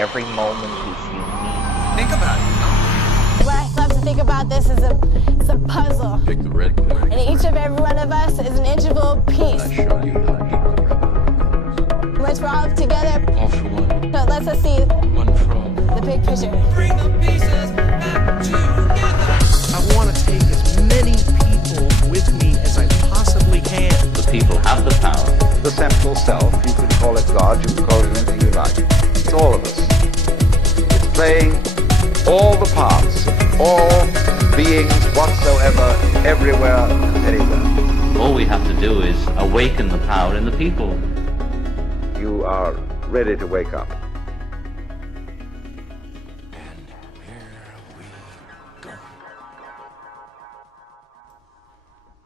Every moment is unique. Think about it, What I love to think about this is it's a puzzle. Pick the red pill. And each of every one of us is an integral piece. I show you how to keep the rebel. Once we're all together, All for one, so it lets us see one for all. the big picture. Bring the pieces back together. I want to take as many people with me as I possibly can. The people have the power. The central self, you can call it God, you can call it anything you like. It's all of us. It's playing all the parts of all beings whatsoever, everywhere and anywhere. All we have to do is awaken the power in the people. You are ready to wake up.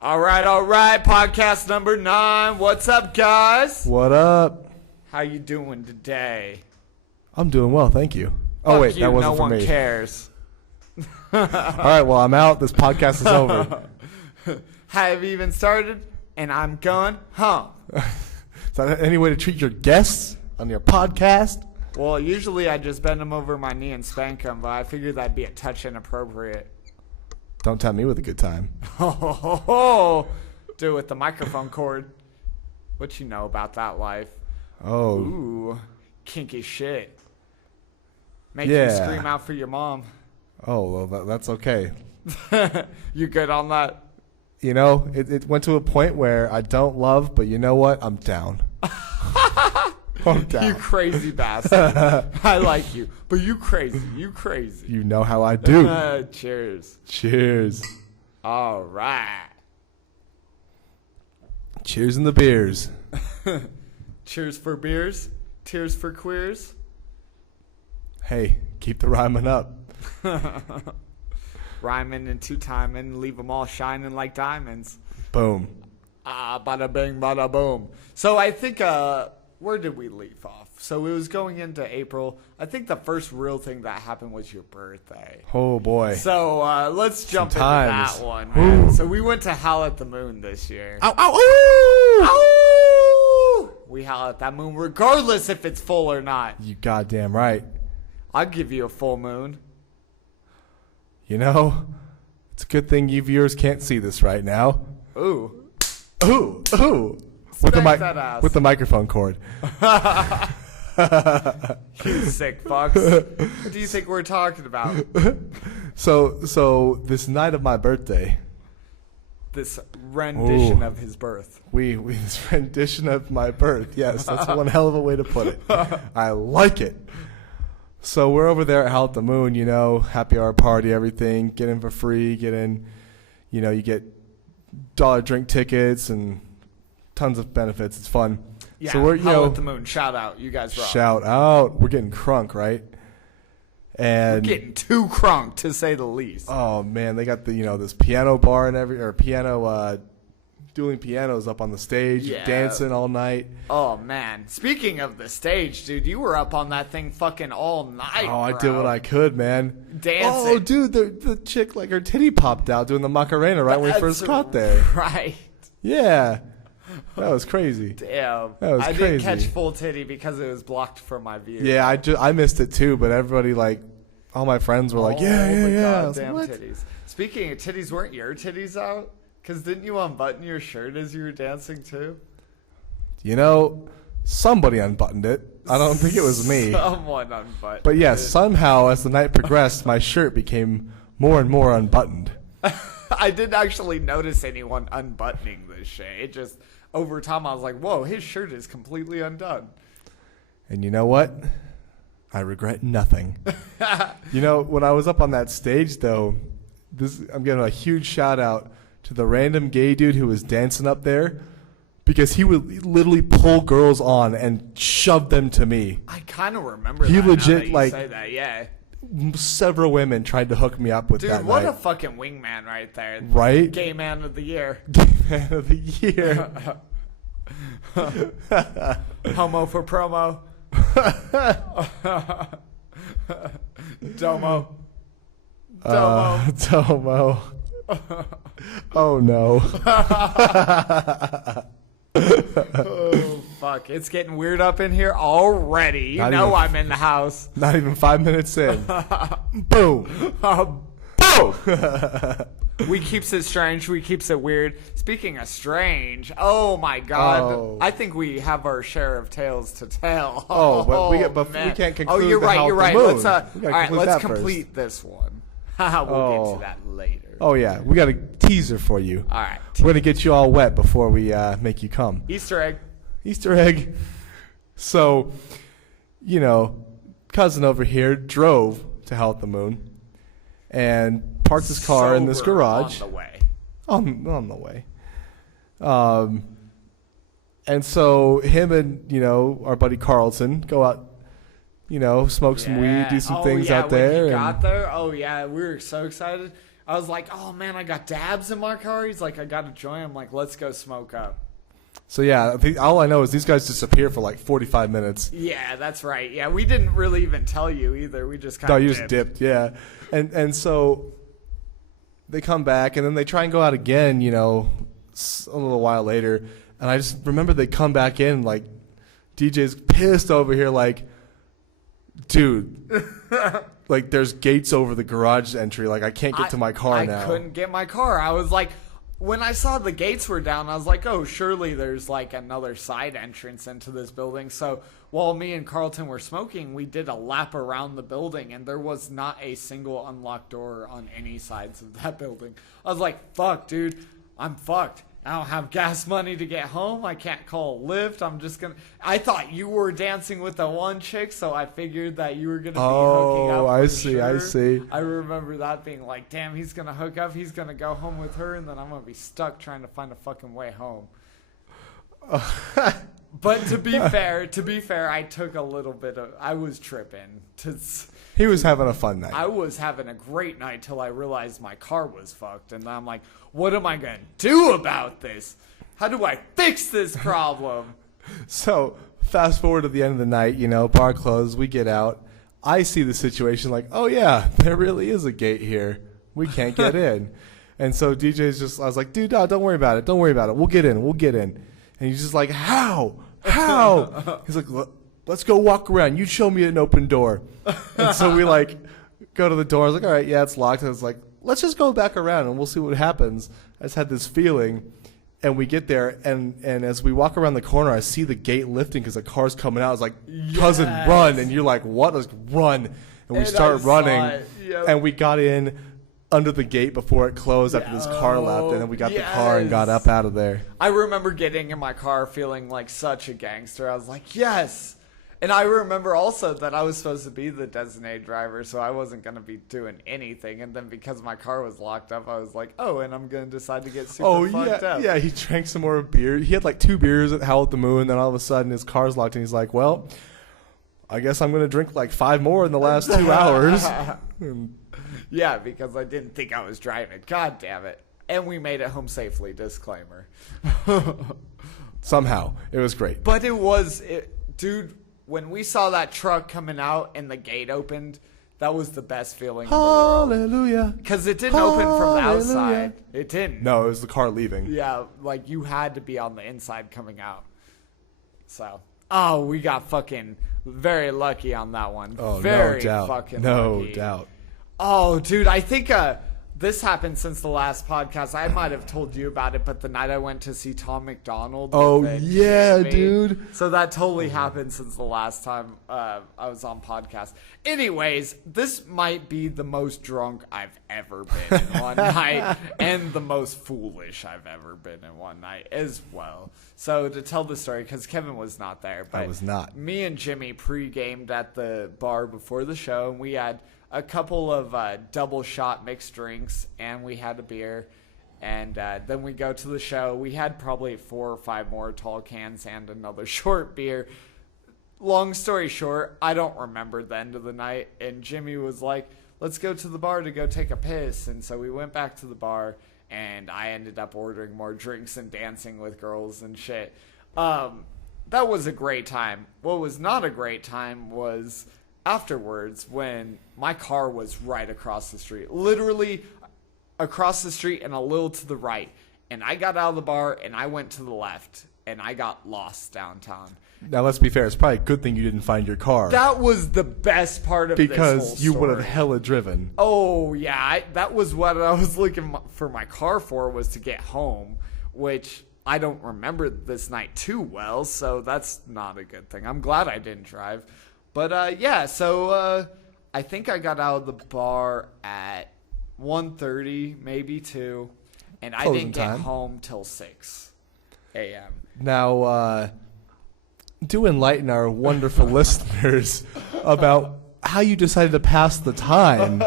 All right. Podcast number 9. What's up, guys? What up? How you doing today? I'm doing well, thank you. Oh, Fuck wait, you, that wasn't no for one me. cares. All right, well, I'm out. This podcast is over. Have even started, and I'm gone home. Is that any way to treat your guests on your podcast? Well, usually I just bend them over my knee and spank them, but I figured that'd be a touch inappropriate. Don't tell me with a good time. Do it with the microphone cord. What you know about that life? Oh, Ooh, kinky shit. Make Yeah. you scream out for your mom. well, that's okay. You good on that? You know, it went to a point where I don't love, but you know what? I'm down. I'm down. You crazy bastard. I like you, but you crazy. You crazy. You know how I do. Cheers. Cheers. All right. Cheers in the beers. Cheers for beers. Tears for queers. Hey, keep the rhyming up. Rhyming and two-timing, leave them all shining like diamonds. Boom. Bada bing, bada boom. So I think, where did we leave off? So it was going into April. I think the first real thing that happened was your birthday. Oh, boy. So let's jump into Sometimes. that one, man. So we went to Howl at the Moon this year. Ow, ow, ooh! Ow! We howl at that moon regardless if it's full or not. You goddamn right. I'll give you a full moon. You know, it's a good thing you viewers can't see this right now. Ooh. Ooh. Spank that ass. With the microphone cord. You sick fucks. What do you think we're talking about? So this night of my birthday, This rendition Ooh. of his birth. we this rendition of my birth. Yes, that's one hell of a way to put it. I like it. So we're over there at Howl at the Moon, you know, happy hour party, everything. Get in for free, get in, you know, you get dollar drink tickets and tons of benefits. It's fun. Yeah, so we're, you Howl know, at the Moon. Shout out. You guys rock. shout out. We're getting crunk, right? And Getting too crunk, to say the least. oh man, they got the, you know, this piano bar and piano dueling pianos up on the stage, Yeah. dancing all night. Oh, man. Speaking of the stage, dude, you were up on that thing fucking all night, Oh, I bro. did what I could, man. Dancing. Oh, dude, the chick, like, her titty popped out doing the Macarena right when we first That's got there. Right. Yeah. That was crazy. Damn. That was I crazy. didn't catch full titty because it was blocked from my view. Yeah, I missed it too, but everybody, like, all my friends were like, yeah. I was like, Goddamn what? titties. Speaking of titties, weren't your titties out? Because didn't you unbutton your shirt as you were dancing too? You know, somebody unbuttoned it. I don't think it was me. Someone unbuttoned. But yes, somehow as the night progressed, my shirt became more and more unbuttoned. I didn't actually notice anyone unbuttoning this shit. It just, over time, I was like, whoa, his shirt is completely undone. And you know what? I regret nothing. You know, when I was up on that stage, though, I'm giving a huge shout out to the random gay dude who was dancing up there, because he would literally pull girls on and shove them to me. I kind of remember He that legit, now that you like- say that, yeah. Several women tried to hook me up with Dude, that what night. a fucking wingman right there. Right? Gay man of the year. Man of the year. Homo for promo. Domo. Tomo. Oh no. Oh, fuck, it's getting weird up in here already. You Not know even- I'm in the house. Not even 5 minutes in. Boom. Boom! We keeps it strange. We keeps it weird. Speaking of strange, oh my god, Oh. I think we have our share of tales to tell. Oh, but we man. can't conclude Oh, you're the right. How You're the right. Moon. Let's We all gotta right. conclude Let's that first. complete this one. We'll get Oh. to that later. Oh, yeah. We got a teaser for you. All right. We're going to get you all wet before we make you come. Easter egg. Easter egg. So, cousin over here drove to Hell at the Moon and parked his car in this Sober garage. on the way. On the way. And so him and, our buddy Carlton go out, smoke some weed, do some things out there. When he and got there, we were so excited. I was like, oh man, I got dabs in my car. He's like, I got a joint. I'm like, let's go smoke up. So yeah, all I know is these guys disappear for like 45 minutes. Yeah, that's right. Yeah, we didn't really even tell you either. We just kind No, of you just dipped, yeah. And so they come back, and then they try and go out again, a little while later. And I just remember they come back in, like, DJ's pissed over here, like, dude, like, there's gates over the garage entry. Like, I can't get to my car now. I couldn't get my car. I was like, when I saw the gates were down, I was like, oh, surely there's like another side entrance into this building. So while me and Carlton were smoking, we did a lap around the building, and there was not a single unlocked door on any sides of that building. I was like, fuck, dude, I'm fucked. I don't have gas money to get home. I can't call a Lyft. I thought you were dancing with the one chick, so I figured that you were going to be hooking up. I for see, sure. I see. I remember that being like, damn, he's going to hook up. He's going to go home with her, and then I'm going to be stuck trying to find a fucking way home. But to be fair, I took a little bit of, I was tripping. He was having a fun night. I was having a great night till I realized my car was fucked. And I'm like, what am I going to do about this? How do I fix this problem? So fast forward to the end of the night, bar closed, we get out. I see the situation like, oh yeah, there really is a gate here. We can't get in. And so DJ's I was like, dude, no, don't worry about it. Don't worry about it. We'll get in. And he's just like, how? He's like, let's go walk around. You show me an open door. And so we go to the door. I was like, all right, yeah, it's locked. And I was like, let's just go back around and we'll see what happens. I just had this feeling. And we get there, and as we walk around the corner, I see the gate lifting because a car's coming out. I was like, cousin, run. And you're like, what? Let's run. And we start running. Yep. And we got in under the gate before it closed after this car left. And then we got the car and got up out of there. I remember getting in my car feeling like such a gangster. I was like, yes. And I remember also that I was supposed to be the designated driver, so I wasn't going to be doing anything. And then because my car was locked up, I was like, oh, and I'm going to decide to get super fucked up. Yeah, he drank some more beer. He had like 2 beers at Howl at the Moon, and then all of a sudden his car's locked, and he's like, well, I guess I'm going to drink like 5 more in the last 2 hours. Yeah, because I didn't think I was driving. God damn it. And we made it home safely, disclaimer. Somehow. It was great. But dude, when we saw that truck coming out and the gate opened, that was the best feeling in the world. Hallelujah. Because it didn't open from the Hallelujah. outside. It didn't. No, it was the car leaving. Yeah, like you had to be on the inside coming out. So, we got fucking very lucky on that one. Oh, very no doubt. fucking No lucky. doubt. Oh, dude, I think this happened since the last podcast. I might have told you about it, but the night I went to see Tom McDonald. Oh, with yeah, Jamie. dude. So that totally happened since the last time I was on podcast. Anyways, this might be the most drunk I've ever been in one night, and the most foolish I've ever been in one night as well. So to tell the story, because Kevin was not there, but I was not. Me and Jimmy pre-gamed at the bar before the show, and we had a couple of double shot mixed drinks, and we had a beer, and then we go to the show. We had probably 4 or 5 more tall cans and another short beer. Long story short, I don't remember the end of the night, and Jimmy was like, let's go to the bar to go take a piss. And so we went back to the bar, and I ended up ordering more drinks and dancing with girls and shit. That was a great time. What was not a great time was afterwards when my car was right across the street. Literally across the street and a little to the right. And I got out of the bar and I went to the left. and I got lost downtown. Now, let's be fair. It's probably a good thing you didn't find your car. That was the best part of this whole because you would have story. hella driven. Oh, yeah. That was what I was looking for my car for, was to get home, which I don't remember this night too well, so that's not a good thing. I'm glad I didn't drive. But, yeah, so I think I got out of the bar at 1:30, maybe 2, and I Closing didn't get time. home till 6 a.m. Now, do enlighten our wonderful listeners about how you decided to pass the time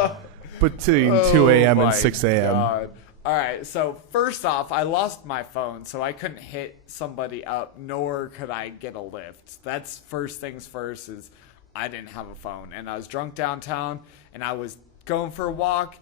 between 2 a.m. and 6 a.m. God. All right, so first off, I lost my phone, so I couldn't hit somebody up, nor could I get a lift. That's first things first, is I didn't have a phone. And I was drunk downtown, and I was going for a walk,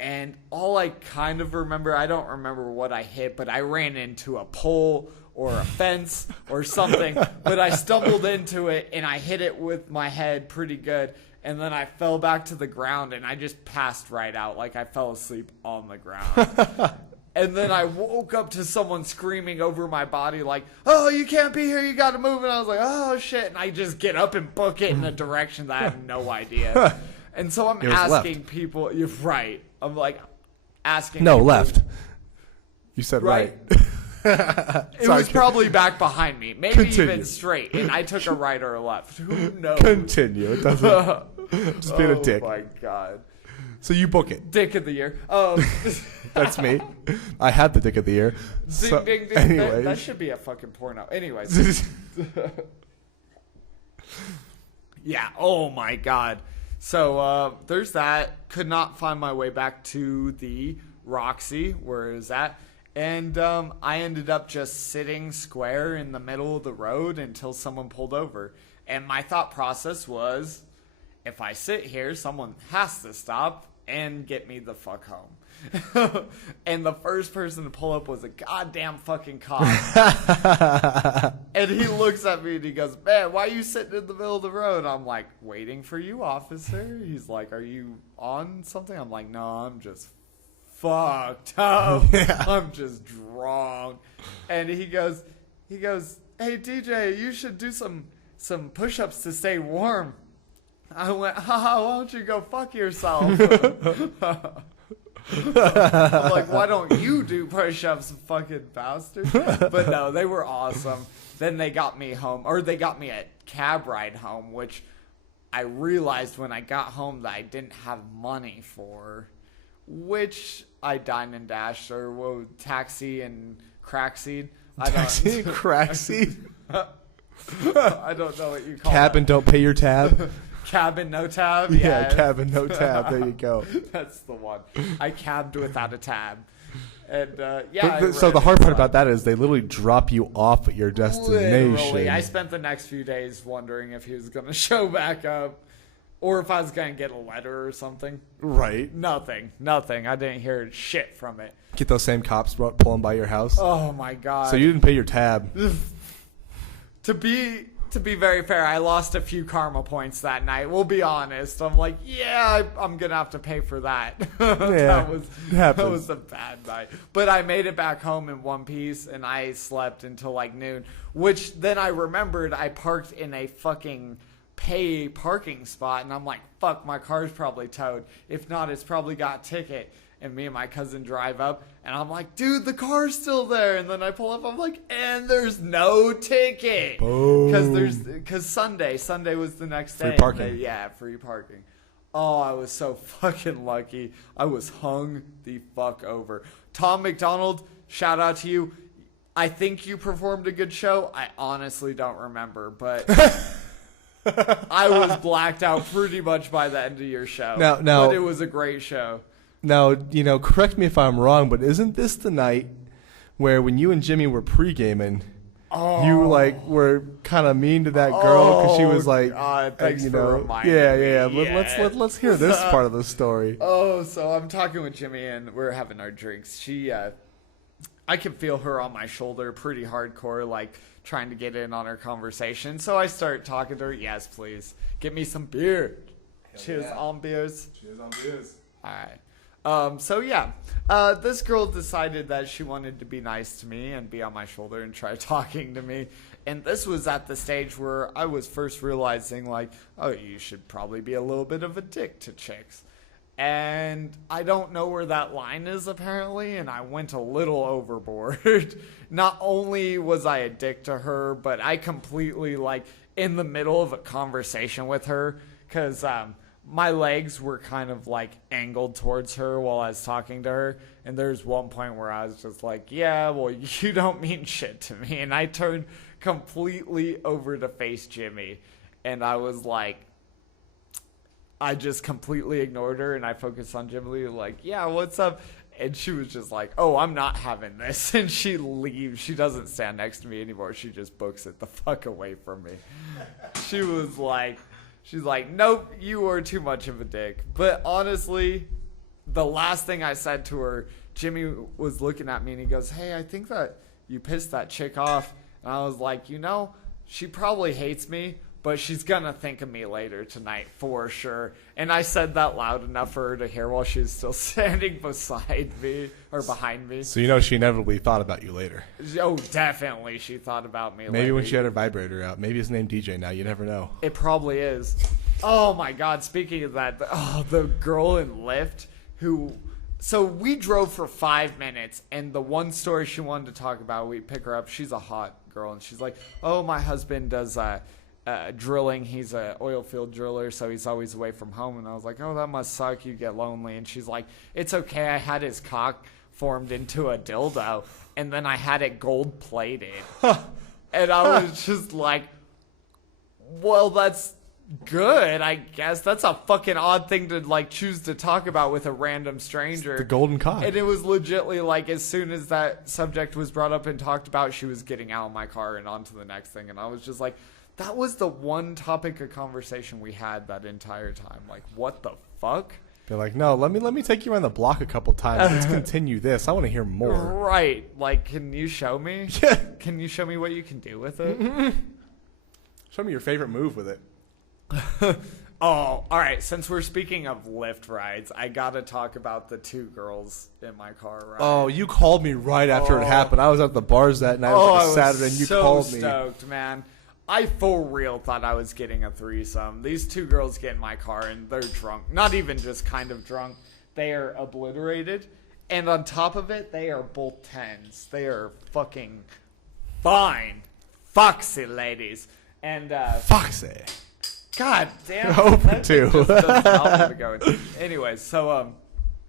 and all I kind of remember, I don't remember what I hit, but I ran into a pole or a fence or something, but I stumbled into it, and I hit it with my head pretty good. And then I fell back to the ground, and I just passed right out, like I fell asleep on the ground. And then I woke up to someone screaming over my body, like, "Oh, you can't be here, you gotta move." And I was like, "Oh, shit." And I just get up and book it in a direction that I have no idea. And so I'm It was asking left. people, you're right. I'm like, asking No, people- left. You said right. It Sorry, was probably back behind me, maybe Continue. even straight, and I took a right or a left. Who knows? Continue. It doesn't. Just being a dick. Oh my god. So you book it. Dick of the year. That's me. I had the dick of the year. Ding, So, ding, ding. anyways. That should be a fucking porno. Anyways. Yeah, oh my god. So there's that. Could not find my way back to the Roxy, where it was at. And I ended up just sitting square in the middle of the road until someone pulled over. And my thought process was, if I sit here, someone has to stop and get me the fuck home. And the first person to pull up was a goddamn fucking cop. And he looks at me and he goes, "Man, why are you sitting in the middle of the road?" I'm like, "Waiting for you, officer." He's like, "Are you on something?" I'm like, "No, I'm just fucked up. I'm just drunk." And he goes, "Hey DJ, you should do some push-ups to stay warm." I went, "Haha, why don't you go fuck yourself?" I'm like, "Why don't you do push-ups, fucking bastard?" But no, they were awesome. Then they got me home, or they got me a cab ride home, which I realized when I got home that I didn't have money for, which I dined and dashed, or taxi and crackseed. Taxi, crackseed. I don't know what you call Cab it. and don't pay your tab. Cab and no tab? Yeah, cab and no tab. There you go. That's the one. I cabbed without a tab. And, yeah. So the hard part about that is they literally drop you off at your destination. Literally. I spent the next few days wondering if he was going to show back up or if I was going to get a letter or something. Right. Nothing. I didn't hear shit from it. Get those same cops pulling by your house. Oh, my God. So you didn't pay your tab. To be very fair, I lost a few karma points that night. We'll be honest. I'm like, yeah, I'm gonna have to pay for that. Yeah, that was a bad night. But I made it back home in one piece, and I slept until like noon. Which then I remembered I parked in a fucking pay parking spot, and I'm like, fuck, my car's probably towed. If not, it's probably got a ticket. And me and my cousin drive up, and I'm like, dude, the car's still there. And then I pull up, I'm like, and there's no ticket. Because Sunday was the next day. Free parking. Yeah, free parking. Oh, I was so fucking lucky. I was hung the fuck over. Tom McDonald, shout out to you. I think you performed a good show. I honestly don't remember, but I was blacked out pretty much by the end of your show. Now, but it was a great show. Now, correct me if I'm wrong, but isn't this the night where when you and Jimmy were pre-gaming, you were kind of mean to that girl because she was like, God, thanks for reminding yeah. me. Let's hear this part of the story. Oh, so I'm talking with Jimmy and we're having our drinks. I can feel her on my shoulder pretty hardcore, like trying to get in on our conversation. So I start talking to her. Yes, please. Get me some beer. Cheers on beers. Cheers on beers. All right. So yeah, this girl decided that she wanted to be nice to me and be on my shoulder and try talking to me. And this was at the stage where I was first realizing, like, oh, you should probably be a little bit of a dick to chicks. And I don't know where that line is, apparently, and I went a little overboard. Not only was I a dick to her, but I completely, like, in the middle of a conversation with her, because my legs were kind of, like, angled towards her while I was talking to her. And there's one point where I was just like, yeah, well, you don't mean shit to me. And I turned completely over to face Jimmy, and I was like, I just completely ignored her, and I focused on Jimmy, like, yeah, what's up? And she was just like, oh, I'm not having this. And she leaves. She doesn't stand next to me anymore. She just books it the fuck away from me. She was like, she's like, nope, you are too much of a dick. But honestly, the last thing I said to her, Jimmy was looking at me, and he goes, hey, I think that you pissed that chick off. And I was like, you know, she probably hates me, but she's going to think of me later tonight for sure. And I said that loud enough for her to hear while she was still standing beside me or behind me. So you know she inevitably thought about you later. Oh, definitely she thought about me Maybe later. when she had her vibrator out. Maybe it's named DJ now. You never know. It probably is. Oh, my God. Speaking of that, the girl in Lyft who... So we drove for 5 minutes, and the one story she wanted to talk about, we pick her up. She's a hot girl, and she's like, oh, my husband does drilling. He's a oil field driller, so he's always away from home. And I was like, oh, that must suck. You get lonely. And she's like, it's okay. I had his cock formed into a dildo, and then I had it gold plated. And I was just like, well, that's good, I guess. That's a fucking odd thing to, like, choose to talk about with a random stranger. The golden cock. And it was legitly like, as soon as that subject was brought up and talked about, she was getting out of my car and on to the next thing. And I was just like, that was the one topic of conversation we had that entire time. Like, what the fuck? They're like, no, let me take you around the block a couple times. Let's continue this. I want to hear more. Right. Like, can you show me? Yeah. Can you show me what you can do with it? Show me your favorite move with it. Oh, all right. Since we're speaking of Lyft rides, I gotta talk about the two girls in my car ride. Oh, you called me right after it happened. I was at the bars that night. It was like a Saturday, and you called me. Stoked, man. I for real thought I was getting a threesome. These two girls get in my car, and they're drunk. Not even just kind of drunk. They are obliterated. And on top of it, they are both 10s. They are fucking fine. Foxy ladies. And, Foxy. God damn. 0 for 2. Anyways, so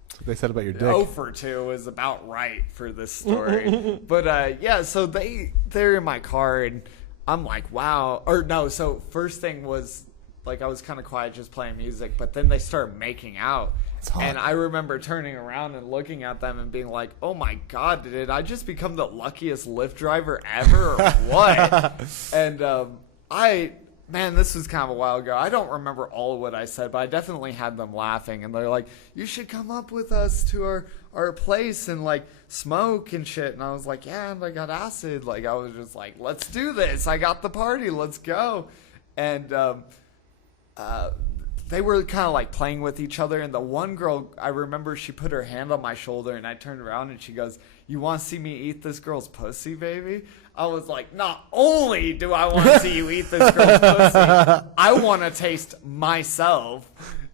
That's what they said about your dick. 0 for 2 is about right for this story. But yeah, so they're in my car, and I'm like, wow. Or no, so first thing was, like, I was kind of quiet just playing music, but then they start making out. And I remember turning around and looking at them and being like, oh my God, did I just become the luckiest Lyft driver ever or what? And man, this was kind of a while ago. I don't remember all of what I said, but I definitely had them laughing. And they're like, you should come up with us to our place and, like, smoke and shit. And I was like, yeah, and I got acid. Like, I was just like, let's do this. I got the party. Let's go. And they were kind of, like, playing with each other. And the one girl, I remember she put her hand on my shoulder, and I turned around and she goes, you want to see me eat this girl's pussy, baby? I was like, not only do I want to see you eat this girl's pussy, I want to taste myself.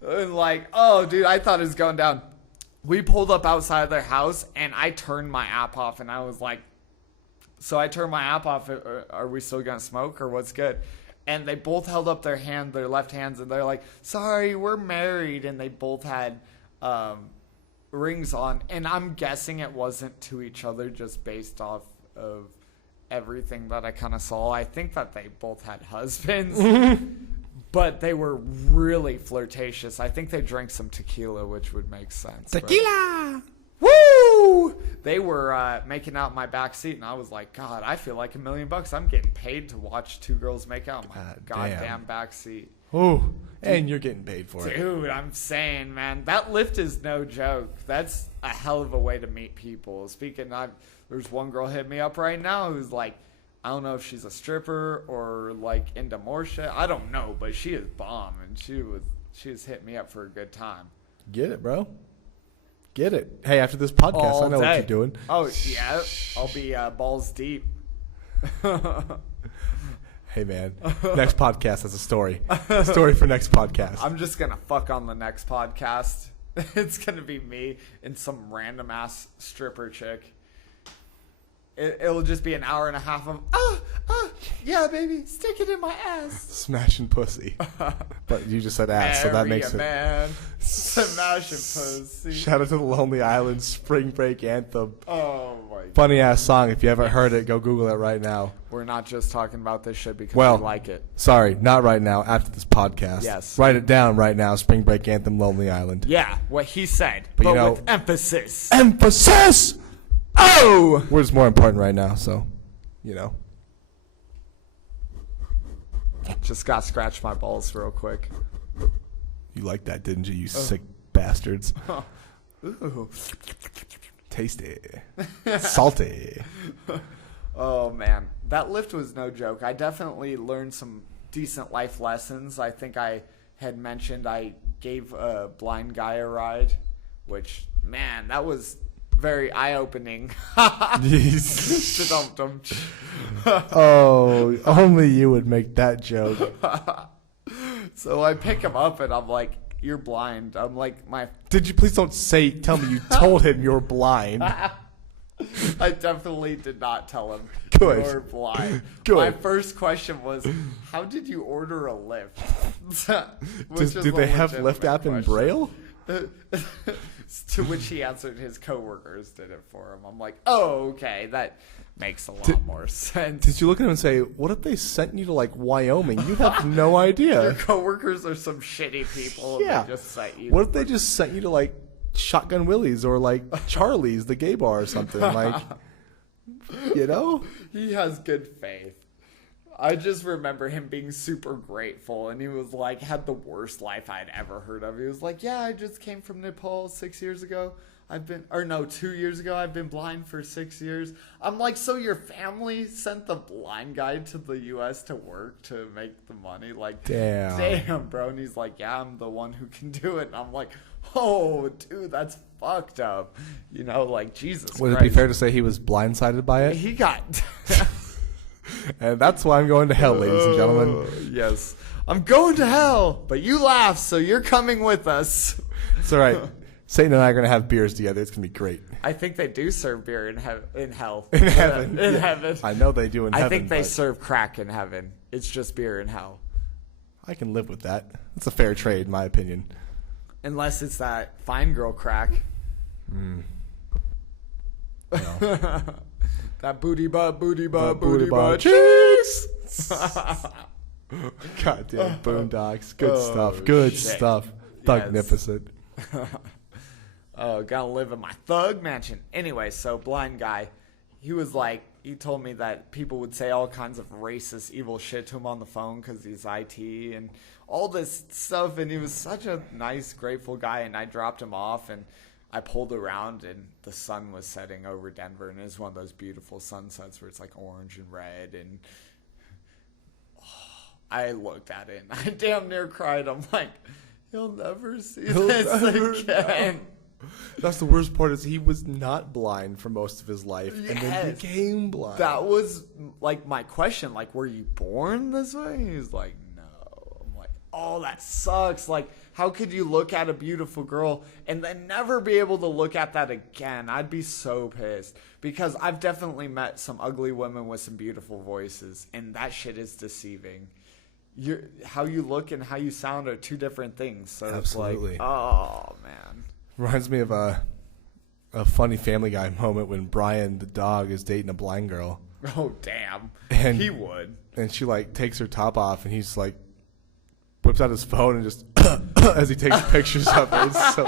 And like, oh, dude, I thought it was going down. We pulled up outside of their house, and I turned my app off, and I was like, so I turned my app off. Are we still going to smoke, or what's good? And they both held up their left hands, and they're like, sorry, we're married. And they both had rings on. And I'm guessing it wasn't to each other just based off of everything that I kind of saw. I think that they both had husbands, but they were really flirtatious. I think they drank some tequila, which would make sense. Tequila! Woo! They were making out in my back seat, and I was like, God, I feel like $1 million. I'm getting paid to watch two girls make out in my goddamn back seat. Ooh, and you're getting paid for it. Dude, I'm saying, man, that Lyft is no joke. That's a hell of a way to meet people. Speaking of, there's one girl hit me up right now who's like, I don't know if she's a stripper or like into more shit. I don't know, but she is bomb, and she was hitting me up for a good time. Get it, bro. Get it. Hey, after this podcast, All I know day. what you're doing. Oh, yeah. I'll be balls deep. Hey, man. Next podcast has a story. Story for next podcast. I'm just going to fuck on the next podcast. It's going to be me and some random ass stripper chick. It'll just be an hour and a half of, yeah, baby, stick it in my ass. Smashing pussy. But you just said ass, so that makes it. Man. Smashing pussy. Shout out to the Lonely Island Spring Break Anthem. Oh, my God. Funny ass song. If you haven't heard it, go Google it right now. We're not just talking about this shit because Well, we like it. Sorry, not right now. After this podcast. Yes. Write it down right now. Spring Break Anthem, Lonely Island. Yeah, what he said, But but you know- with emphasis. Emphasis! Oh! Word's more important right now, so, you know. Just got to scratch my balls real quick. You liked that, didn't you, you sick bastards? Ooh. Tasty. Salty. Oh, man. That lift was no joke. I definitely learned some decent life lessons. I think I had mentioned I gave a blind guy a ride, which, man, that was very eye-opening. Dum-dum. Oh, only you would make that joke. So I pick him up, and I'm like, you're blind. I'm like, Did you please don't tell me you told him you're blind. I definitely did not tell him Good. you're blind. Good. My first question was, how did you order a lift? Do they have Lyft app in Braille? To which he answered his coworkers did it for him. I'm like, oh, okay, that makes a lot more sense. Did you look at him and say, what if they sent you to, like, Wyoming? You have no Your idea. coworkers are some shitty people. Yeah. And they just sent you. What if they just sent you to, like, Shotgun Willie's or, like, Charlie's, the gay bar or something? Like, you know? He has good faith. I just remember him being super grateful, and he was like, had the worst life I'd ever heard of. He was like, yeah, I just came from Nepal 6 years ago. 2 years ago, I've been blind for 6 years. I'm like, so your family sent the blind guy to the U.S. to work to make the money? Like, damn, bro. And he's like, yeah, I'm the one who can do it. And I'm like, oh, dude, that's fucked up. You know, like, Jesus Christ. Would it be fair to say he was blindsided by it? He got... And that's why I'm going to hell, ladies and gentlemen. Yes. I'm going to hell, but you laugh, so you're coming with us. It's all right. Satan and I are going to have beers together. It's going to be great. I think they do serve beer in hell. In heaven. In Yeah. heaven. I know they do in heaven. I think they but serve crack in heaven. It's just beer in hell. I can live with that. It's a fair trade, in my opinion. Unless it's that fine girl crack. No. That booty butt cheeks. cheeks. Goddamn boondocks. Good stuff. Oh, Good shit. stuff. Yes. Thugnificent. Oh, gotta live in my thug mansion. Anyway, so blind guy, he was like, he told me that people would say all kinds of racist, evil shit to him on the phone because he's IT and all this stuff. And he was such a nice, grateful guy. And I dropped him off and I pulled around and the sun was setting over Denver. And it was one of those beautiful sunsets where it's like orange and red. And I looked at it and I damn near cried. I'm like, he'll never see this again. That's the worst part is he was not blind for most of his life and then Yes. became blind. That was like my question. Like, were you born this way? He's like, no. I'm like, oh, that sucks. Like, how could you look at a beautiful girl and then never be able to look at that again? I'd be so pissed because I've definitely met some ugly women with some beautiful voices, and that shit is deceiving. How you look and how you sound are two different things. So Absolutely. It's like, oh man. Reminds me of a funny Family Guy moment when Brian, the dog, is dating a blind girl. Oh damn. And he would. And she like takes her top off and he's like whips out his phone and just as he takes pictures of it. It's so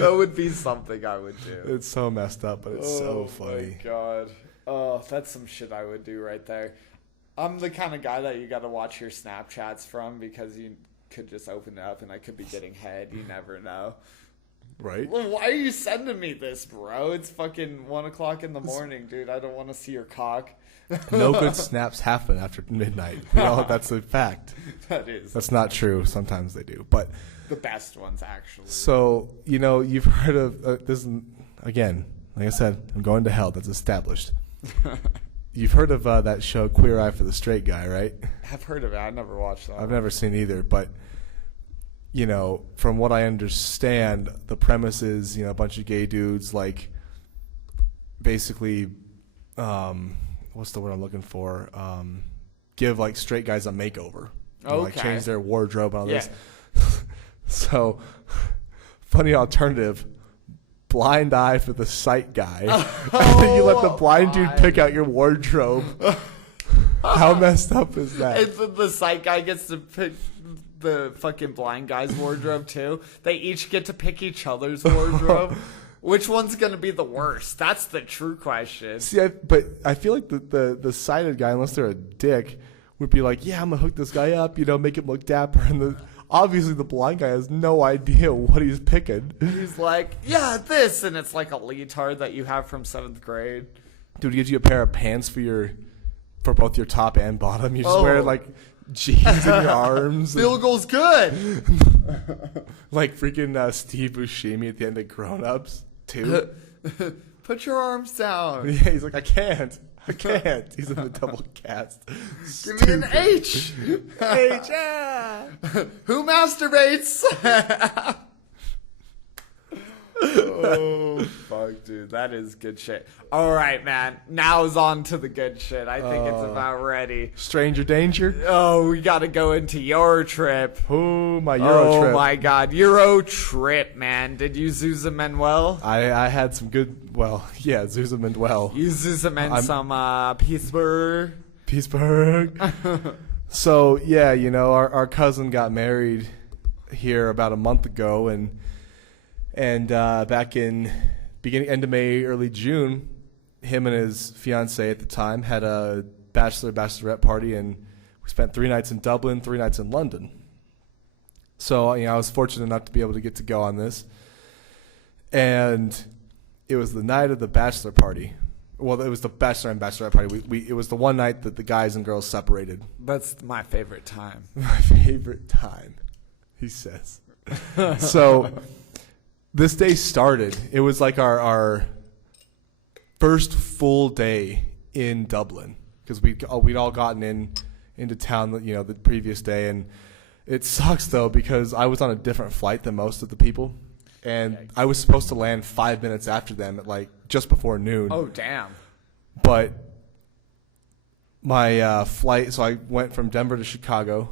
That would be something I would do. it's so messed up, but it's so funny. Oh my god. Oh, that's some shit I would do right there. I'm the kind of guy that you got to watch your Snapchats from because you could just open it up and I could be getting head. You never know. Right? Well, why are you sending me this, bro? It's fucking 1 o'clock in the morning, dude. I don't want to see your cock. No good snaps happen after midnight. That's a fact. That is That's not true. Sometimes they do. But the best ones, actually. so, you've heard of this, again, like I said, I'm going to hell. That's established. You've heard of that show, Queer Eye for the Straight Guy, right? I've heard of it. I never watched that. I've never seen either, but from what I understand, the premise is a bunch of gay dudes like basically, what's the word I'm looking for? Give like straight guys a makeover, like Okay. change their wardrobe and all Yeah. this. So, funny alternative. Blind eye for the sight guy. You let the blind dude pick out your wardrobe. How messed up is that? And the sight guy gets to pick the fucking blind guy's wardrobe too. They each get to pick each other's wardrobe. Which one's gonna be the worst? That's the true question. See, but I feel like the sighted guy, unless they're a dick, would be like, yeah, I'm gonna hook this guy up, make him look dapper, and obviously the blind guy has no idea what he's picking. He's like, yeah, this, and it's like a leotard that you have from 7th grade. Dude, he gives you a pair of pants for both your top and bottom. You just wear like jeans in your arms. Field goal's good. Like freaking Steve Buscemi at the end of Grown Ups, too. Put your arms down. Yeah, he's like, I can't. He's in the double cast. Give me an H. H, yeah. Who masturbates? Oh, fuck, dude. That is good shit. All right, man. Now's on to the good shit. I think it's about ready. Stranger danger. Oh, we got to go into your trip. Oh, my Euro trip. Oh, my God. Euro trip, man. Did you Zuzamen well? I had some good, Zuzamen well. You Zuzamen some Pittsburgh. So, yeah, our cousin got married here about a month ago, and back in end of May, early June, him and his fiancée at the time had a bachelorette party, and we spent 3 nights in Dublin, 3 nights in London. So, I was fortunate enough to be able to get to go on this. And it was the night of the bachelor party. Well, it was the bachelor and bachelorette party. It was the one night that the guys and girls separated. That's my favorite time. My favorite time, he says. So this day started. It was like our first full day in Dublin because we'd all gotten into town, the previous day, and it sucks though because I was on a different flight than most of the people, and I was supposed to land 5 minutes after them at like just before noon. Oh, damn. But my flight, so I went from Denver to Chicago,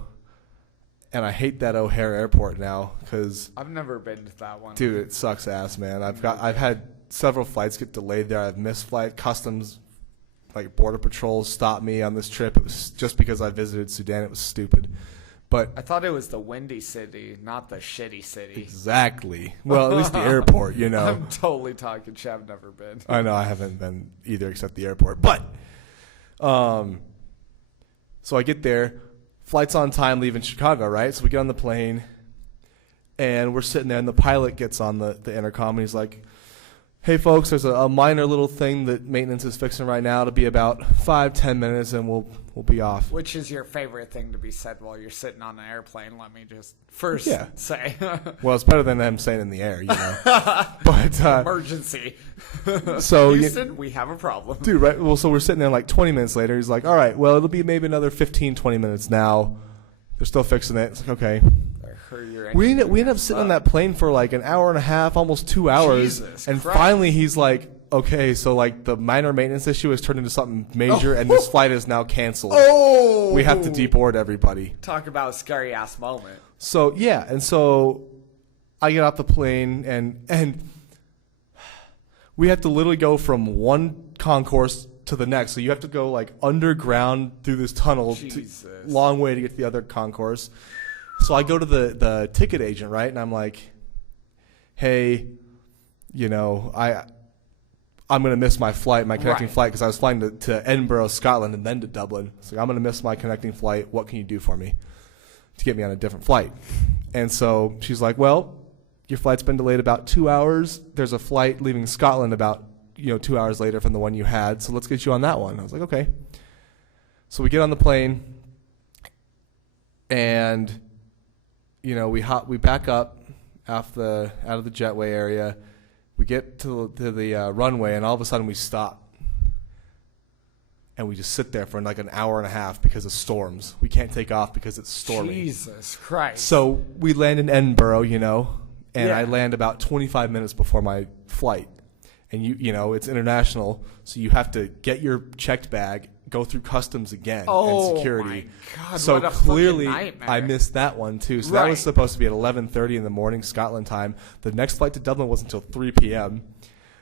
and I hate that O'Hare Airport now because I've never been to that one. dude, it sucks ass, man. I've had several flights get delayed there. I've missed flight. Customs, like Border Patrol, stopped me on this trip. It was just because I visited Sudan. It was stupid. But I thought it was the windy city, not the shitty city. exactly. Well, at least the airport, I'm totally talking shit. I've never been. I know I haven't been either except the airport. But so I get there. Flight's on time leaving Chicago, right? So we get on the plane, and we're sitting there, and the pilot gets on the intercom, and he's like, hey, folks, there's a minor little thing that maintenance is fixing right now. It'll be about 5-10 minutes, and we'll be off. Which is your favorite thing to be said while you're sitting on an airplane, let me just first say. Well, it's better than them saying in the air, But emergency. So Houston, we have a problem. Dude, right? Well, so we're sitting there like 20 minutes later. He's like, all right, well, it'll be maybe another 15, 20 minutes now. They're still fixing it. It's like, okay. We ended up sitting on that plane for like an hour and a half, almost 2 hours. Jesus and Christ. Finally he's like, okay, so like the minor maintenance issue has turned into something major, and this flight is now canceled. Oh! We have to deboard everybody. Talk about a scary ass moment. So, yeah, and so I get off the plane, and we have to literally go from one concourse to the next. So you have to go like underground through this tunnel, long way to get to the other concourse. So I go to the ticket agent, right, and I'm like, hey, I'm going to miss my flight, my connecting flight, because I was flying to Edinburgh, Scotland, and then to Dublin. So I'm going to miss my connecting flight. What can you do for me to get me on a different flight? And so she's like, well, your flight's been delayed about 2 hours. There's a flight leaving Scotland about 2 hours later from the one you had, so let's get you on that one. I was like, okay. So we get on the plane, and we back up out of the jetway area. We get to the runway, and all of a sudden we stop. And we just sit there for like an hour and a half because of storms. We can't take off because it's stormy. Jesus Christ. So we land in Edinburgh, and Yeah. I land about 25 minutes before my flight. And it's international, so you have to get your checked bag, go through customs again and security. My God, so what a clearly fucking nightmare. I missed that one too. So that was supposed to be at 11:30 in the morning Scotland time. The next flight to Dublin wasn't until 3 p.m.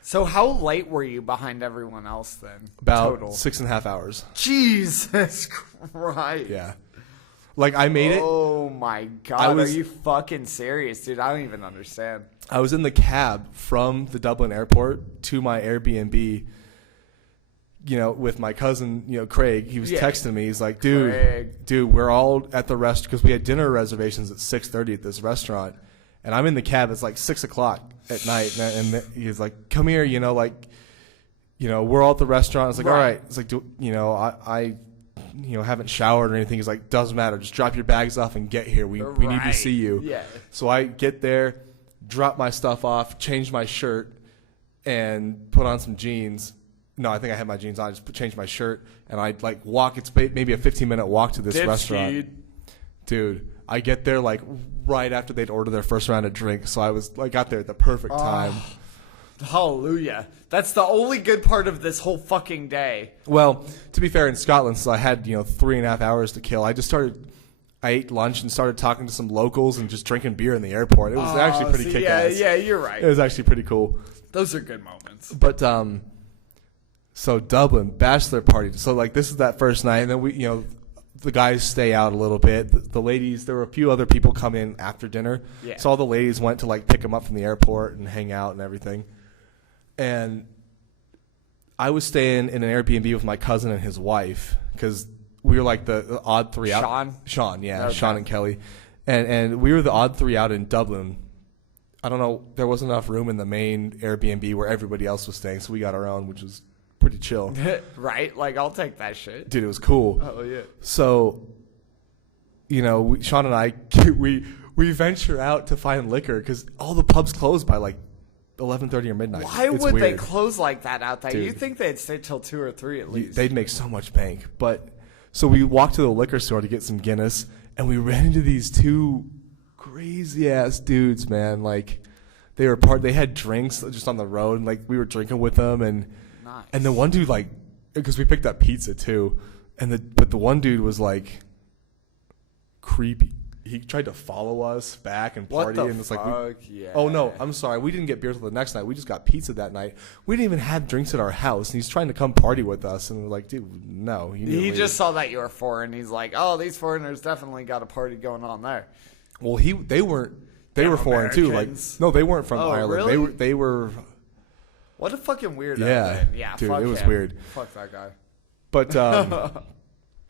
So how late were you behind everyone else then? About Total. 6.5 hours. Jesus Christ. Yeah. Like I made it. Oh my God. Are you fucking serious, dude? I don't even understand. I was in the cab from the Dublin airport to my Airbnb, with my cousin, Craig. He was texting me. He's like, dude, we're all at the rest because we had dinner reservations at 6:30 at this restaurant. And I'm in the cab. It's like 6 o'clock at night. And he's like, come here, we're all at the restaurant. It's like, all right. It's like, I haven't showered or anything. He's like, doesn't matter. Just drop your bags off and get here. We need to see you. Yeah. So I get there, drop my stuff off, change my shirt, and put on some jeans. No, I think I had my jeans on. I just changed my shirt, and I walk. It's maybe a 15-minute walk to this restaurant. Dude, I get there right after they'd ordered their first round of drinks, so I got there at the perfect time. Hallelujah. That's the only good part of this whole fucking day. Well, to be fair, in Scotland, so I had 3.5 hours to kill. I ate lunch and started talking to some locals and just drinking beer in the airport. It was actually pretty kick-ass. Yeah, you're right. It was actually pretty cool. Those are good moments. But so Dublin bachelor party. So this is that first night, and then we the guys stay out a little bit. The ladies, there were a few other people come in after dinner. Yeah. So all the ladies went to pick them up from the airport and hang out and everything. And I was staying in an Airbnb with my cousin and his wife because we were the odd three out. Sean, yeah, okay. Sean and Kelly. And we were the odd three out in Dublin. I don't know, there wasn't enough room in the main Airbnb where everybody else was staying, so we got our own, which was pretty chill. Right? I'll take that shit. Dude, it was cool. Oh, yeah. So, Sean and I, we venture out to find liquor because all the pubs close by 11:30 or midnight. Why it's would weird. they close like that out there? Dude. You'd think they'd stay till 2 or 3 at least. They'd make so much bank. But so we walked to the liquor store to get some Guinness, and we ran into these two crazy ass dudes, man. They had drinks just on the road, and we were drinking with them, and nice. And the one dude because we picked up pizza too, but the one dude was creepy. He tried to follow us back and party, and it's yeah. Oh no, I'm sorry. We didn't get beer till the next night. We just got pizza that night. We didn't even have drinks at our house, and he's trying to come party with us, and we're like, dude, no. He just saw that you were foreign. He's like, oh, these foreigners definitely got a party going on there. Well, they weren't. They were foreign too. No, they weren't from Ireland. Really? They were. What a fucking weirdo. Yeah, Yeah, dude, fuck it was him. weird. Fuck that guy. But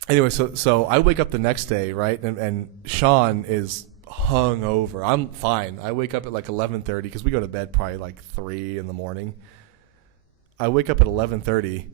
anyway, so I wake up the next day, right, and Sean is hung over. I'm fine. I wake up at 11:30 because we go to bed probably 3 in the morning. I wake up at 11:30,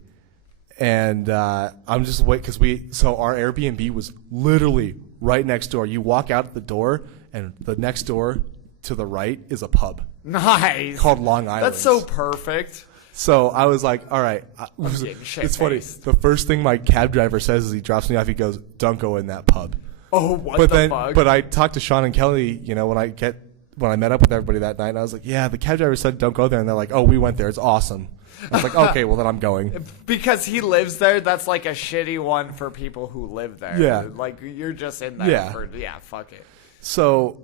and I'm just awake because our Airbnb was literally right next door. You walk out the door, and the next door to the right is a pub. Nice. Called Long Island. That's so perfect. So I was like, all right. It's funny. The first thing my cab driver says as he drops me off, he goes, don't go in that pub. Oh, what the fuck? But I talked to Sean and Kelly, when I met up with everybody that night, and I was like, yeah, the cab driver said don't go there. And they're like, oh, we went there. It's awesome. I was like, okay, well, then I'm going. Because he lives there, that's a shitty one for people who live there. Yeah. You're just in there fuck it. So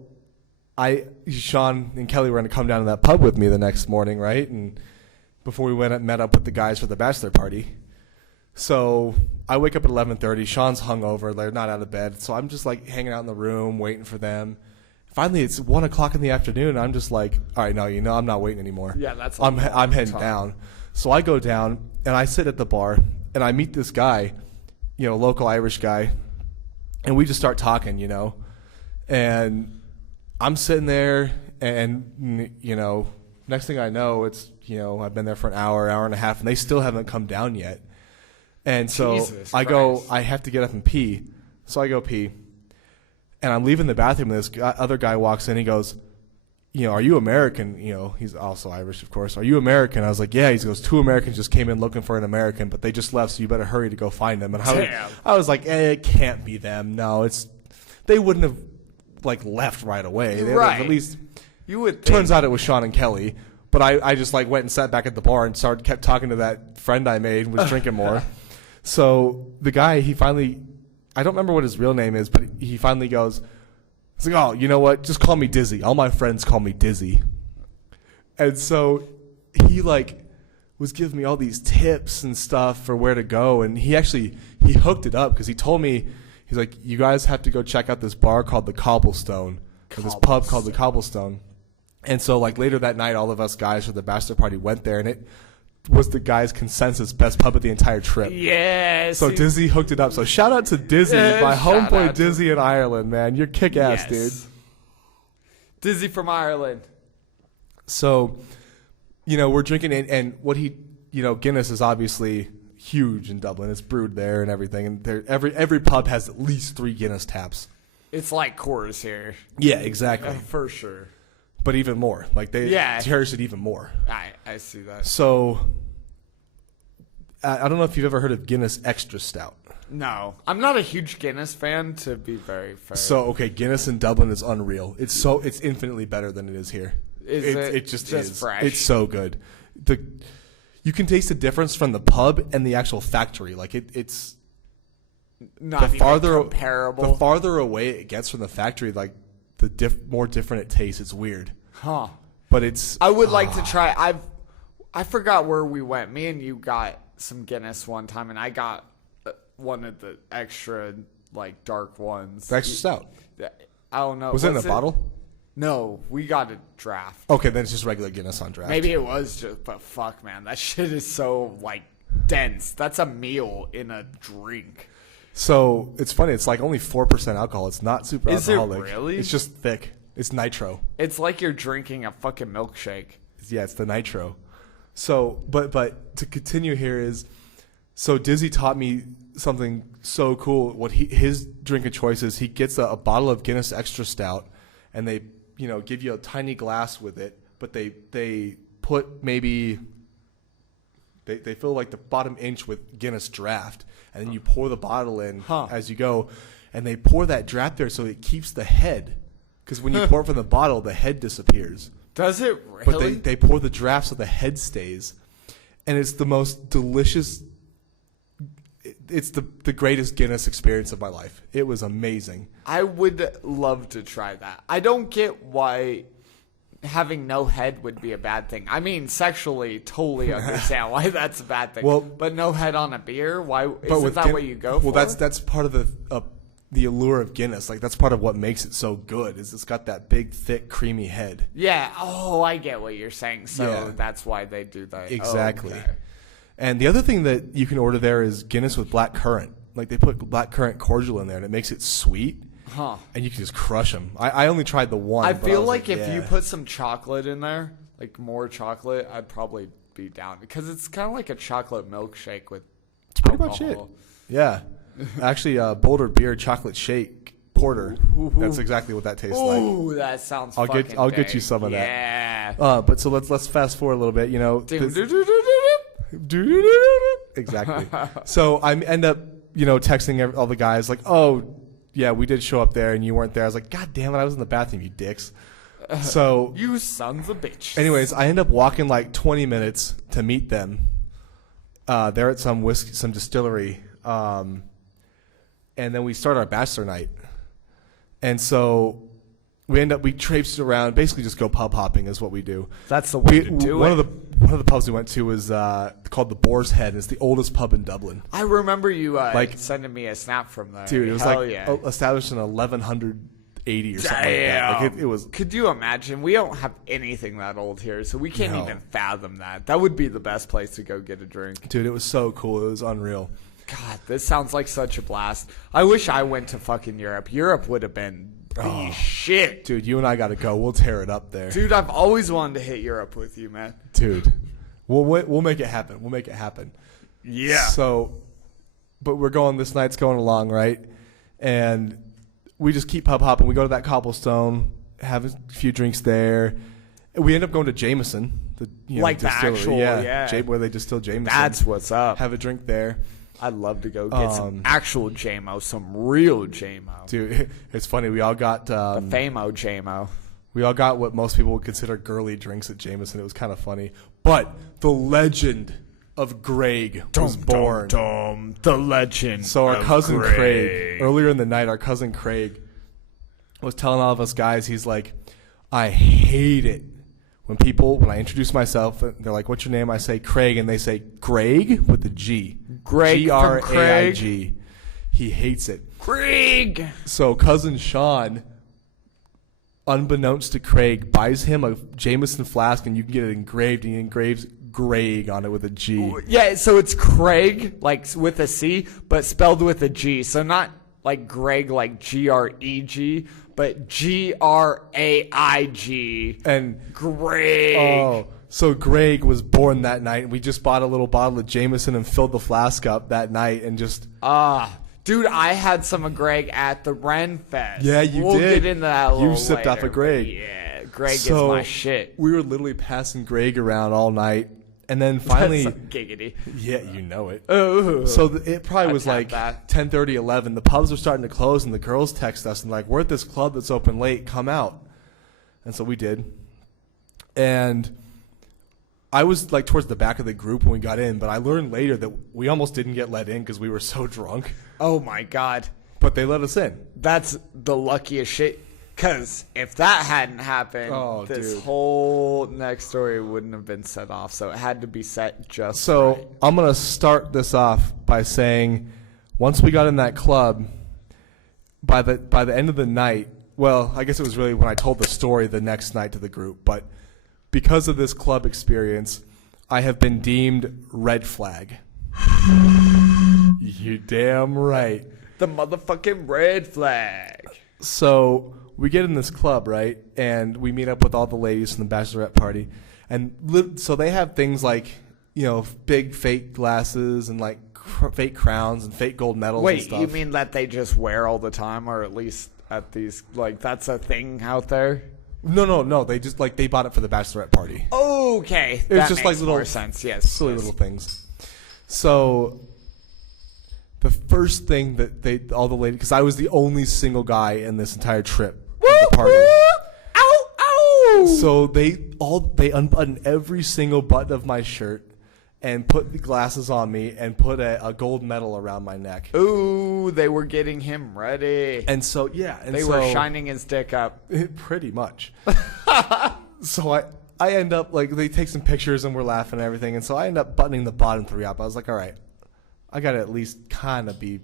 Sean and Kelly were going to come down to that pub with me the next morning, right? And before we went and met up with the guys for the bachelor party. So I wake up at 11:30. Sean's hungover. They're not out of bed. So I'm just hanging out in the room waiting for them. Finally, it's 1 o'clock in the afternoon. And I'm just all right, no, I'm not waiting anymore. Yeah, that's I'm heading down. So I go down and I sit at the bar and I meet this guy, local Irish guy, and we just start talking, and I'm sitting there and next thing I know, it's I've been there for an hour and a half, and they still haven't come down yet. And so Jesus I Christ. have to get up and pee. So I go pee. And I'm leaving the bathroom, and this other guy walks in. He goes, are you American? He's also Irish, of course. Are you American? I was like, yeah. He goes, 2 Americans just came in looking for an American, but they just left, so you better hurry to go find them. And I was like, it can't be them. No, they wouldn't have left right away. They would have Right. at least. You would think. Turns out it was Sean and Kelly, but I just went and sat back at the bar and kept talking to that friend I made and was drinking more. So the guy, he finally, I don't remember what his real name is, but he finally goes, he's like, oh, you know what? Just call me Dizzy. All my friends call me Dizzy. And so he was giving me all these tips and stuff for where to go. And he hooked it up because he told me, he's like, you guys have to go check out this bar called the Cobblestone. Or this pub called the Cobblestone. And so later that night, all of us guys for the bachelor party went there, and it was the guys' consensus best pub of the entire trip. Yes. So Dizzy hooked it up. So shout out to Dizzy, my shout homeboy out to- Dizzy in Ireland, man. You're kick ass, dude. Dizzy from Ireland. So, we're drinking and what Guinness is obviously huge in Dublin. It's brewed there and everything. And every pub has at least 3 Guinness taps. It's like Coors here. Yeah, exactly. For sure. But even more. They cherish it even more. I see that. So, I don't know if you've ever heard of Guinness Extra Stout. No. I'm not a huge Guinness fan, to be very fair. So, okay, Guinness in Dublin is unreal. It's infinitely better than it is here. It just is. Fresh. It's so good. You can taste the difference from the pub and the actual factory. It's not the farther even comparable. The farther away it gets from the factory, the more different it tastes. It's weird. Huh. But it's. I would like to try. I forgot where we went. Me and you got some Guinness one time, and I got one of the extra dark ones. The extra stout. I don't know. Was it in a bottle? No, we got a draft. Okay, then it's just regular Guinness on draft. Maybe it was just, but fuck, man, that shit is so dense. That's a meal in a drink. So it's funny. It's only 4% alcohol. It's not super alcoholic. Is it really? It's just thick. It's nitro. It's like you're drinking a fucking milkshake. Yeah, it's the nitro. So, but to continue here is, so Dizzy taught me something so cool. What his drink of choice is, he gets a bottle of Guinness Extra Stout, and they give you a tiny glass with it, but they put maybe they fill the bottom inch with Guinness draft, and then you pour the bottle in as you go, and they pour that draft there so it keeps the head, because when you pour it from the bottle, the head disappears. Does it really? But they pour the draft so the head stays, and it's the most delicious. It's the greatest Guinness experience of my life. It was amazing. I would love to try that. I don't get why having no head would be a bad thing. I mean, sexually, totally understand why that's a bad thing. Well, but no head on a beer? Why isn't that what you go for? Well, that's part of the allure of Guinness. That's part of what makes it so good. Is it's got that big, thick, creamy head. Yeah. Oh, I get what you're saying. So Yeah. that's why they do that. Exactly. Okay. And the other thing that you can order there is Guinness with black currant. They put black currant cordial in there, and it makes it sweet. Huh. And you can just crush them. I only tried the one. I but feel was if you yeah. put some chocolate in there, more chocolate, I'd probably be down. Because it's kind of like a chocolate milkshake with pretty much it. Yeah. Actually, Boulder Beer Chocolate Shake Porter. That's exactly what that tastes like. Ooh, that sounds I'll fucking get you dang. some of that. Yeah. But so let's fast forward a little bit. Exactly. So I end up, texting all the guys oh, yeah, we did show up there and you weren't there. I was like, God damn it, I was in the bathroom, you dicks. So You sons of bitches. anyways, I end up walking 20 minutes to meet them. They're at some distillery. And then we start our bachelor night. And so we traipsed around, basically just go pub hopping is what we do. That's the way to do one it. One of the pubs we went to was called the Boar's Head. It's the oldest pub in Dublin. I remember you sending me a snap from there. Dude, it was Hell yeah. established in 1180 or something like that. It was. Could you imagine? We don't have anything that old here, so we can't No. even fathom that. That would be the best place to go get a drink. Dude, it was so cool. It was unreal. God, this sounds like such a blast. I wish I went to fucking Europe. Europe would have been the shit. Dude, you and I got to go. We'll tear it up there. Dude, I've always wanted to hit Europe with you, man. Dude, we'll make it happen. We'll make it happen. Yeah. So, but we're going. This night's going along, right? And we just keep hopping. We go to that cobblestone, have a few drinks there. We end up going to Jameson, the Like the distillery. actual, yeah. Where they distill Jameson. That's what's up. Have a drink there. I'd love to go get some actual JMO, some real JMO. Dude, it's funny. We all got The Famo JMO. we all got what most people would consider girly drinks at Jameson. It was kind of funny. But the legend of Greg was born. The legend. So our cousin Craig, earlier in the night, our cousin Craig was telling all of us guys, he's like, I hate it when I introduce myself, they're like, what's your name? I say Craig, and they say Greg with the G. Greg from Craig. G-R-A-I-G. He hates it. Greg. So cousin Sean, unbeknownst to Craig, buys him a Jameson flask, and you can get it engraved, and he engraves Greg on it with a G. Yeah, so it's Craig, like with a C, but spelled with a G. So not like Greg, like G-R-E-G, but G-R-A-I-G. And Greg. Oh, so Greg was born that night, and we just bought a little bottle of Jameson and filled the flask up that night, and just Dude, I had some of Greg at the Ren Fest. Yeah, you we'll did. We'll get into that a little You sipped off later, of Greg. Yeah, Greg So, is my shit. we were literally passing Greg around all night, and then finally, That's giggity. yeah, you know it. Oh. So it probably was I'd like have that. 10:30, 11. The pubs were starting to close, and the girls text us and like, we're at this club that's open late. Come out. And so we did. And I was like towards the back of the group when we got in, but I learned later that we almost didn't get let in because we were so drunk. Oh my God. But they let us in. That's the luckiest shit. Because if that hadn't happened, this dude. whole next story wouldn't have been set off. So it had to be set just So right. I'm going to start this off by saying once we got in that club, by the end of the night, well, I guess it was really when I told the story the next night to the group, but because of this club experience, I have been deemed red flag. You damn right. The motherfucking red flag. So we get in this club, right? And we meet up with all the ladies from the bachelorette party. And so they have things like, big fake glasses and like fake crowns and fake gold medals and Wait, stuff. you mean that they just wear all the time, or at least at these, like, that's a thing out there? No. They just they bought it for the bachelorette party. Okay. It was that just makes like little more sense, yes. silly yes. little things. So the first thing that all the ladies, because I was the only single guy in this entire trip of the party. Ow, ow! So they unbuttoned every single button of my shirt and put the glasses on me and put a gold medal around my neck. Ooh, they were getting him ready. And so They were shining his dick up. Pretty much. So I end up they take some pictures and we're laughing and everything, and so I end up buttoning the bottom three up. I was like, all right, I gotta at least kind of be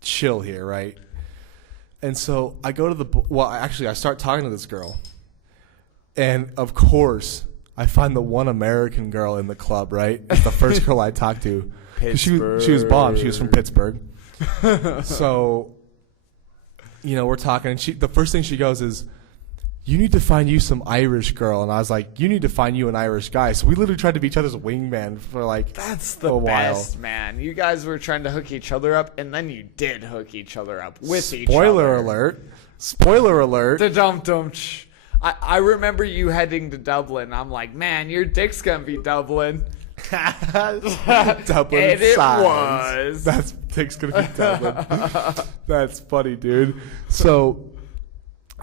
chill here, right? And so I go to I start talking to this girl, and of course I find the one American girl in the club, right? It's the first girl I talked to. She was bomb. She was from Pittsburgh. So, we're talking, and the first thing she goes is, you need to find you some Irish girl. And I was like, you need to find you an Irish guy. So we literally tried to be each other's wingman for That's the a while. best, man. You guys were trying to hook each other up, and then you did hook each other up with each other. Spoiler alert. Da-dum-dum-ch. I remember you heading to Dublin. I'm like, man, your dick's gonna be Dublin. Dublin And it size. was. That's dick's gonna be Dublin. That's funny, dude. So,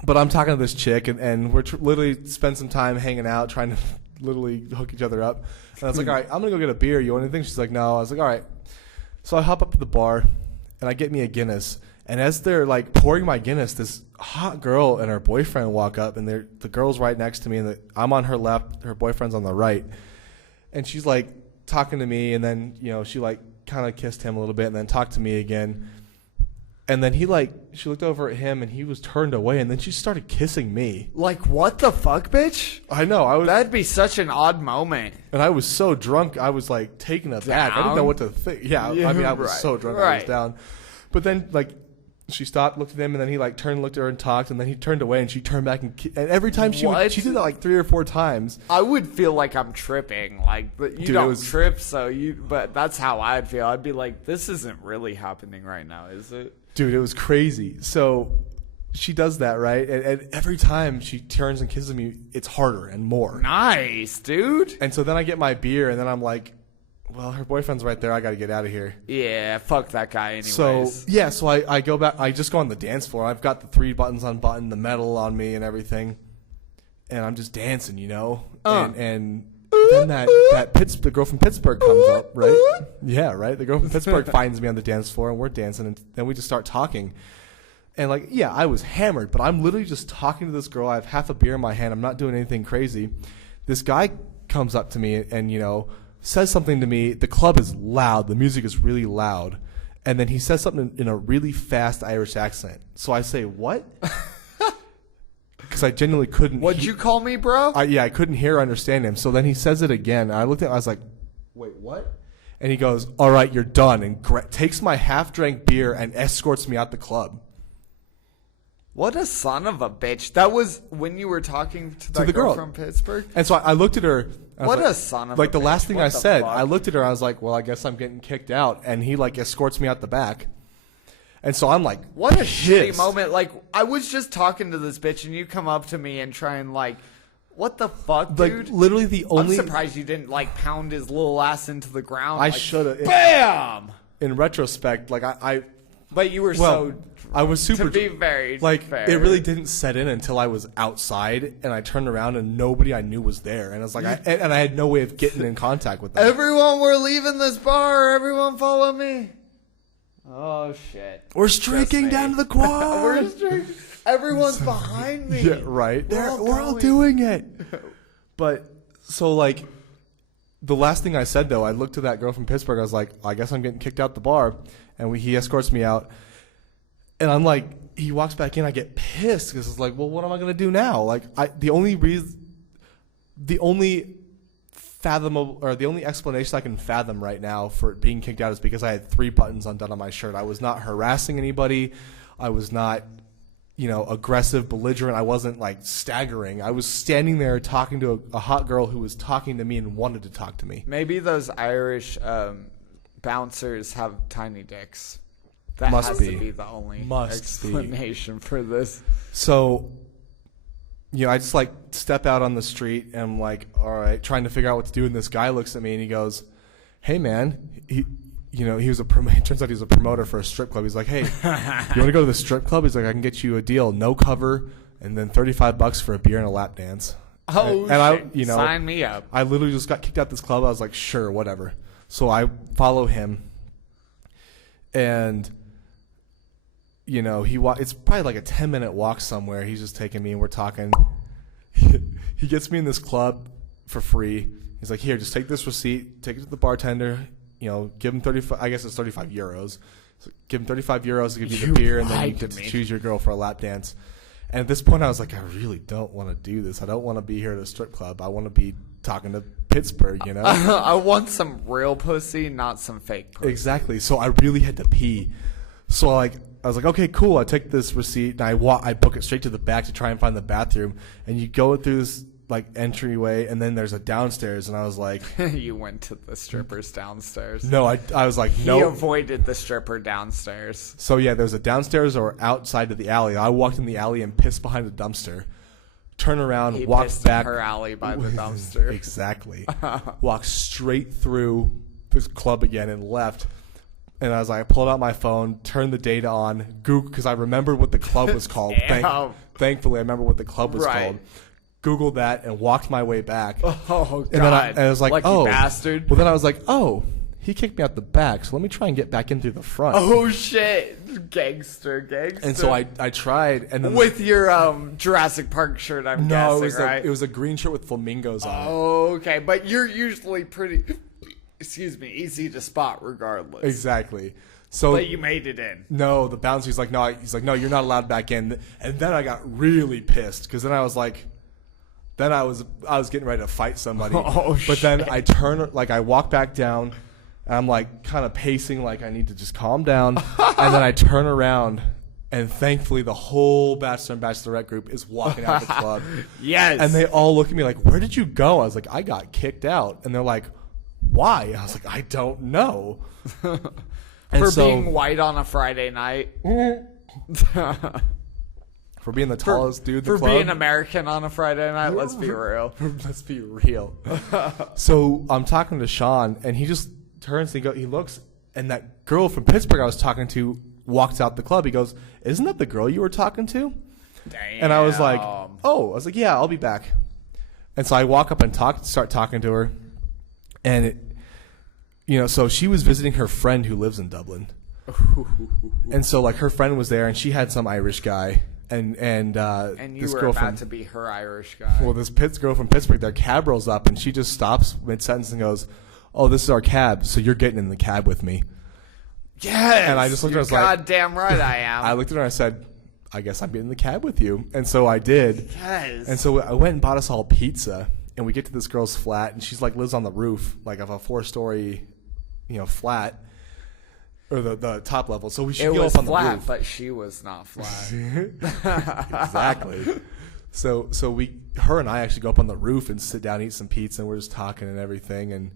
but I'm talking to this chick, and we're literally spend some time hanging out, trying to literally hook each other up. And I was like, all right, I'm gonna go get a beer. You want anything? She's like, no. I was like, all right. So I hop up to the bar, and I get me a Guinness. And as they're pouring my Guinness, this hot girl and her boyfriend walk up, and the girl's right next to me, and I'm on her left, her boyfriend's on the right, and she's talking to me, and then she kind of kissed him a little bit, and then talked to me again, and then she looked over at him, and he was turned away, and then she started kissing me. What the fuck, bitch? I know, That'd be such an odd moment. and I was so drunk, I was taken aback. I didn't know what to think. Yeah, I mean, I was right, so drunk, I was right. down, but then she stopped, looked at him, and then he like turned, looked at her, and talked, and then he turned away, and she turned back, and every time she did that like 3 or 4 times. I would feel like I'm tripping, like, but you don't trip, but that's how I'd feel. I'd be like, this isn't really happening right now, is it? Dude, it was crazy. So she does that, right? And every time she turns and kisses me, it's harder and more. Nice, dude. And so then I get my beer, and then I'm like, well, her boyfriend's right there. I got to get out of here. Yeah, fuck that guy anyways. So I go back. I just go on the dance floor. I've got the 3 buttons unbuttoned, the medal on me and everything. And I'm just dancing, you know? And then the girl from Pittsburgh comes up, right? Yeah, right? The girl from Pittsburgh finds me on the dance floor, and we're dancing. And then we just start talking. And, like, yeah, I was hammered, but I'm literally just talking to this girl. I have half a beer in my hand. I'm not doing anything crazy. This guy comes up to me and, you know, says something to me. The club is loud. The music is really loud. And then he says something in a really fast Irish accent. So I say, what? Because I genuinely couldn't. What'd you call me, bro? I couldn't hear or understand him. So then he says it again. I looked at him. I was like, wait, what? And he goes, all right, you're done. And takes my half-drank beer and escorts me out the club. What a son of a bitch. That was when you were talking to the girl from Pittsburgh? And so I looked at her. What a son of a bitch. Like the last thing I said, I looked at her. I was like, well, I guess I'm getting kicked out. And he like escorts me out the back. And so I'm like, what a shitty moment. Like, I was just talking to this bitch and you come up to me and try and like, what the fuck, dude? Like, literally the only. I'm surprised you didn't like pound his little ass into the ground. I like, should have. Bam! In retrospect, like But you were I was super. To be very like fair. It really didn't set in until I was outside and I turned around and nobody I knew was there, and I was like, I had no way of getting in contact with them. Everyone, we're leaving this bar. Everyone, follow me. Oh shit! We're streaking down to the quad. We're streaking. Everyone's behind me. Yeah, right. We're all doing it. But so like, the last thing I said though, I looked to that girl from Pittsburgh. I was like, I guess I'm getting kicked out the bar, and he escorts me out. And I'm like, he walks back in. I get pissed because it's like, well, what am I gonna do now? Like, the only explanation I can fathom right now for being kicked out is because I had 3 buttons undone on my shirt. I was not harassing anybody. I was not, aggressive, belligerent. I wasn't like staggering. I was standing there talking to a hot girl who was talking to me and wanted to talk to me. Maybe those Irish bouncers have tiny dicks. That has to be the only explanation for this. So, I just like step out on the street and I'm like, all right, trying to figure out what to do. And this guy looks at me and he goes, hey man, he was it turns out he was a promoter for a strip club. He's like, hey, you want to go to the strip club? He's like, I can get you a deal, no cover, and then $35 for a beer and a lap dance. Oh, shit. Sign me up. I literally just got kicked out this club. I was like, sure, whatever. So I follow him, and it's probably like a 10-minute walk somewhere. He's just taking me and we're talking. He gets me in this club for free. He's like, here, just take this receipt, take it to the bartender, give him 35, I guess it's 35 euros. So give him 35 euros to give you the beer, and then you get to choose your girl for a lap dance. And at this point I was like, I really don't want to do this. I don't want to be here at a strip club. I want to be talking to Pittsburgh, I want some real pussy, not some fake pussy. Exactly. So I really had to pee. So I was like, okay, cool. I take this receipt and I book it straight to the back to try and find the bathroom. And you go through this like entryway, and then there's a downstairs. And I was like, you went to the strippers downstairs. No, I was like, no. He avoided the stripper downstairs. So yeah, there's a downstairs or outside of the alley. I walked in the alley and pissed behind the dumpster. Turn around, walk back. Her alley by the dumpster. Exactly. Walked straight through this club again and left. And as I pulled out my phone, turned the data on, Google, because I remembered what the club was called. Thankfully, I remember what the club was called. Googled that and walked my way back. Oh, God. And then I was like, lucky bastard. Well, then I was like, oh, he kicked me out the back, so let me try and get back in through the front. Oh, shit. Gangster. And so I tried. And then with your Jurassic Park shirt, I'm guessing, right? It was a green shirt with flamingos on it. Oh, okay. But you're usually pretty... easy to spot regardless. Exactly. But you made it in. No, the bouncer's like, no. He's like, no, you're not allowed back in. And then I got really pissed because then I was like, I was getting ready to fight somebody. Oh, but then I walk back down, and I'm like kind of pacing, like I need to just calm down. And then I turn around, And thankfully, the whole Bachelor and Bachelorette group is walking out of the club. Yes. And they all look at me like, where did you go? I was like, I got kicked out. And they're like, why? I was like, I don't know. For being white on a Friday night. For being the tallest dude in the For club. being American on a Friday night, let's be real. Let's be real. So I'm talking to Sean, and he just turns and he looks, and that girl from Pittsburgh I was talking to walks out the club. He goes, isn't that the girl you were talking to? Damn. And I was like, oh. I was like, yeah, I'll be back. And so I walk up and start talking to her. And, so she was visiting her friend who lives in Dublin. And so, like, her friend was there, and she had some Irish guy. And you this were girl about to be her Irish guy. Well, this girl from Pittsburgh, their cab rolls up, and she just stops mid-sentence and goes, oh, this is our cab, so you're getting in the cab with me. Yes! And I just looked at her, I was goddamn right I am. I looked at her and I said, I guess I'm getting in the cab with you. And so I did. Yes. And so I went and bought us all pizza, and we get to this girl's flat, and she's like lives on the roof, like of a 4-story, flat. Or the top level. So we should go up on the roof. It was flat, but she was not flat. Exactly. So her and I actually go up on the roof and sit down and eat some pizza, and we're just talking and everything, and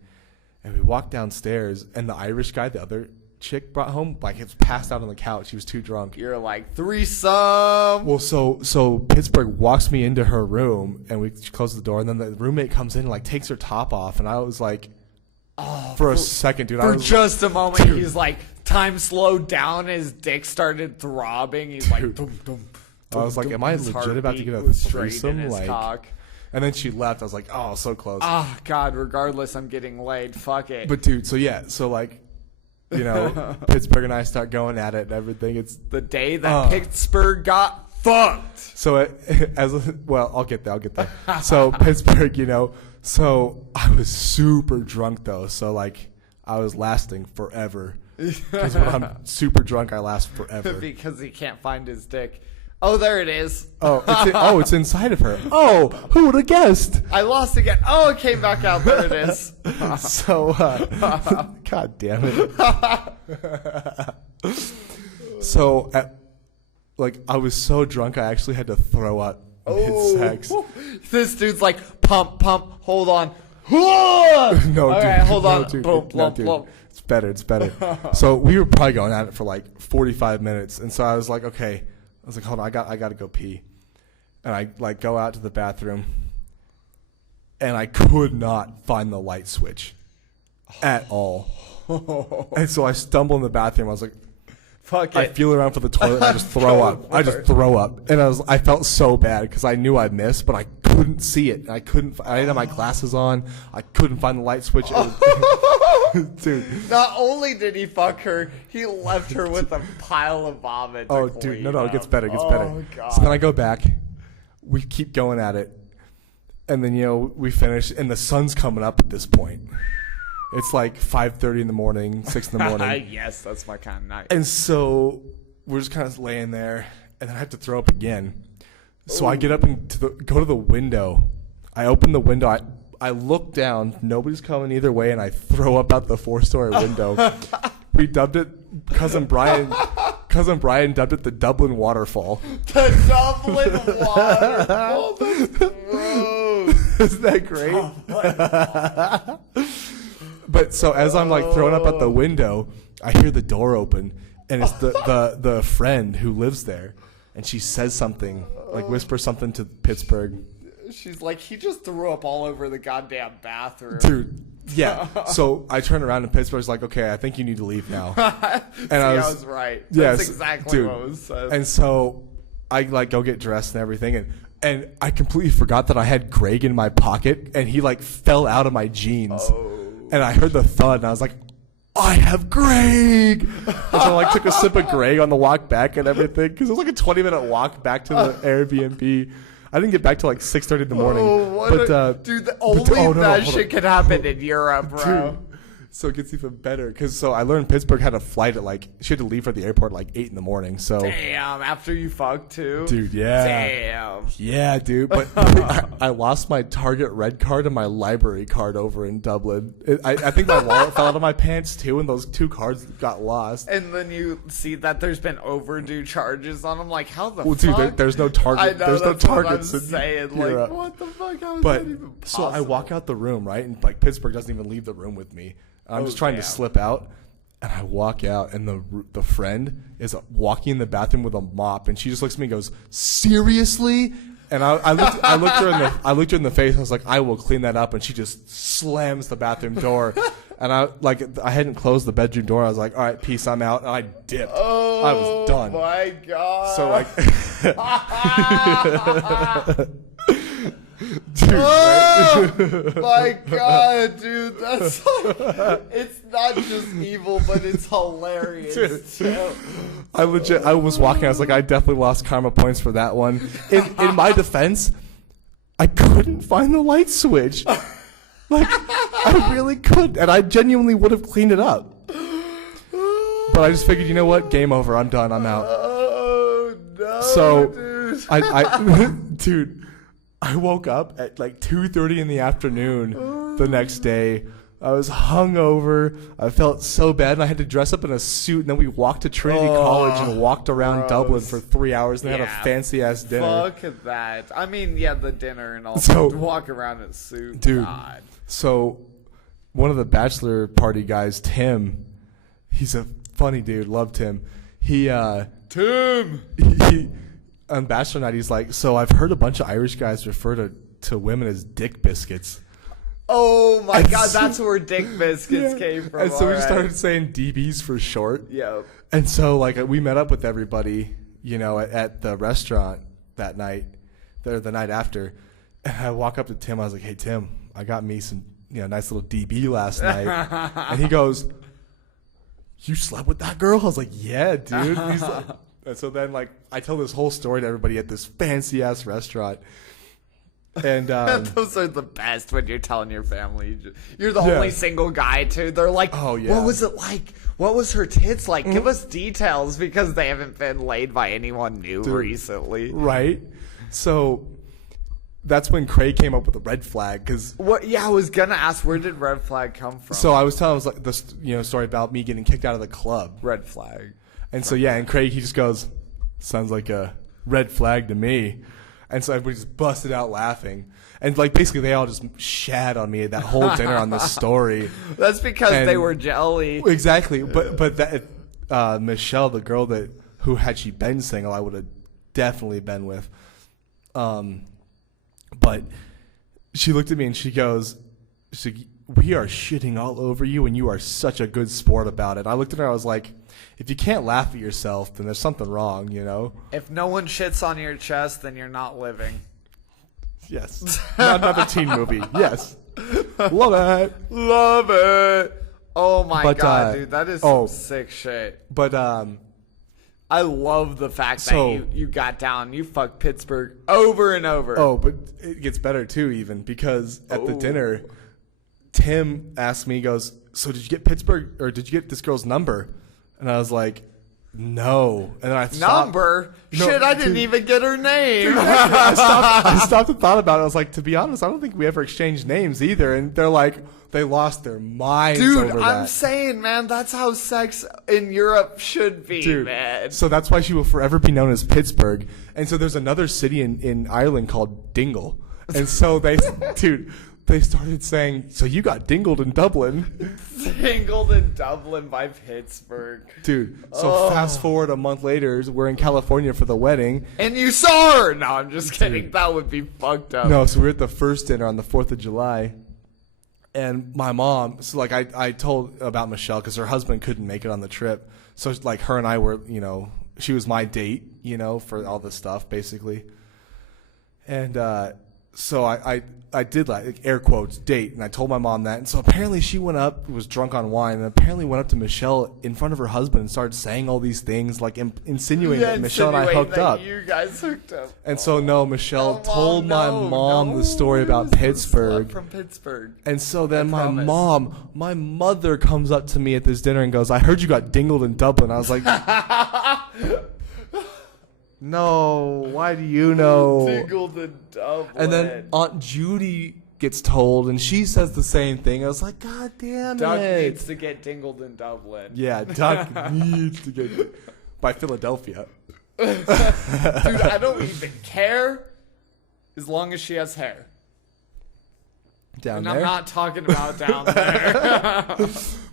we walk downstairs, and the Irish guy, the other chick brought home, like, it's passed out on the couch. He was too drunk. You're like, threesome. Well, so Pittsburgh walks me into her room, and we close the door, and then the roommate comes in and, like, takes her top off, and I was like, for a second, dude. For just a moment, he's like, time slowed down, his dick started throbbing. He's like, dum, dum, I was like, am I legit about to get a threesome? Like, cock. And then she left. I was like, oh, so close. Oh, God, regardless, I'm getting laid. Fuck it. But, dude, so like, Pittsburgh and I start going at it and everything. It's the day that Pittsburgh got fucked. So, I'll get there. So, Pittsburgh, so I was super drunk, though. So, like, I was lasting forever. Because when I'm super drunk, I last forever. Because he can't find his dick. Oh, there it is. It's inside of her. Oh, who would have guessed? I lost again. Oh, it came back out. There it is. So, God damn it. So, I was so drunk, I actually had to throw up mid-sex. This dude's like, pump, hold on. No, dude. All right, hold on. No, dude. Boom, No, plump, dude. plump. It's better. So we were probably going at it for like 45 minutes. And so I was like, okay. I was like, hold on, I got to go pee. And I like go out to the bathroom. And I could not find the light switch at all. And so I stumble in the bathroom. I was like, fuck it. I feel around for the toilet and I just throw up. And I felt so bad because I knew I'd missed, but I couldn't see it. I didn't have my glasses on. I couldn't find the light switch. Dude. Not only did he fuck her, he left her with a pile of vomit. Oh, dude. No, it gets better. God. So then I go back. We keep going at it. And then, we finish. And the sun's coming up at this point. It's like 5:30 in the morning, 6 in the morning. Yes, that's my kind of night. And so we're just kind of laying there. And then I have to throw up again. So I get up and go to the window. I open the window. I look down. Nobody's coming either way. And I throw up out the 4-story window. We dubbed it, Cousin Brian dubbed it the Dublin Waterfall. The Dublin Waterfall? That's gross. Isn't that great? But so as I'm like throwing up out the window, I hear the door open, and it's the friend who lives there, and she says something, like whispers something to Pittsburgh. She's like, he just threw up all over the goddamn bathroom. Dude, yeah. So I turn around and Pittsburgh's like, okay, I think you need to leave now. And I was right. Yes, that's exactly dude. what was said. And so I like go get dressed and everything, and I completely forgot that I had Greg in my pocket, and he like fell out of my jeans. And I heard the thud, and I was like, I have Greg! And so I like took a sip of Greg on the walk back and everything, because it was like a 20-minute walk back to the Airbnb. I didn't get back till like 6:30 in the morning. Dude, only that shit can happen in Europe, bro. Dude. So it gets even better because I learned Pittsburgh had a flight at she had to leave for the airport at 8 in the morning. So Damn, after you fucked too? dude, yeah. Damn. Yeah, dude. But I lost my Target Red card and my library card over in Dublin. I think my wallet fell out of my pants too, and those 2 cards got lost. And then you see that there's been overdue charges on them. Like, how the Well, fuck? dude, there's no Target. I know, There's no that's what I'm Targets in saying. Europe. Like, what the fuck? How is But that even so I possible? walk out the room, right, and Pittsburgh doesn't even leave the room with me. I'm just trying to damn. slip out, and I walk out, and the friend is walking in the bathroom with a mop, and she just looks at me and goes, "Seriously?" And I looked her in the face. I was like, "I will clean that up," and she just slams the bathroom door, and I hadn't closed the bedroom door. I was like, "All right, peace, I'm out," and I dipped. Oh, I was done. My God. So dude, Oh my God, dude, that's it's not just evil, but it's hilarious. I was walking. I was like, I definitely lost karma points for that one. In my defense, I couldn't find the light switch. I really could, and I genuinely would have cleaned it up. But I just figured, you know what? Game over. I'm done. I'm out. Oh no, So, dude. dude, I woke up at 2:30 in the afternoon the next day. I was hungover. I felt so bad, and I had to dress up in a suit. And then we walked to Trinity College and walked around gross. Dublin for 3 hours. And they had Yeah, a fancy ass dinner. Fuck that. I mean, yeah, the dinner and all. So- So, walk around in a suit, Dude. God. So, one of the bachelor party guys, Tim, he's a funny dude. Loved him. He on bachelor night, he's like, "So I've heard a bunch of Irish guys refer to women as dick biscuits." Oh my And God, so- that's where Dick Biscuits came from. And so we alright. started saying DBs for short. Yep. And so we met up with everybody, at the restaurant that night, or the night after. And I walk up to Tim. I was like, "Hey Tim, I got me some nice little DB last night." And he goes, "You slept with that girl?" I was like, "Yeah, dude." He's like, and so then I tell this whole story to everybody at this fancy ass restaurant. And Those are the best when you're telling your family. You're the Yeah. only single guy, too. They're like, Oh, yeah. what was it like? What was her tits like? Give us details, because they haven't been laid by anyone new recently. right, so that's when Craig came up with a red flag because. What? Yeah, I was gonna ask, where did Red Flag come from? So I was telling the story about me getting kicked out of the club. Red Flag. And so, yeah, and Craig, he just goes, "Sounds like a red flag to me." And so everybody just busted out laughing. And, basically they all just shat on me that whole dinner on this story. That's because And- they were jelly. Exactly. But that Michelle, the girl who had she been single, I would have definitely been with. But she looked at me and she goes, "We are shitting all over you, and you are such a good sport about it." I looked at her, I was like, if you can't laugh at yourself, then there's something wrong, If no one shits on your chest, then you're not living. Yes. Not another teen movie. Yes. Love it. Love it. Oh my But, God, dude, that is some sick shit. But I love the fact So- that you got down, you fucked Pittsburgh over and over. but it gets better too, even because at the Oh. dinner, Tim asked me, he goes, "So did you get Pittsburgh, or did you get this girl's number?" And I was like, "No." And then I stopped. Number? No, Shit, I didn't dude. even get her name. I stopped and thought about it. I was like, to be honest, I don't think we ever exchanged names either. And they're like, they lost their minds Dude, over I'm that. saying, man, that's how sex in Europe should be, Dude, man. so that's why she will forever be known as Pittsburgh. And so there's another city in Ireland called Dingle. And so they started saying, "So you got dingled in Dublin." Singled in Dublin by Pittsburgh. Dude, so fast forward a month later, we're in California for the wedding. And you saw her. No, I'm just kidding. That would be fucked up. No, so we're at the first dinner on the 4th of July. And my mom, so I told about Michelle because her husband couldn't make it on the trip. So her and I were, she was my date, for all this stuff basically. And so I did like air quotes date, and I told my mom that, and so apparently she went up, was drunk on wine, and apparently went up to Michelle in front of her husband and started saying all these things, like insinuating that Michelle and I hooked up. You guys hooked up. And so Michelle No, told my mom the story about Pittsburgh. From Pittsburgh. And so then my promise. mother comes up to me at this dinner and goes, "I heard you got dingled in Dublin." I was like, "No, why do you know?" Dingled in Dublin. And then Aunt Judy gets told, and she says the same thing. I was like, "God damn Duck it!" needs to get dingled in Dublin. Yeah, Duck needs to get by Philadelphia. Dude, I don't even care as long as she has hair. Down And there. I'm not talking about down there.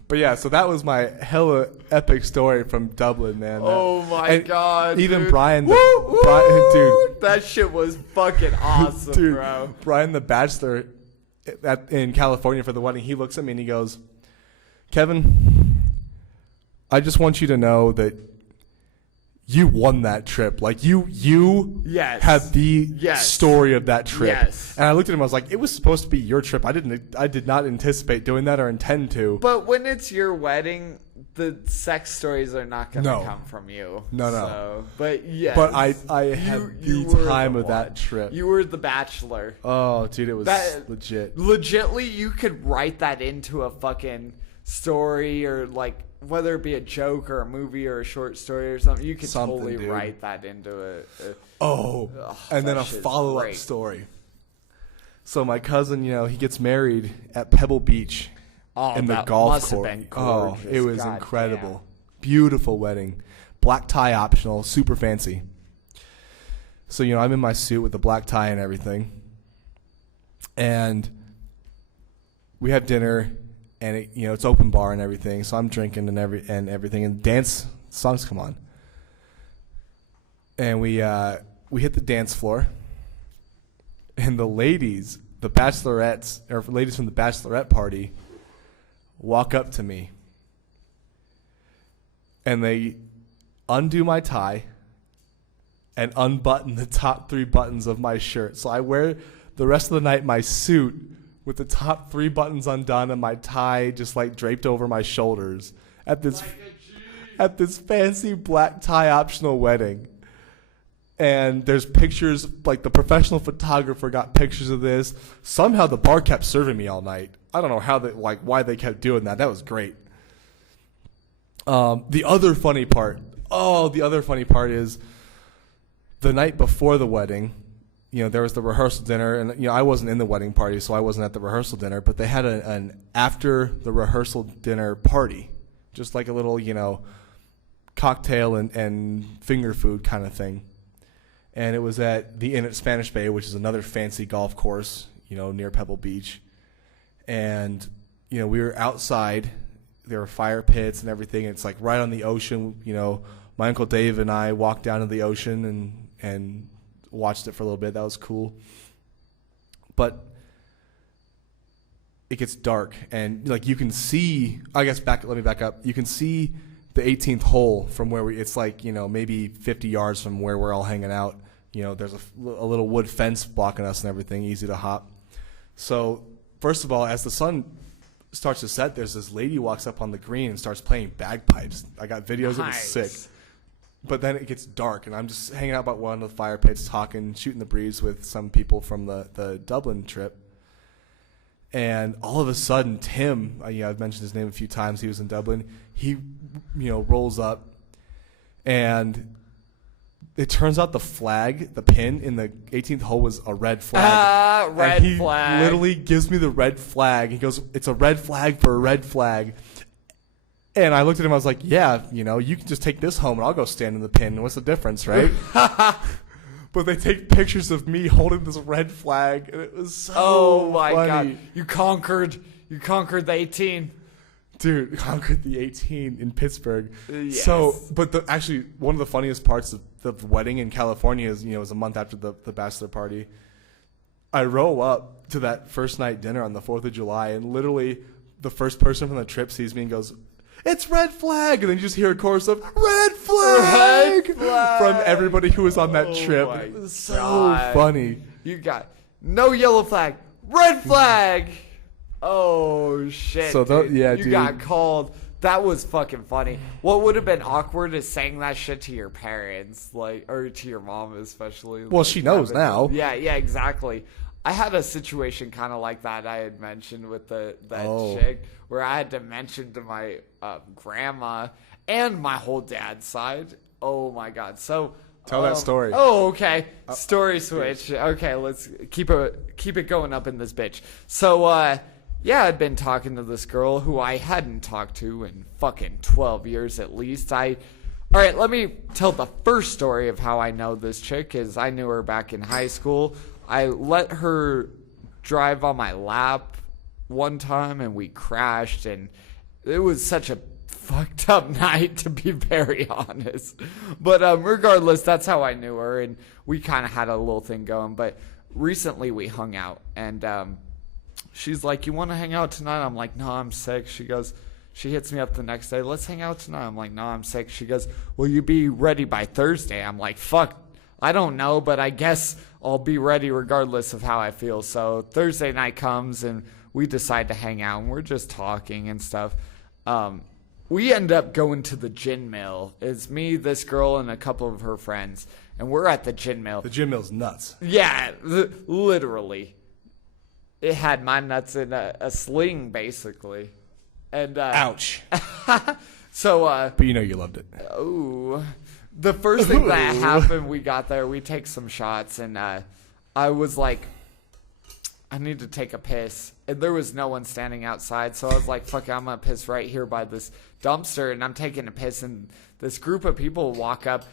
But yeah, so that was my hella epic story from Dublin, man. Oh my And god. even dude. Brian, Woo, Brian, dude, that shit was fucking awesome, dude, bro. Brian the Bachelor in California for the wedding, he looks at me and he goes, "Kevin, I just want you to know that you won that trip. Like you Yes. have the Yes. story of that trip." Yes. And I looked at him, I was like, "It was supposed to be your trip. I did not anticipate doing that or intend to." But when it's your wedding, the sex stories are not going to No. come from you. No. So, but yes. But I had you the were time of one. that trip. You were the bachelor. Oh, dude, it was That- legit. Legitly, you could write that into a fucking story or like whether it be a joke or a movie or a short story or something. You could Something, totally dude. write that into it. Oh, and then that a shit's follow-up great. story. So my cousin, he gets married at Pebble Beach Oh, in the that golf must have course. been Oh, gorgeous. it was God incredible. damn. Beautiful wedding. Black tie optional, super fancy. So, I'm in my suit with the black tie and everything. And we have dinner, and it's open bar and everything. So I'm drinking and everything, and dance songs come on. And we hit the dance floor, and the ladies, the bachelorettes, or ladies from the bachelorette party, walk up to me, and they undo my tie and unbutton the top 3 buttons of my shirt. So I wear the rest of the night my suit with the top 3 buttons undone and my tie just like draped over my shoulders at this fancy black tie optional wedding. And there's pictures, like the professional photographer got pictures of this. Somehow the bar kept serving me all night. I don't know why they kept doing that. That was great. The other funny part is the night before the wedding, there was the rehearsal dinner, and I wasn't in the wedding party, so I wasn't at the rehearsal dinner, but they had an after the rehearsal dinner party, just like a little, cocktail and finger food kind of thing. And it was at the Inn at Spanish Bay, which is another fancy golf course, near Pebble Beach. And, we were outside. There were fire pits and everything. It's like right on the ocean. My Uncle Dave and I walked down to the ocean and watched it for a little bit. That was cool. But it gets dark, and you can see, let me back up. You can see the 18th hole from where it's maybe 50 yards from where we're all hanging out. There's a little wood fence blocking us and everything, easy to hop. So first of all, as the sun starts to set, there's this lady walks up on the green and starts playing bagpipes. I got videos. Nice. It was sick. But then it gets dark, and I'm just hanging out by one of the fire pits, talking, shooting the breeze with some people from the Dublin trip. And all of a sudden, Tim, I've mentioned his name a few times. He was in Dublin. He, rolls up, and it turns out the flag, the pin in the 18th hole was a red flag. Red and he flag. literally gives me the red flag. He goes, "It's a red flag for a red flag." And I looked at him, I was like, "Yeah, you can just take this home and I'll go stand in the pin. What's the difference, right?" But they take pictures of me holding this red flag, and it was so funny. God. You conquered the 18. Dude, conquered the 18 in Pittsburgh. Yes. So, but actually, one of the funniest parts of the wedding in California is, it was a month after the bachelor party. I roll up to that first night dinner on the 4th of July, and literally the first person from the trip sees me and goes, "It's red flag," and then you just hear a chorus of "red flag" Red flag. from everybody who was on that trip. my It was so God. funny. You got No yellow flag. Red flag. Oh shit. So dude. You dude. got called. That was fucking funny. What would have been awkward is saying that shit to your parents, like, or to your mom especially. Well, like, she knows now. Yeah, exactly. I had a situation kind of like that I had mentioned with that chick, where I had to mention to my grandma and my whole dad's side. Oh my god! So tell that story. Oh, okay. Story switch. Okay, let's keep it going up in this bitch. So, yeah, I'd been talking to this girl who I hadn't talked to in fucking 12 years at least. All right, let me tell the first story of how I know this chick is I knew her back in high school. I let her drive on my lap one time and we crashed, and it was such a fucked up night, to be very honest. But regardless, that's how I knew her, and we kind of had a little thing going. But recently we hung out, and she's like, you want to hang out tonight? I'm like, no, I'm sick. She hits me up the next day. Let's hang out tonight. I'm like, no, I'm sick. She goes, will you be ready by Thursday? I'm like, fuck, I don't know, but I guess I'll be ready regardless of how I feel. So Thursday night comes and we decide to hang out and we're just talking and stuff. We end up going to the gin mill. It's me, this girl, and a couple of her friends. And we're at the gin mill. The gin mill's nuts. Yeah, literally. It had my nuts in a sling, basically. And ouch. So, but you know you loved it. Oh, the first thing that happened, we got there, we take some shots, and I was like, I need to take a piss. And there was no one standing outside, so I was like, fuck it, I'm gonna piss right here by this dumpster. And I'm taking a piss, and this group of people walk up,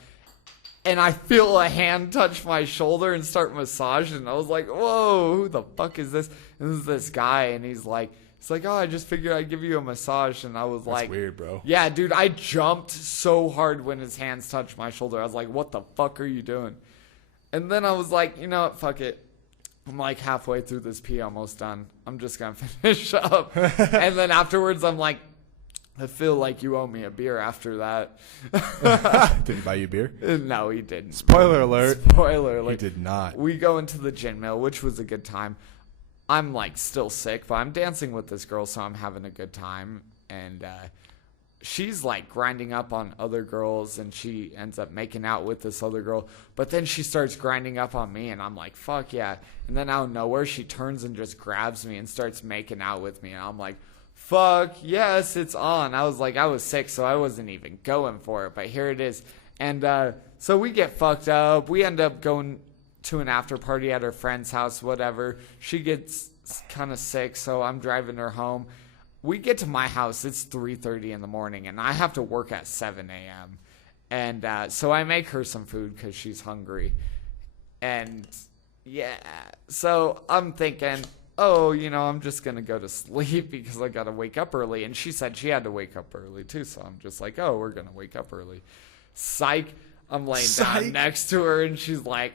and I feel a hand touch my shoulder and start massaging. And I was like, whoa, who the fuck is this? And this is this guy, and he's like, oh, I just figured I'd give you a massage. And I was like, that's weird, bro. Yeah, dude, I jumped so hard when his hands touched my shoulder. I was like, what the fuck are you doing? And then I was like, you know what, fuck it. I'm like halfway through this pee, almost done. I'm just going to finish up. And then afterwards, I'm like, I feel like you owe me a beer after that. Did he buy you beer? No, he didn't. Spoiler alert. Spoiler alert. He did not. We go into the gin mill, which was a good time. I'm like still sick, but I'm dancing with this girl, so I'm having a good time. And she's like grinding up on other girls, and she ends up making out with this other girl. But then she starts grinding up on me, and I'm like, fuck yeah. And then out of nowhere, she turns and just grabs me and starts making out with me. And I'm like, fuck yes, it's on. I was like, I was sick, so I wasn't even going for it, but here it is. And so we get fucked up. We end up going to an after party at her friend's house, whatever. She gets kind of sick, so I'm driving her home. We get to my house. It's 3:30 in the morning, and I have to work at 7 a.m. And so I make her some food because she's hungry. And yeah, so I'm thinking, oh, you know, I'm just going to go to sleep because I got to wake up early. And she said she had to wake up early too. So I'm just like, oh, we're going to wake up early. Psych. I'm laying down next to her, and she's like,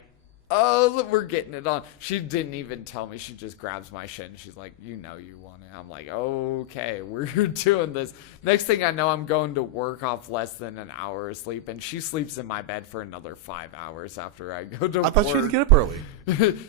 oh, look, we're getting it on. She didn't even tell me. She just grabs my shit, and she's like, you know you want it. I'm like, okay, we're doing this. Next thing I know, I'm going to work off less than an hour of sleep, and she sleeps in my bed for another 5 hours after I go to work. I thought she had to get up early.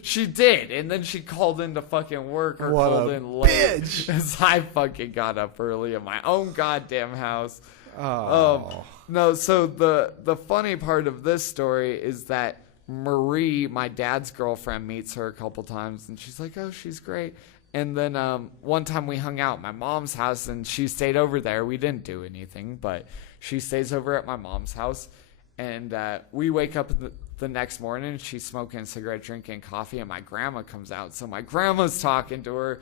She did, and then she called in to fucking work or what called a in late. bitch. As I fucking got up early in my own goddamn house. Oh. No, so the funny part of this story is that Marie, my dad's girlfriend, meets her a couple times, and she's like, oh, she's great. And then one time we hung out at my mom's house, and she stayed over there. We didn't do anything, but she stays over at my mom's house. And we wake up the next morning, and she's smoking a cigarette, drinking coffee, and my grandma comes out. So my grandma's talking to her.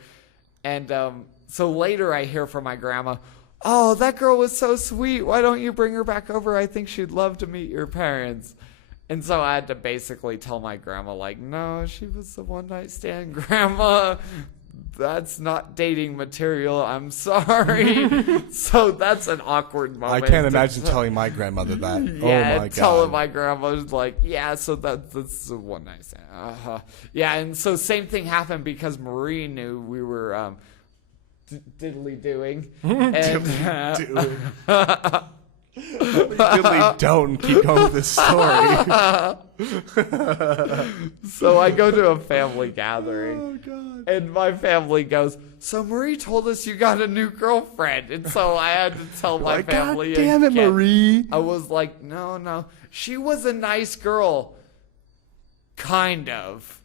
And so later I hear from my grandma, oh, that girl was so sweet. Why don't you bring her back over? I think she'd love to meet your parents. And so I had to basically tell my grandma, like, no, she was the one-night stand, Grandma. That's not dating material. I'm sorry. So that's an awkward moment. I can't imagine telling my grandmother that. Yeah, oh, my God. Telling my grandma was like, yeah, so that's a one-night stand. Yeah, and so same thing happened because Marie knew we were diddly-doing. And, Goodly don't keep going with this story. So I go to a family gathering. Oh, God. And my family goes, so Marie told us you got a new girlfriend. And so I had to tell my Like, family. God damn it, again. Marie. I was like, no. She was a nice girl. Kind of.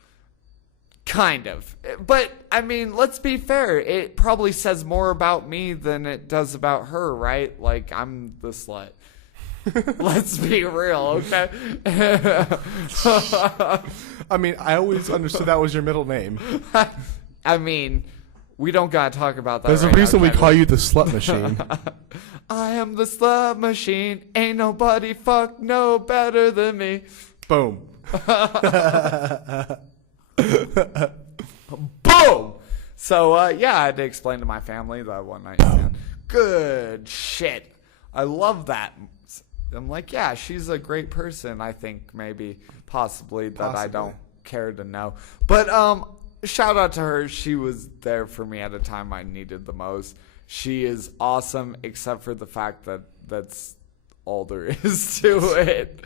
But, I mean, let's be fair. It probably says more about me than it does about her, right? Like, I'm the slut. Let's be real, okay? I mean, I always understood that was your middle name. I mean, we don't gotta talk about that. There's right a reason now, we Kevin. call you the slut machine. I am the slut machine. Ain't nobody fuck no better than me. Boom. Boom! So, yeah, I had to explain to my family that one night stand. Good shit. I love that. I'm like, yeah, she's a great person, I think, maybe, possibly, that I don't care to know. But, shout out to her. She was there for me at a time I needed the most. She is awesome, except for the fact that that's all there is to it.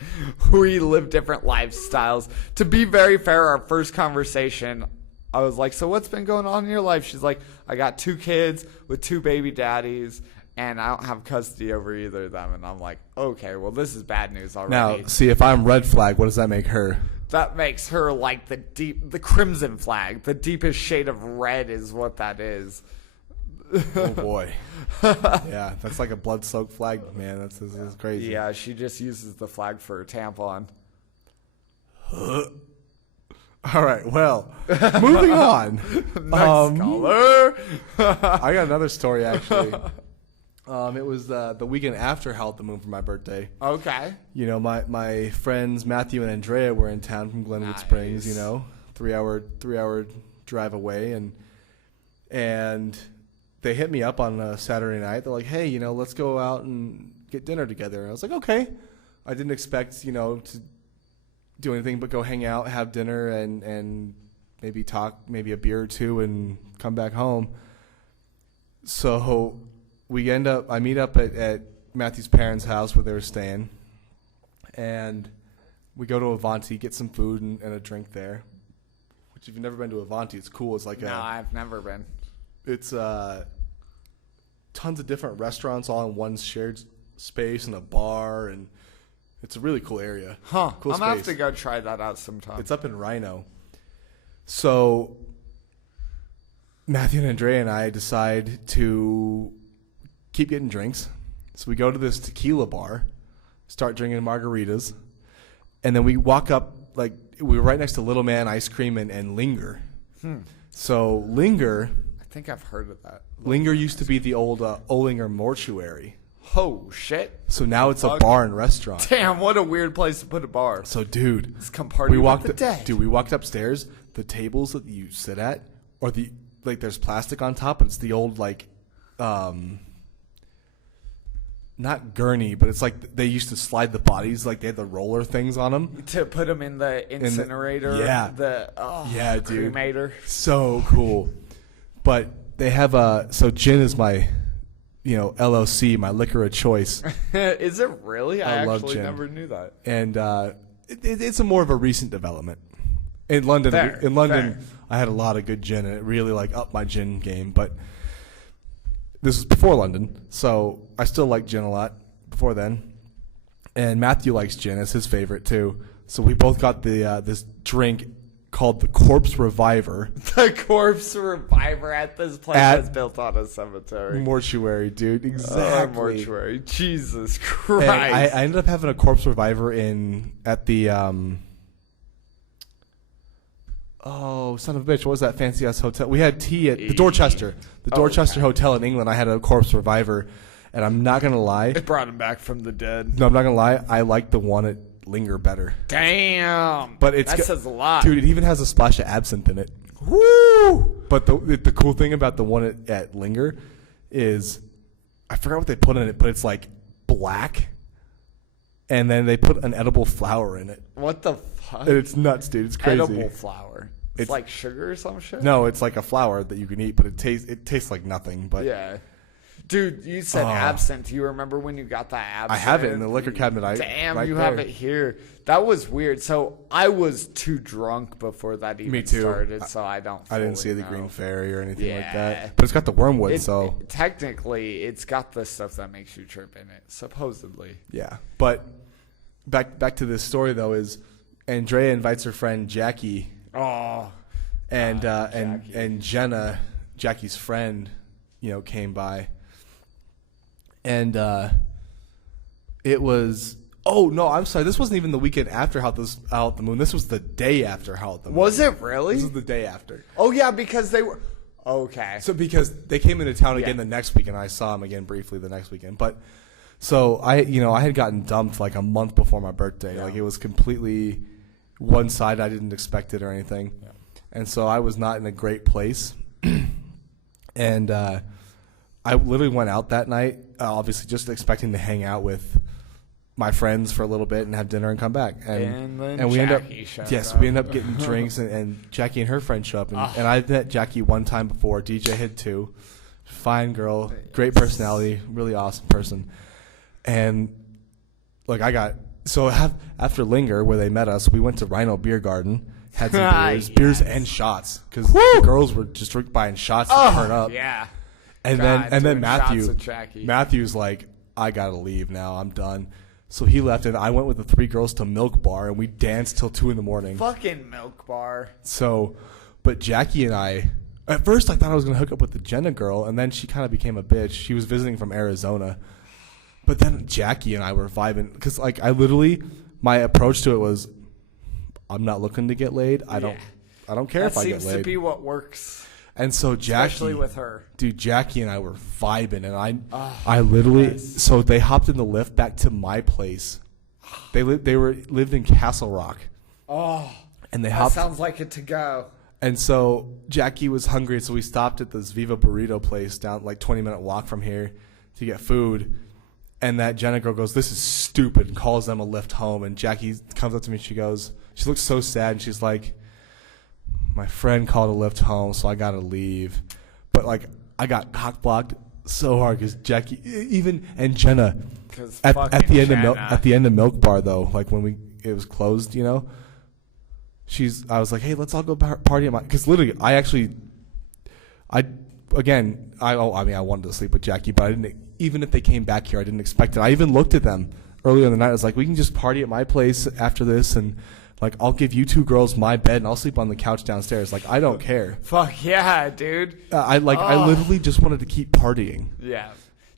We live different lifestyles. To be very fair, our first conversation, I was like, so what's been going on in your life? She's like, I got 2 kids with 2 baby daddies, and I don't have custody over either of them. And I'm like, okay, well, this is bad news already. Now, see, if I'm red flag, what does that make her? That makes her like the crimson flag. The deepest shade of red is what that is. Oh, boy. Yeah, that's like a blood-soaked flag, man. This is crazy. Yeah, she just uses the flag for a tampon. All right, well, moving on. Nice color. I got another story, actually. It was the weekend after Howl at the Moon for my birthday. Okay. You know, my friends Matthew and Andrea were in town from Glenwood Nice. Springs. You know, 3-hour drive away, and they hit me up on a Saturday night. They're like, hey, you know, let's go out and get dinner together. And I was like, okay. I didn't expect, you know, to do anything but go hang out, have dinner, and maybe talk, maybe a beer or two, and come back home. So I meet up at Matthew's parents' house where they were staying, and we go to Avanti, get some food and a drink there. Which, if you've never been to Avanti, it's cool. It's like No, I've never been. it's tons of different restaurants all in one shared space and a bar, and it's a really cool area. Huh. Cool I'm going to have space. to go try that out sometime. It's up in Rhino. So Matthew and Andrea and I decide to keep getting drinks. So we go to this tequila bar, start drinking margaritas, and then we walk up, like, we were right next to Little Man Ice Cream and Linger. So Linger I think I've heard of that. used to be the old Olinger Mortuary. Oh, shit. So now it's a Fuck. bar and restaurant. Damn, what a weird place to put a bar. So, dude, Let's come party with the dead. Dude, we walked upstairs. The tables that you sit at, or there's plastic on top, but it's the old, like, not gurney, but it's like they used to slide the bodies, like they had the roller things on them. To put them in the incinerator. yeah. Yeah, dude. cremator. So cool. But they have so gin is my, you know, LOC, my liquor of choice. Is it really? I love actually gin. never knew that. And it's a more of a recent development. In London, Fair. I had a lot of good gin, and it really like upped my gin game. But this was before London, so I still like gin a lot before then. And Matthew likes gin; it's his favorite too. So we both got the this drink called the Corpse Reviver. The corpse reviver at this place that's built on a cemetery. Mortuary, dude. Exactly. Mortuary. Jesus And Christ. I ended up having a Corpse Reviver at the oh, son of a bitch, what was that fancy ass hotel? We had tea at the Dorchester. The Dorchester Hotel in England. I had a Corpse Reviver, and I'm not gonna lie. It brought him back from the dead. No, I'm not gonna lie. I like the one at Linger better. Damn. But that says a lot. Dude, it even has a splash of absinthe in it. Woo! But the cool thing about the one at Linger is, I forgot what they put in it, but it's like black, and then they put an edible flower in it. What the fuck? And it's nuts, dude. It's crazy. Edible flower. It's like sugar or some shit? No, it's like a flower that you can eat, but it tastes like nothing. But Yeah. Dude, you said absinthe. Do you remember when you got that absinthe? I have it in the liquor cabinet. Damn, right you there. have it here. That was weird. So I was too drunk before that even Me too. started, so I don't I didn't fully see the know. Green Fairy or anything like Yeah. that. But it's got the wormwood, so technically, it's got the stuff that makes you trip in it, supposedly. yeah. But back to this story though is Andrea invites her friend Jackie Oh, and Jackie. and Jenna, Jackie's friend, came by. And it was no, I'm sorry. This wasn't even the weekend after Howl at the Moon. This was the day after Howl at the Moon. was it really? This was the day after. Oh yeah, because they were okay. So because they came into town again Yeah. the next weekend, I saw them again briefly the next weekend. But so I had gotten dumped like a month before my birthday. Yeah. Like it was completely one side. I didn't expect it or anything, and so I was not in a great place. And I literally went out that night, obviously just expecting to hang out with my friends for a little bit and have dinner and come back. And then we Jackie showed up. we end up getting drinks and Jackie and her friend show up. And I met Jackie one time before. DJ had too. Fine girl, great personality, really awesome person. And like after Linger, where they met us, we went to Rhino Beer Garden, had some beers and shots because the girls were just buying shots to turn up. Yeah. And God, then doing shots with Matthew's like, I gotta leave now. I'm done. So he left, and I went with the three girls to Milk Bar, and we danced till 2 a.m. Fucking Milk Bar. So, but Jackie and I, at first I thought I was gonna hook up with the Jenna girl, and then she kind of became a bitch. She was visiting from Arizona, but then Jackie and I were vibing because like my approach to it was, I'm not looking to get laid. I don't care if I get laid. That seems to be what works. And so Jackie, Especially with her. Dude, Jackie and I were vibing, and I literally, so they hopped in the lift back to my place. They lived in Castle Rock. Oh, and they that hopped. sounds like it to go. And so Jackie was hungry, so we stopped at this Viva Burrito place down like 20-minute walk from here to get food. And that Jenna girl goes, "This is stupid," and calls them a lift home. And Jackie comes up to me, she looks so sad, and she's like, "My friend called a lift home, so I gotta leave." But like, I got cock blocked so hard because Jackie, and Jenna, at the end of Milk Bar though, like when it was closed, I was like, "Hey, let's all go party at my," because literally, I wanted to sleep with Jackie, but I didn't. Even if they came back here, I didn't expect it. I even looked at them earlier in the night. I was like, "We can just party at my place after this, and like I'll give you two girls my bed, and I'll sleep on the couch downstairs. Like I don't care." Fuck yeah, dude. I literally just wanted to keep partying. Yeah,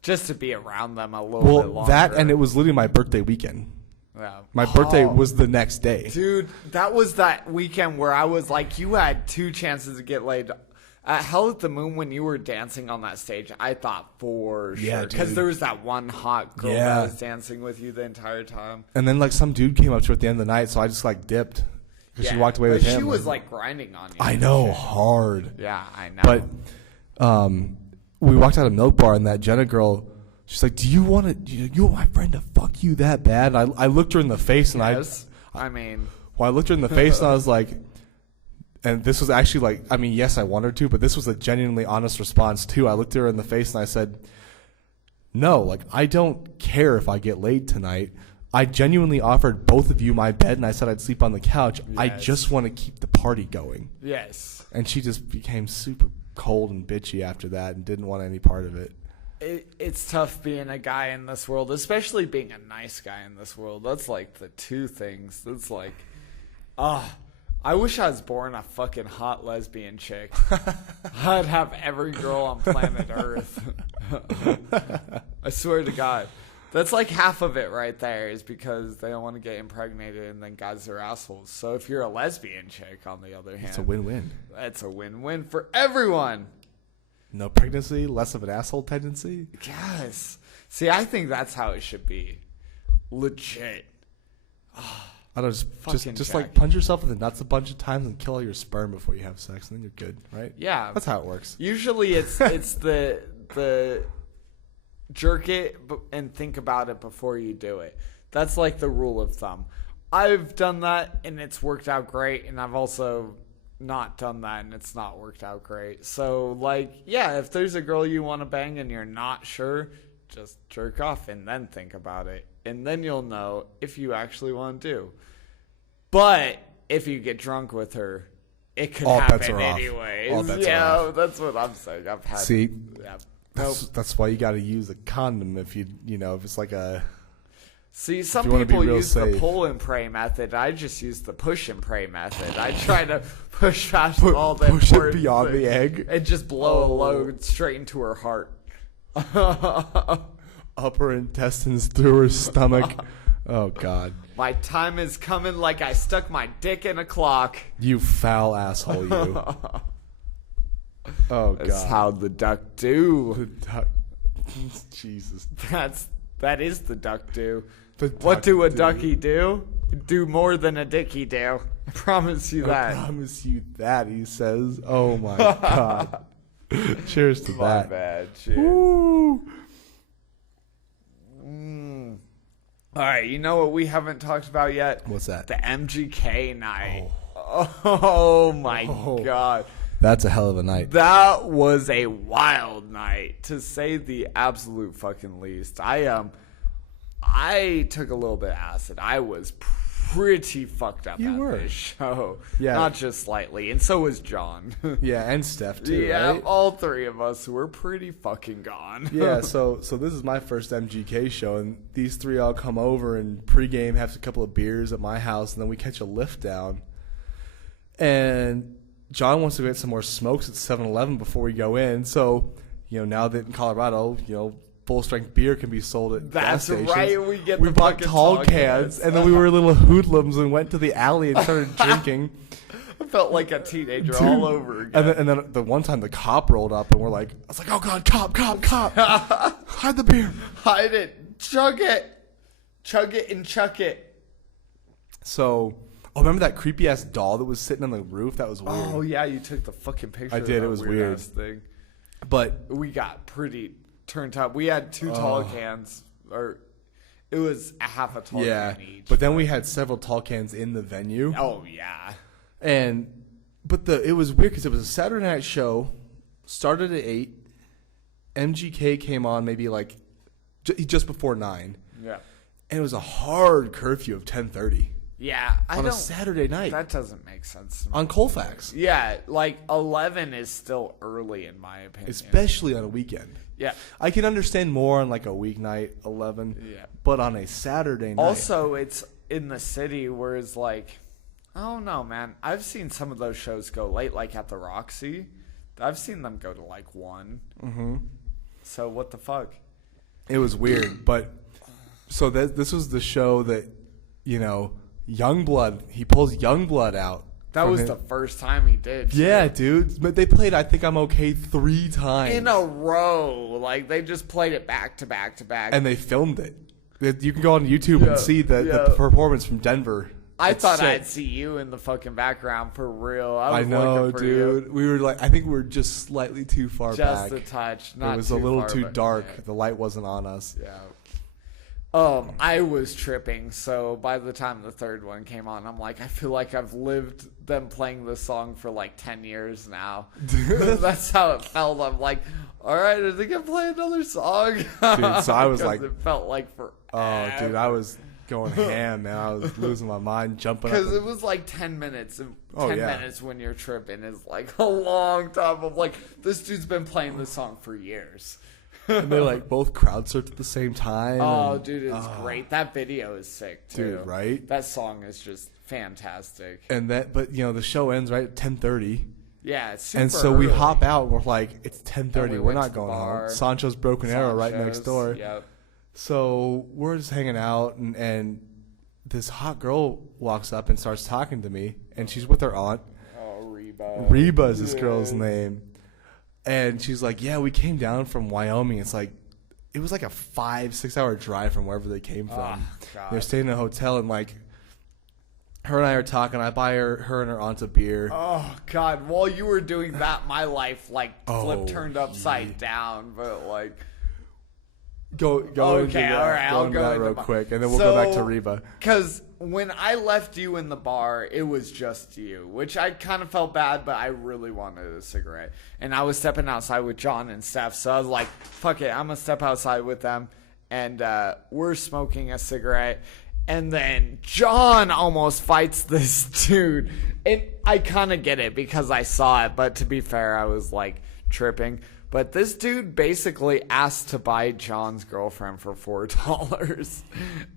just to be around them a little bit longer. That, and it was literally my birthday weekend. Yeah. My birthday was the next day. Dude, that was that weekend where I was like, you had 2 chances to get laid. At Hell at the Moon, when you were dancing on that stage, I thought for sure. Because there was that one hot girl that was dancing with you the entire time. And then like some dude came up to her at the end of the night, so I just like dipped. Because she walked away with him. She was like grinding on you. I know, hard. Yeah, I know. But we walked out of Milk Bar, and that Jenna girl, she's like, "Do you want my friend to fuck you that bad?" And I looked her in the face, and I looked her in the face, and I was like, and this was actually like, I mean, yes, I wanted to, but this was a genuinely honest response too. I looked her in the face and I said, "No, like I don't care if I get laid tonight. I genuinely offered both of you my bed, and I said I'd sleep on the couch. Yes. I just want to keep the party going." Yes. And she just became super cold and bitchy after that and didn't want any part of it. It's tough being a guy in this world, especially being a nice guy in this world. That's like the two things. That's like, I wish I was born a fucking hot lesbian chick. I'd have every girl on planet Earth. I swear to God. That's like half of it right there is because they don't want to get impregnated and then guys are assholes. So if you're a lesbian chick, on the other hand, it's a win-win. It's a win-win for everyone. No pregnancy, less of an asshole tendency. Yes. See, I think that's how it should be. Legit. I don't just like punch yourself in the nuts a bunch of times and kill all your sperm before you have sex, and then you're good, right? Yeah. That's how it works. Usually it's the jerk it and think about it before you do it. That's like the rule of thumb. I've done that and it's worked out great, and I've also not done that and it's not worked out great. So, like, yeah, if there's a girl you want to bang and you're not sure, just jerk off and then think about it. And then you'll know if you actually want to do. But if you get drunk with her, it could All bets happen are off. anyways. All bets are Yeah, off. that's what I'm saying. I've had. See, Yeah. that's why you got to use a condom if if it's like a. See, some you wanna be people real use the safe. pull and pray method. I just use the push and pray method. I try to push past all the push it important beyond the things egg. and just blow a Oh. load straight into her heart. Upper intestines through her stomach. Oh God. My time is coming like I stuck my dick in a clock. You foul asshole, you. Oh God. That's how the duck do. The duck. Jesus. That is the duck do. The What duck do a do. ducky do? Do more than a dicky do. I promise you I that. promise you that, he says. Oh my God. Cheers to My that. bad. Cheers. Woo. All right, you know what we haven't talked about yet? What's that? The MGK night. Oh my Oh. God. That's a hell of a night. That was a wild night, to say the absolute fucking least. I took a little bit of acid. I was pretty fucked up You at were. this show. Yeah. Not just slightly. And so was John. Yeah, and Steph too, Yeah, right? all three of us were pretty fucking gone. Yeah, so this is my first MGK show, and these three all come over and pregame, have a couple of beers at my house, and then we catch a lift down. And John wants to get some more smokes at 7-Eleven before we go in. So, now that in Colorado, full strength beer can be sold at gas That's stations. right, we get we the bought fucking tall tall cans, cans. and then we were little hoodlums and went to the alley and started drinking. I felt like a teenager Dude. all over again. And then the one time the cop rolled up and I was like, oh God, cop. Hide the beer. Hide it. Chug it. Chug it and chuck it. So, remember that creepy ass doll that was sitting on the roof? That was weird. Oh, yeah, you took the fucking picture I did, of that it was weird-ass thing. But We got pretty turned up. We had two tall cans, or it was a half a tall yeah, can each. but then we had several tall cans in the venue. Oh, yeah. But it was weird because it was a Saturday night show, started at 8. MGK came on maybe like just before 9. Yeah. And it was a hard curfew of 10:30 Yeah, I on don't... a Saturday night That doesn't make sense to me. on Colfax, Yeah, like 11 is still early in my opinion. especially on a weekend. Yeah. I can understand more on like a weeknight, 11. Yeah. But on a Saturday night. Also, it's in the city, whereas like, I don't know, man. I've seen some of those shows go late, like at the Roxy. I've seen them go to like 1. Mm-hmm. So what the fuck? It was weird, but so this was the show that, Youngblood, he pulls Youngblood out. That from was his- the first time he did. too. Yeah, dude. But they played I Think I'm Okay 3 times. In a row. Like, they just played it back to back to back. And they filmed it. You can go on YouTube Yeah, and see the yeah. performance from Denver. I It's thought sick. I'd see you in the fucking background for real. I I was know, looking for dude. you. We were like, I think we were just slightly too far Just back. a touch. Not It was too a little far, too but- dark. yeah. The light wasn't on us. Yeah. I was tripping, so by the time the third one came on, I'm like, I feel like I've lived them playing this song for like 10 years now. That's how it felt. I'm like, all right, I think I play another song. Dude, so I was 'Cause like- it felt like forever. Oh, dude, I was going ham, man. I was losing my mind, jumping up. Because it was like 10 minutes. And 10 Oh, yeah. minutes when you're tripping is like a long time. I'm like, this dude's been playing this song for years. And they like both crowd surfed at the same time. Oh, and- dude, it's great. That video is sick, too. Dude, right? That song is just fantastic. And but the show ends right at 10:30. Yeah, it's super And so we early. hop out and we're like, it's And 10:30. we We're went not to the going bar. home. Sancho's Broken Arrow right next Sancho's, door. Yep. So we're just hanging out, and this hot girl walks up and starts talking to me, and she's with her aunt. Oh, Reba. Reba is this girl's name. And she's like, yeah, we came down from Wyoming. It was like a 5-6 hour drive from wherever they came from. Oh, God. They're staying in a hotel, and like, her and I are talking. I buy her and her aunt a beer. Oh, God. While you were doing that, my life, like, Oh, turned upside down. But, like, Go Okay, into that, all right, go I'll into go that into real my- quick, and then we'll go back to So, Reba. Because when I left you in the bar, it was just you, which I kind of felt bad, but I really wanted a cigarette. And I was stepping outside with John and Steph, so I was like, fuck it, I'm going to step outside with them. And we're smoking a cigarette. And then John almost fights this dude. And I kind of get it because I saw it, but to be fair, I was like tripping. But this dude basically asked to buy John's girlfriend for $4.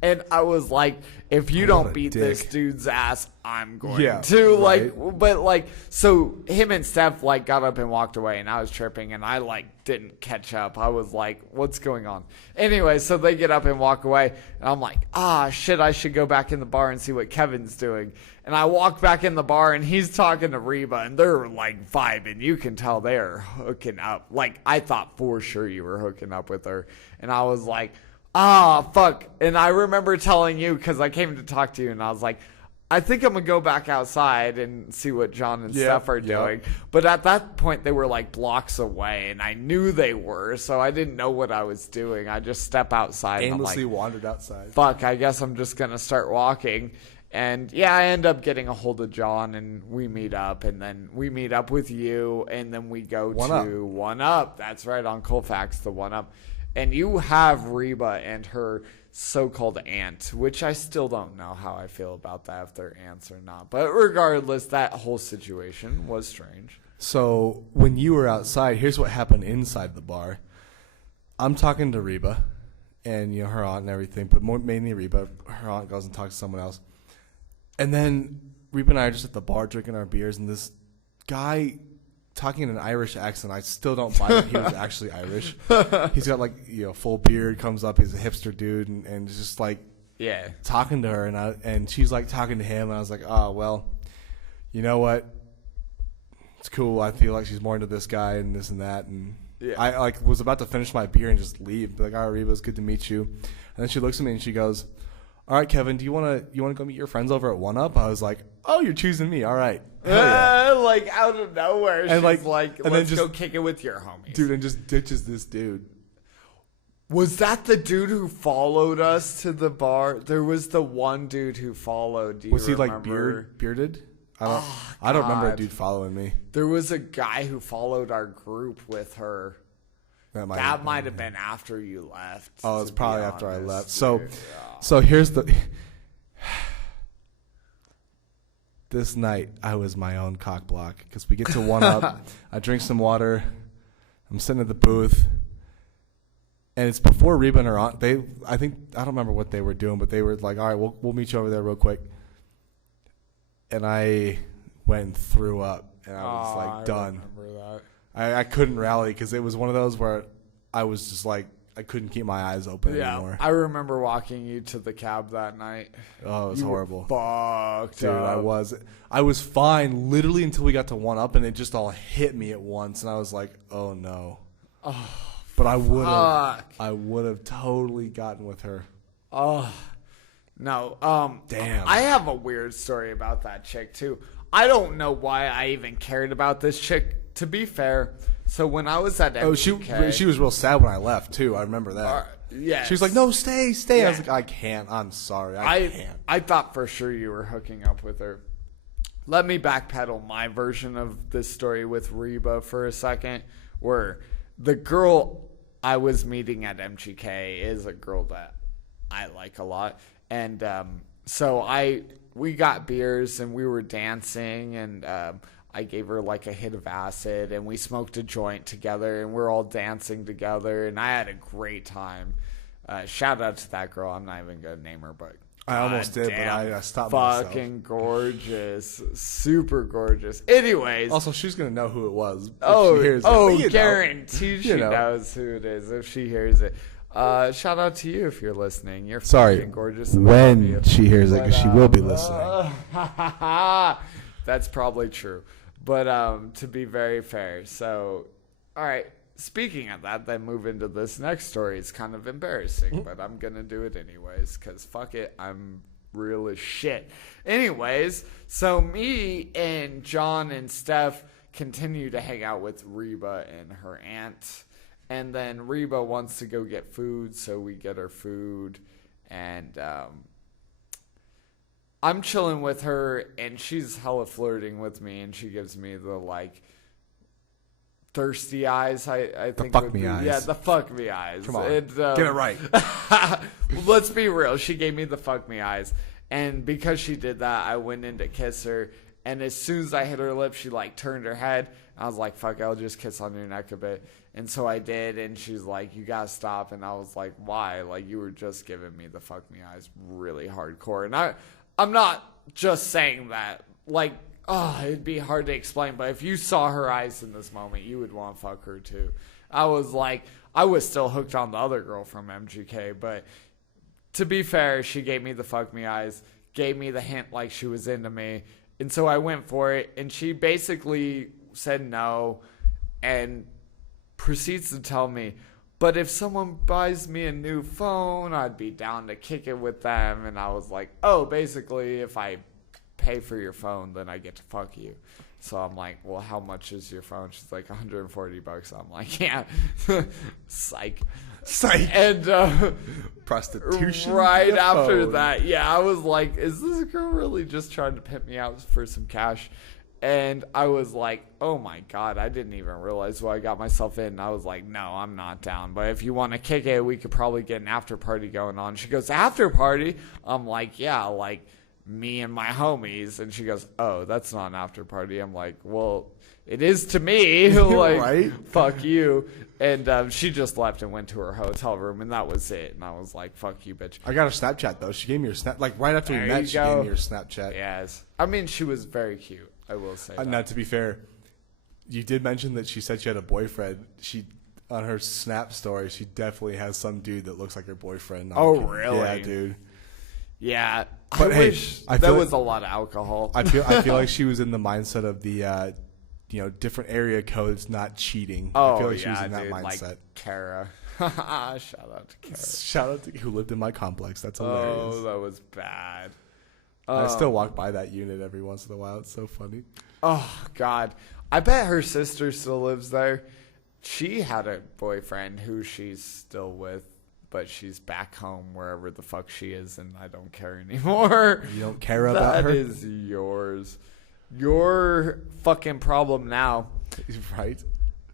And I was like, if you don't beat this dude's ass, I'm going to. right. So him and Steph, got up and walked away, and I was tripping, and I, didn't catch up. I was like, what's going on? Anyway, so they get up and walk away, and I'm like, shit, I should go back in the bar and see what Kevin's doing. And I walk back in the bar, and he's talking to Reba, and they're, vibing. You can tell they're hooking up. I thought for sure you were hooking up with her. And I was like, fuck. And I remember telling you, because I came to talk to you, and I was like, I think I'm going to go back outside and see what John and Steph are doing. But at that point, they were, blocks away, and I knew they were, so I didn't know what I was doing. I just step outside, Aimlessly and I'm like, wandered outside. fuck, I guess I'm just going to start walking. And yeah, I end up getting a hold of John, and we meet up, and then we meet up with you, and then we go to One Up. That's right, on Colfax, the One Up. And you have Reba and her so-called aunt, which I still don't know how I feel about that, if they're aunts or not. But regardless, that whole situation was strange. So when you were outside, here's what happened inside the bar. I'm talking to Reba, and her aunt and everything, but mainly Reba. Her aunt goes and talks to someone else. And then Reba and I are just at the bar drinking our beers, and this guy talking in an Irish accent. I still don't buy that he was actually Irish. He's got full beard, comes up, he's a hipster dude, and just talking to her, and she's talking to him, and I was like, oh well, you know what? It's cool. I feel like she's more into this guy and this and that, and I was about to finish my beer and just leave. Be like, all right, Reba, it's good to meet you. And then she looks at me and she goes, all right, Kevin, do you want to go meet your friends over at One Up? I was like, oh, you're choosing me. All right. Out of nowhere, she's and let's go kick it with your homies. Dude, and just ditches this dude. Was that the dude who followed us to the bar? There was the one dude who followed. Do you remember? Bearded? I don't remember a dude following me. There was a guy who followed our group with her. That might have been after you left. Oh, it's probably after I left. So here's the... This night, I was my own cock block. Because we get to One Up. I drink some water. I'm sitting at the booth. And it's before Reba and her aunt. I don't remember what they were doing, but they were like, all right, we'll meet you over there real quick. And I went and threw up. And I was done. I remember that. I couldn't rally because it was one of those where I was just I couldn't keep my eyes open anymore. I remember walking you to the cab that night. Oh, it was horrible. Fucked Dude, up. I was fine literally until we got to One Up, and it just all hit me at once, and I was like, oh no. Oh, but I would have totally gotten with her. Oh, no. Damn. I have a weird story about that chick too. I don't know why I even cared about this chick. To be fair, so when I was at MGK... she was real sad when I left, too. I remember that. Yes. She was like, no, stay. Yeah. I was like, I can't. I'm sorry. I can't. I thought for sure you were hooking up with her. Let me backpedal my version of this story with Reba for a second, where the girl I was meeting at MGK is a girl that I like a lot. And so we got beers, and we were dancing, and... I gave her a hit of acid, and we smoked a joint together, and we're all dancing together, and I had a great time. Shout out to that girl. I'm not even going to name her, but I almost did, but I stopped myself. Fucking gorgeous. Super gorgeous. Anyways. Also, she's going to know who it was if she hears it. Guaranteed she knows who it is if she hears it. Shout out to you if you're listening. You're fucking gorgeous. When she hears it, because she will be listening. That's probably true. But to be very fair. So, all right. Speaking of that, then move into this next story. It's kind of embarrassing, but I'm going to do it anyways because fuck it. I'm real as shit. Anyways, so me and John and Steph continue to hang out with Reba and her aunt. And then Reba wants to go get food, so we get her food. And I'm chilling with her, and she's hella flirting with me, and she gives me the, like, thirsty eyes, I think. fuck me eyes. Yeah, the fuck me eyes. Come on, And, get it right. Let's be real. She gave me the fuck me eyes. And because she did that, I went in to kiss her. And as soon as I hit her lips, she, like, turned her head. I was like, fuck, I'll just kiss on your neck a bit. And so I did, and she's like, you gotta stop. And I was like, why? Like, you were just giving me the fuck me eyes really hardcore. And I'm not just saying that. Like, it'd be hard to explain, but if you saw her eyes in this moment, you would want to fuck her too. I was still hooked on the other girl from MGK, but to be fair, she gave me the fuck me eyes, gave me the hint like she was into me. And so I went for it, and she basically said no and proceeds to tell me, but if someone buys me a new phone, I'd be down to kick it with them. And I was like, oh, basically, if I pay for your phone, then I get to fuck you. So I'm like, well, how much is your phone? She's like, $140. I'm like, yeah. Psych. And prostitution. Right after that, yeah, I was like, is this girl really just trying to pimp me out for some cash? And I was like, oh my God, I didn't even realize what I got myself in. And I was like, no, I'm not down. But if you want to kick it, we could probably get an after party going on. She goes, after party? I'm like, yeah, like me and my homies. And she goes, oh, that's not an after party. I'm like, well, it is to me. Like, right? Fuck you. And she just left and went to her hotel room, and that was it. And I was like, fuck you, bitch. I got her Snapchat, though. She gave me her Snap. Like, right after we met, she gave me her Snapchat. Yes. I mean, she was very cute, I will say that. Now, to be fair, you did mention that she said she had a boyfriend. On her Snap story, she definitely has some dude that looks like her boyfriend. Oh, really? Yeah, dude. Yeah. But I hey, wish I there feel was a lot of alcohol. I feel like she was in the mindset of the, different area codes, not cheating. Oh, I feel like yeah, she was in that dude, mindset. like Kara. Shout out to Kara. Shout out to who lived in my complex. That's hilarious. Oh, that was bad. I still walk by that unit every once in a while. It's so funny. Oh, God. I bet her sister still lives there. She had a boyfriend who she's still with, but she's back home wherever the fuck she is, and I don't care anymore. You don't care about her? That is yours. Your fucking problem now. Right?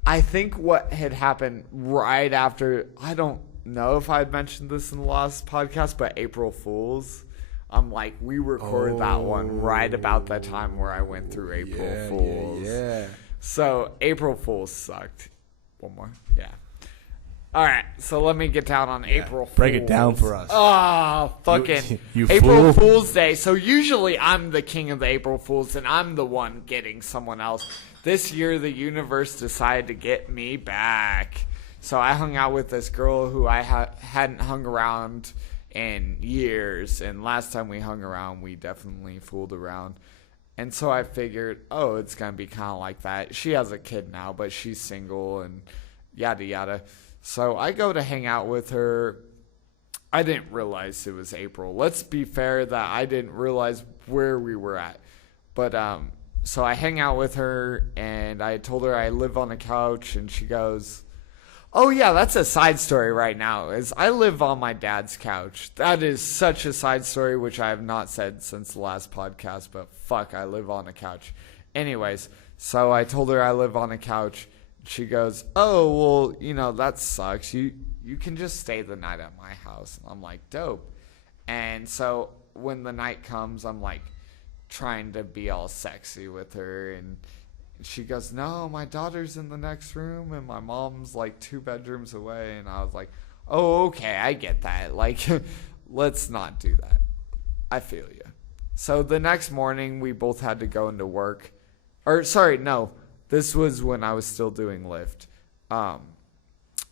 I think what had happened right after, I don't know if I had mentioned this in the last podcast, but April Fool's. I'm like, we recorded that one right about that time where I went through April Fool's. Yeah. So April Fool's sucked. One more. Yeah. All right, so let me get down on April Fool's. Break it down for us. Oh, fucking You April fool. Fool's Day. So usually I'm the king of the April Fools, and I'm the one getting someone else. This year, the universe decided to get me back. So I hung out with this girl who I hadn't hung around in years. And last time we hung around, we definitely fooled around. And so I figured, oh, it's going to be kind of like that. She has a kid now, but she's single and yada yada. So I go to hang out with her. I didn't realize it was April. Let's be fair that I didn't realize where we were at. But so I hang out with her, and I told her I live on a couch, and she goes, oh, yeah, that's a side story right now, is I live on my dad's couch. That is such a side story, which I have not said since the last podcast, but fuck, I live on a couch. Anyways, so I told her I live on a couch. She goes, oh, well, that sucks. You can just stay the night at my house. And I'm like, dope. And so when the night comes, I'm like trying to be all sexy with her. And she goes, no, my daughter's in the next room and my mom's like 2 bedrooms away. And I was like, oh, okay, I get that. Like, let's not do that. I feel you. So the next morning, we both had to go into work. This was when I was still doing Lyft.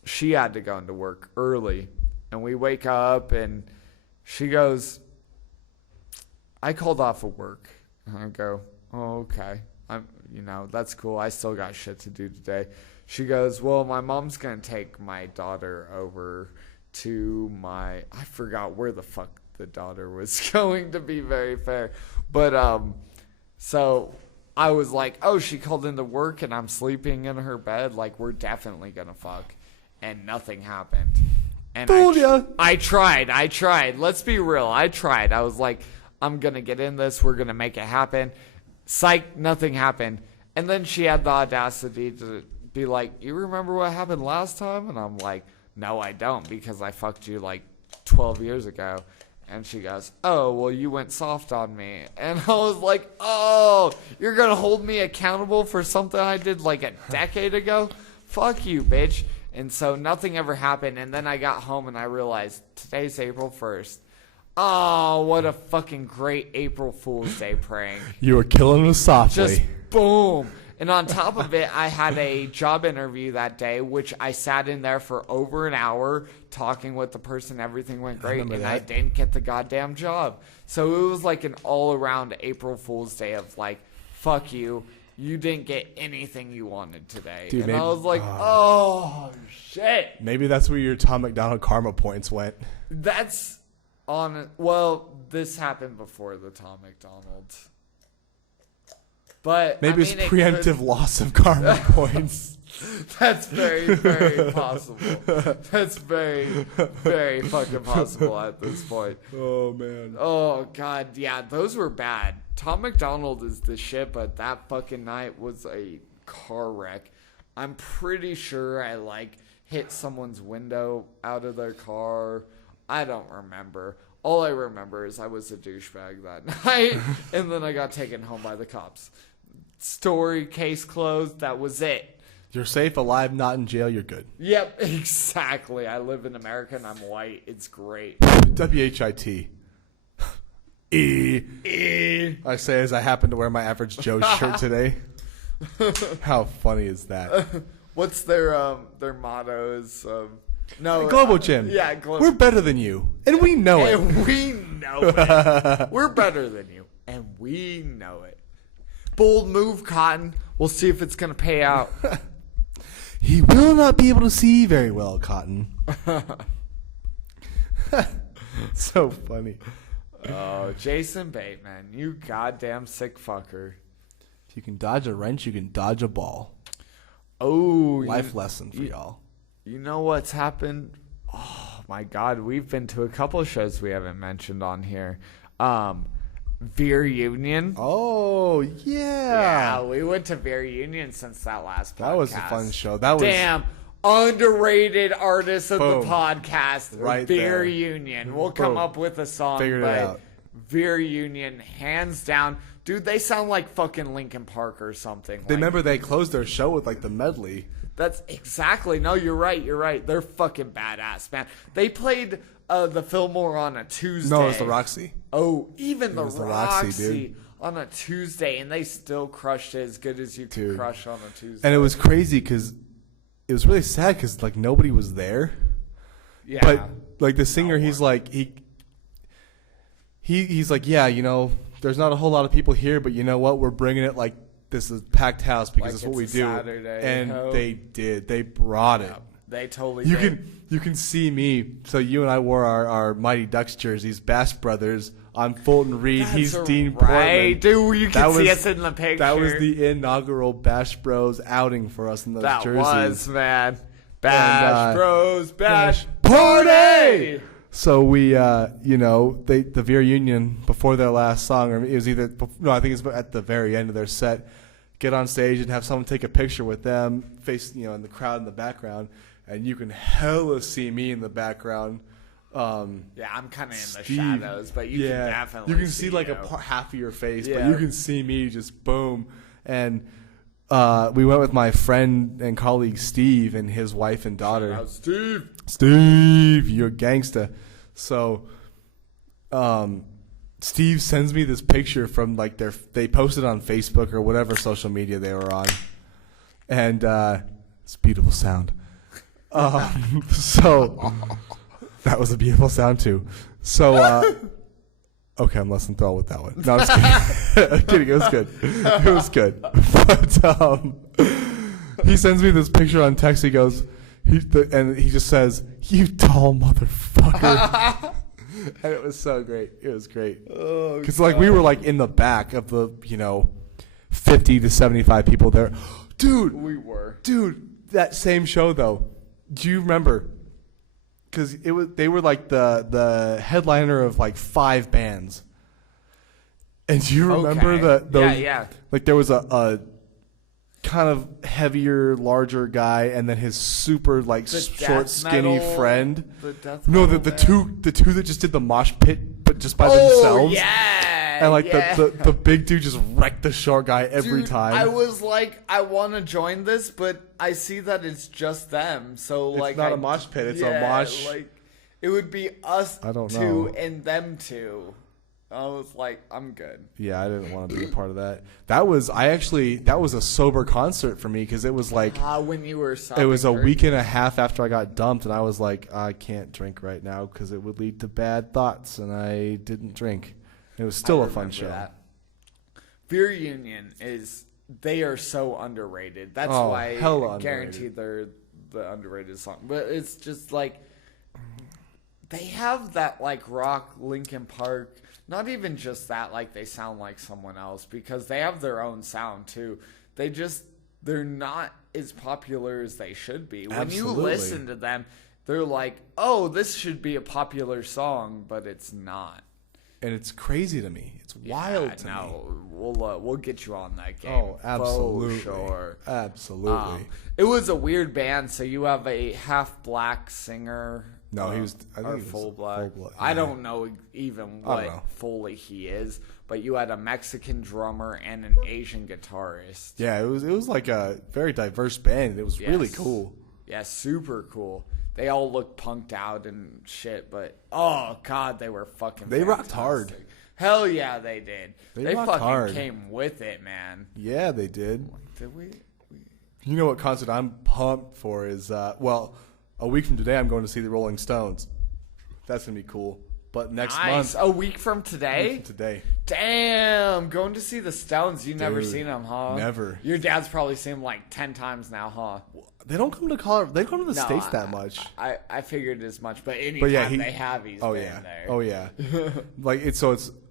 She had to go into work early. And we wake up and she goes, I called off of work. And I go, oh, okay. That's cool. I still got shit to do today. She goes, well, my mom's going to take my daughter over to I forgot where the fuck the daughter was going, to be very fair. But, so I was like, oh, she called into work and I'm sleeping in her bed. Like, we're definitely going to fuck. and nothing happened. And Told ya. I tried. Let's be real. I tried. I was like, I'm going to get in this. We're going to make it happen. Psych, nothing happened. And then she had the audacity to be like, you remember what happened last time? And I'm like, no, I don't, because I fucked you like 12 years ago. And she goes, oh, well, you went soft on me. And I was like, oh, you're going to hold me accountable for something I did like a decade ago? Fuck you, bitch. And so nothing ever happened. And then I got home and I realized today's April 1st. Oh, what a fucking great April Fool's Day prank. You were killing us softly. Just boom. And on top of it, I had a job interview that day, which I sat in there for over an hour talking with the person. Everything went great, and I didn't get the goddamn job. So it was like an all-around April Fool's Day of like, fuck you. You didn't get anything you wanted today. Dude, and maybe, I was like, oh, shit. Maybe that's where your Tom McDonald karma points went. That's on. Well, this happened before the Tom McDonald's. But Maybe it's preemptive loss of karma points. That's very, very possible. That's very, very fucking possible at this point. Oh, man. Oh, God. Yeah, those were bad. Tom McDonald is the shit, but that fucking night was a car wreck. I'm pretty sure I, like, hit someone's window out of their car. I don't remember. All I remember is I was a douchebag that night, and then I got taken home by the cops. Story, case closed. That was it. You're safe, alive, not in jail. You're good. Yep, exactly. I live in America and I'm white. It's great. WHIT. I say as I happen to wear my Average Joe shirt today. How funny is that? What's their motto is no Global Gym. Yeah, Global. We're better than you, and we know it. And we know it. We're better than you, and we know it. Bold move, Cotton. We'll see if it's gonna pay out. He will not be able to see very well, Cotton. So funny. Oh, Jason Bateman, you goddamn sick fucker. If you can dodge a wrench, you can dodge a ball. Oh, Life lesson for y'all. You know what's happened? Oh my God, we've been to a couple of shows we haven't mentioned on here. Veer Union. Oh yeah. Yeah, we went to Veer Union since that last podcast. That was a fun show. That was damn underrated artist of Boom. the podcast. Right Veer there. Union. We'll come Boom. up with a song. Figured it but out. Veer Union, hands down. Dude, they sound like fucking Linkin Park or something. Remember they closed their show with like the medley. That's exactly. No, you're right. They're fucking badass, man. They played the Fillmore on a Tuesday. No, it was the Roxy. Oh, even the was the Roxy, Roxy, dude. on a Tuesday, and they still crushed it as good as you can Dude. crush on a Tuesday. And it was crazy because it was really sad because like nobody was there. yeah. But like the singer, he's like he's like, yeah, you know, there's not a whole lot of people here, but you know what? We're bringing it like this is packed house because Like it's what it's we a do. Saturday, And ho. they did. They brought it. They totally You did. can see me. So you and I wore our Mighty Ducks jerseys, Bass Brothers. I'm Fulton Reed. He's Dean right. Portman. Dude, you can That see was- us in the picture. That was the inaugural Bash Bros outing for us in those That jerseys. was, man. Bash Bros, Bash Party! So we, you know, the Veer Union, before their last song, or it was either, no, I think it's at the very end of their set, get on stage and have someone take a picture with them, face, you know, in the crowd in the background, and you can hella see me in the background. Yeah, I'm kind of in the Steve, shadows, but you can definitely you can see like you. half of your face, but Yeah. you can see me just boom. And we went with my friend and colleague Steve and his wife and daughter. Shout out Steve. Steve, you're a gangsta. So, Steve sends me this picture from like they posted on Facebook or whatever social media they were on, and it's a beautiful sound. So that was a beautiful sound too. So, okay, I'm less than thrilled with that one. No, I'm just kidding. I'm kidding. It was good. It was good. But he sends me this picture on text. He goes, and he just says, "You tall motherfucker." And it was so great. It was great. Because like we were like in the back of the 50 to 75 people there. Dude, We were. Dude, that same show though, Do you remember? Because they were like the headliner of like 5 bands. And do you remember Yeah. like there was a kind of heavier, larger guy, and then his super like short, skinny friend. The two that just did the mosh pit, but just by themselves. Yeah. And like the big dude just wrecked the short guy every Dude, time. I was like, I want to join this, but I see that it's just them. So It's like, not a mosh pit. It's a mosh. Like, it would be us I don't two know. and them two. I was like, I'm good. Yeah, I didn't want to be a part of that. That was a sober concert for me because it was like When you were it was a week and a half after I got dumped, and I was like, I can't drink right now because it would lead to bad thoughts, and I didn't drink. It was still a fun show. That. Beer Union they are so underrated. That's Oh, why hella I guarantee they're the underrated song. But it's just like they have that like rock Linkin Park. Not even just that, like they sound like someone else because they have their own sound too. They're not as popular as they should be. When you listen to them, they're like, oh, this should be a popular song, but it's not. And it's crazy to me. It's wild to me. We'll get you on that game. Oh, absolutely. For sure. Absolutely. It was a weird band. So you have a half black singer. No, he was. I think or he was full black. Full black. I Yeah. don't know even I don't what know. fully he is, but you had a Mexican drummer and an Asian guitarist. Yeah, it was like a very diverse band. It was really Yes. cool. Yeah, super cool. They all looked punked out and shit, but oh god, they were fucking. They rocked hard. fantastic. Hell yeah, they did. They rocked fucking hard. came with it, man. Yeah, they did. Did we? You know what concert I'm pumped for is a week from today I'm going to see the Rolling Stones. That's gonna be cool. But next Nice. month, A week from today? today. Damn, going to see the Stones. You never Dude, seen them, huh? never. Your dad's probably seen them like 10 times now, huh? They don't come to Colorado. They don't come to the No, States that much. I figured as much, but anytime But yeah, they have, he's oh been yeah, there. oh yeah. Like it's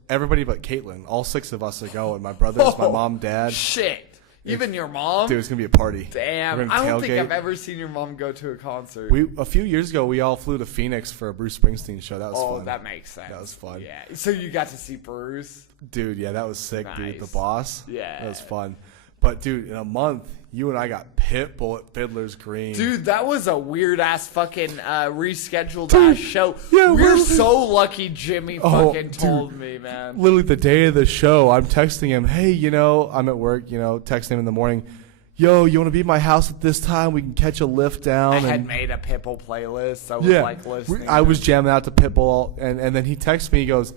everybody but Caitlin. All 6 of us are going. My brothers, my mom, dad. Shit. Even your mom? Dude, it's gonna be a party. Damn. We're gonna I don't think tailgate. I've ever seen your mom go to a concert. A few years ago, we all flew to Phoenix for a Bruce Springsteen show. That was fun. Oh, that makes sense. That was fun. Yeah. So you got to see Bruce? Dude, yeah, that was sick, dude. The Nice. boss. Yeah. That was fun. But, dude, in a month, you and I got Pitbull at Fiddler's Green. Dude, that was a weird ass fucking rescheduled ass show. yeah, We're literally. so lucky Jimmy Oh, fucking told me, man. Literally the day of the show, I'm texting him, hey, I'm at work, texting him in the morning, yo, you want to be at my house at this time? We can catch a lift down. I and had made a Pitbull playlist. I was like listening. I was jamming out to Pitbull, and then he texts me, he goes,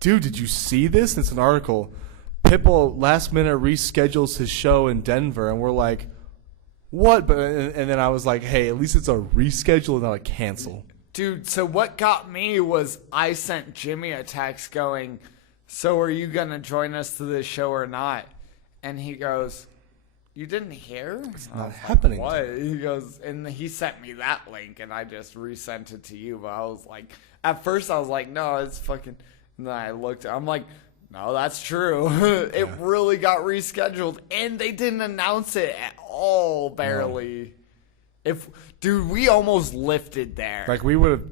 dude, did you see this? It's an article. Pitbull last minute reschedules his show in Denver, and we're like, what? But and then I was like, hey, at least it's a reschedule and not a cancel. Dude, so what got me was I sent Jimmy a text going, so are you going to join us to this show or not? And he goes, you didn't hear? It's not happening. What? He goes, and he sent me that link, and I just resent it to you. But I was like, at first I was like, no, it's fucking. And then I looked, I'm like, no, that's true. It really got rescheduled, and they didn't announce it at all, barely. Dude, we almost lifted there. Like we would have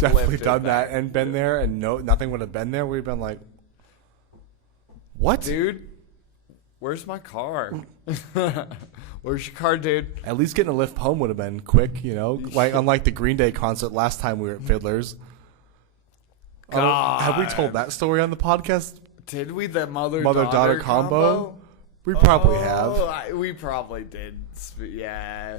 definitely lifted done that and been there, and nothing would have been there. We'd been like, what, dude? Where's my car? Where's your car, dude? At least getting a lift home would have been quick, Like unlike the Green Day concert last time we were at Fiddler's. Have we told that story on the podcast? Did we? The Mother-daughter combo? We probably have. We probably did. Yeah.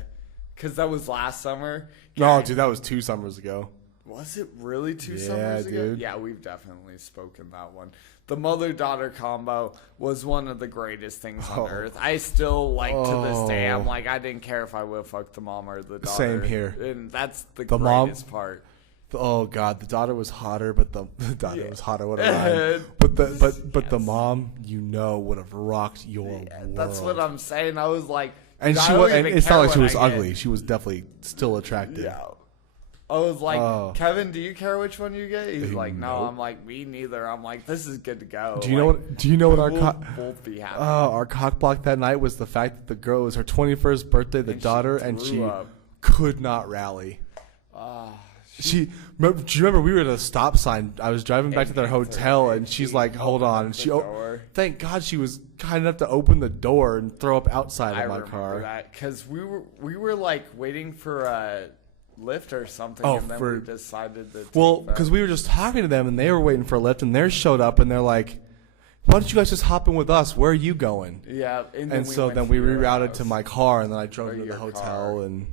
Because that was last summer. No, dude, that was 2 summers ago. Was it really 2 Yeah, summers ago? dude. Yeah, we've definitely spoken that one. The mother-daughter combo was one of the greatest things on earth. I still, to this day, I'm like, I didn't care if I would have fucked the mom or the daughter. Same here. And that's the mom- greatest part. Oh God, the daughter was hotter, but the daughter was hotter. What a rhyme. But the mom, would have rocked your world. That's what I'm saying. I was like, And dude, she I don't was. And even it's care not like she what was I get. ugly. She was definitely still attractive. Yeah. I was like, Oh. Kevin, do you care which one you get? He's like, no. Nope. I'm like, me neither. I'm like, this is good to go. Do you know what? Do you know what our We'll both be happy. our cock block that night was the fact that the girl it was her 21st birthday, the And she daughter, and threw she up. could not rally. Do you remember we were at a stop sign? I was driving back to their hotel, and she's like, "Hold on." And thank God she was kind enough to open the door and throw up outside of my car. That because we were like waiting for a lift or something, and then we decided to. Well, because we were just talking to them, and they were waiting for a lift, and theirs showed up, and they're like, "Why don't you guys just hop in with us? Where are you going?" Yeah, and so then we rerouted to my car, and then I drove to the hotel, and.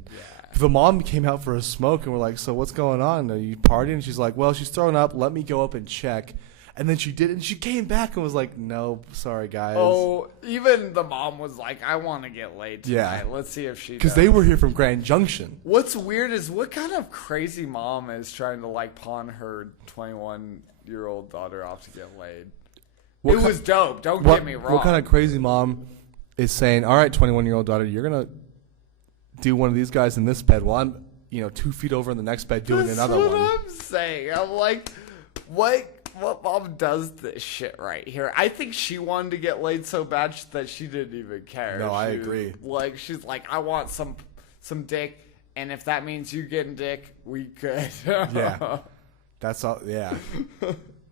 The mom came out for a smoke, and we're like, "So what's going on? Are you partying?" And she's like, "Well, she's throwing up. Let me go up and check." And then she did, and she came back and was like, "No, sorry, guys." Oh, even the mom was like, "I want to get laid tonight. Yeah. Let's see if she." Because they were here from Grand Junction. What's weird is what kind of crazy mom is trying to like pawn her 21-year-old daughter off to get laid. It was dope. Don't get me wrong. What kind of crazy mom is saying, "All right, 21-year-old daughter, you're gonna do one of these guys in this bed while I'm, 2 feet over in the next bed doing another one." That's what I'm saying. I'm like, what mom does this shit right here? I think she wanted to get laid so bad that she didn't even care. No, I agree. Like, she's like, I want some dick, and if that means you getting dick, we could. Yeah. That's all. Yeah.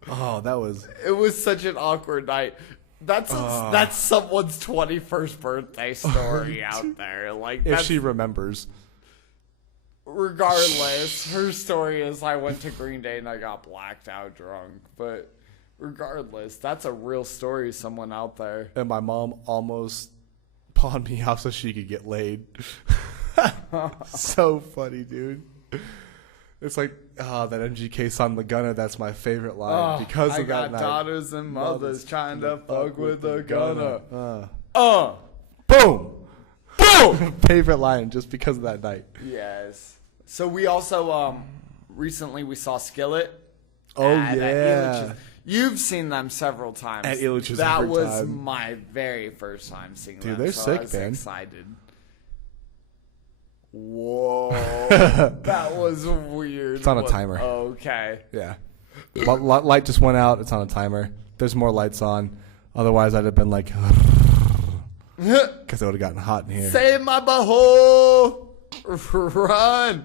Oh, that was. It was such an awkward night. That's someone's 21st birthday story out there. Like, if she remembers. Regardless, her story is I went to Green Day and I got blacked out drunk. But regardless, that's a real story. Someone out there. And my mom almost pawned me off so she could get laid. So funny, dude. It's like, that MGK song, The Gunner, that's my favorite line because of that night. I got daughters and mothers trying to fuck with the gunner. Boom! Boom! Favorite line just because of that night. Yes. So we also, recently we saw Skillet. Oh, yeah. You've seen them several times. At Illich's That every was time. my very first time seeing them. Dude, they're so sick, I was man. excited. Whoa. That was weird. It's on a timer. Okay. Yeah. Light just went out. It's on a timer. There's more lights on. Otherwise, I'd have been like, because it would have gotten hot in here. Save my butthole. Run.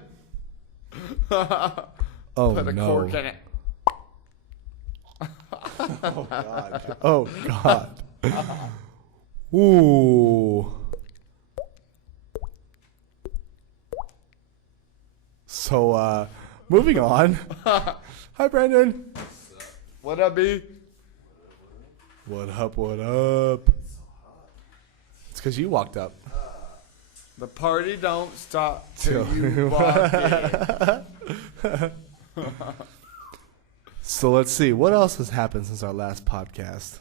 Oh, Put a no. cork in it. Oh, God. Oh, God. Ooh. So, moving on. Hi, Brandon. What up, B? What up, what up? It's because you walked up. The party don't stop till you walk in. So let's see. What else has happened since our last podcast?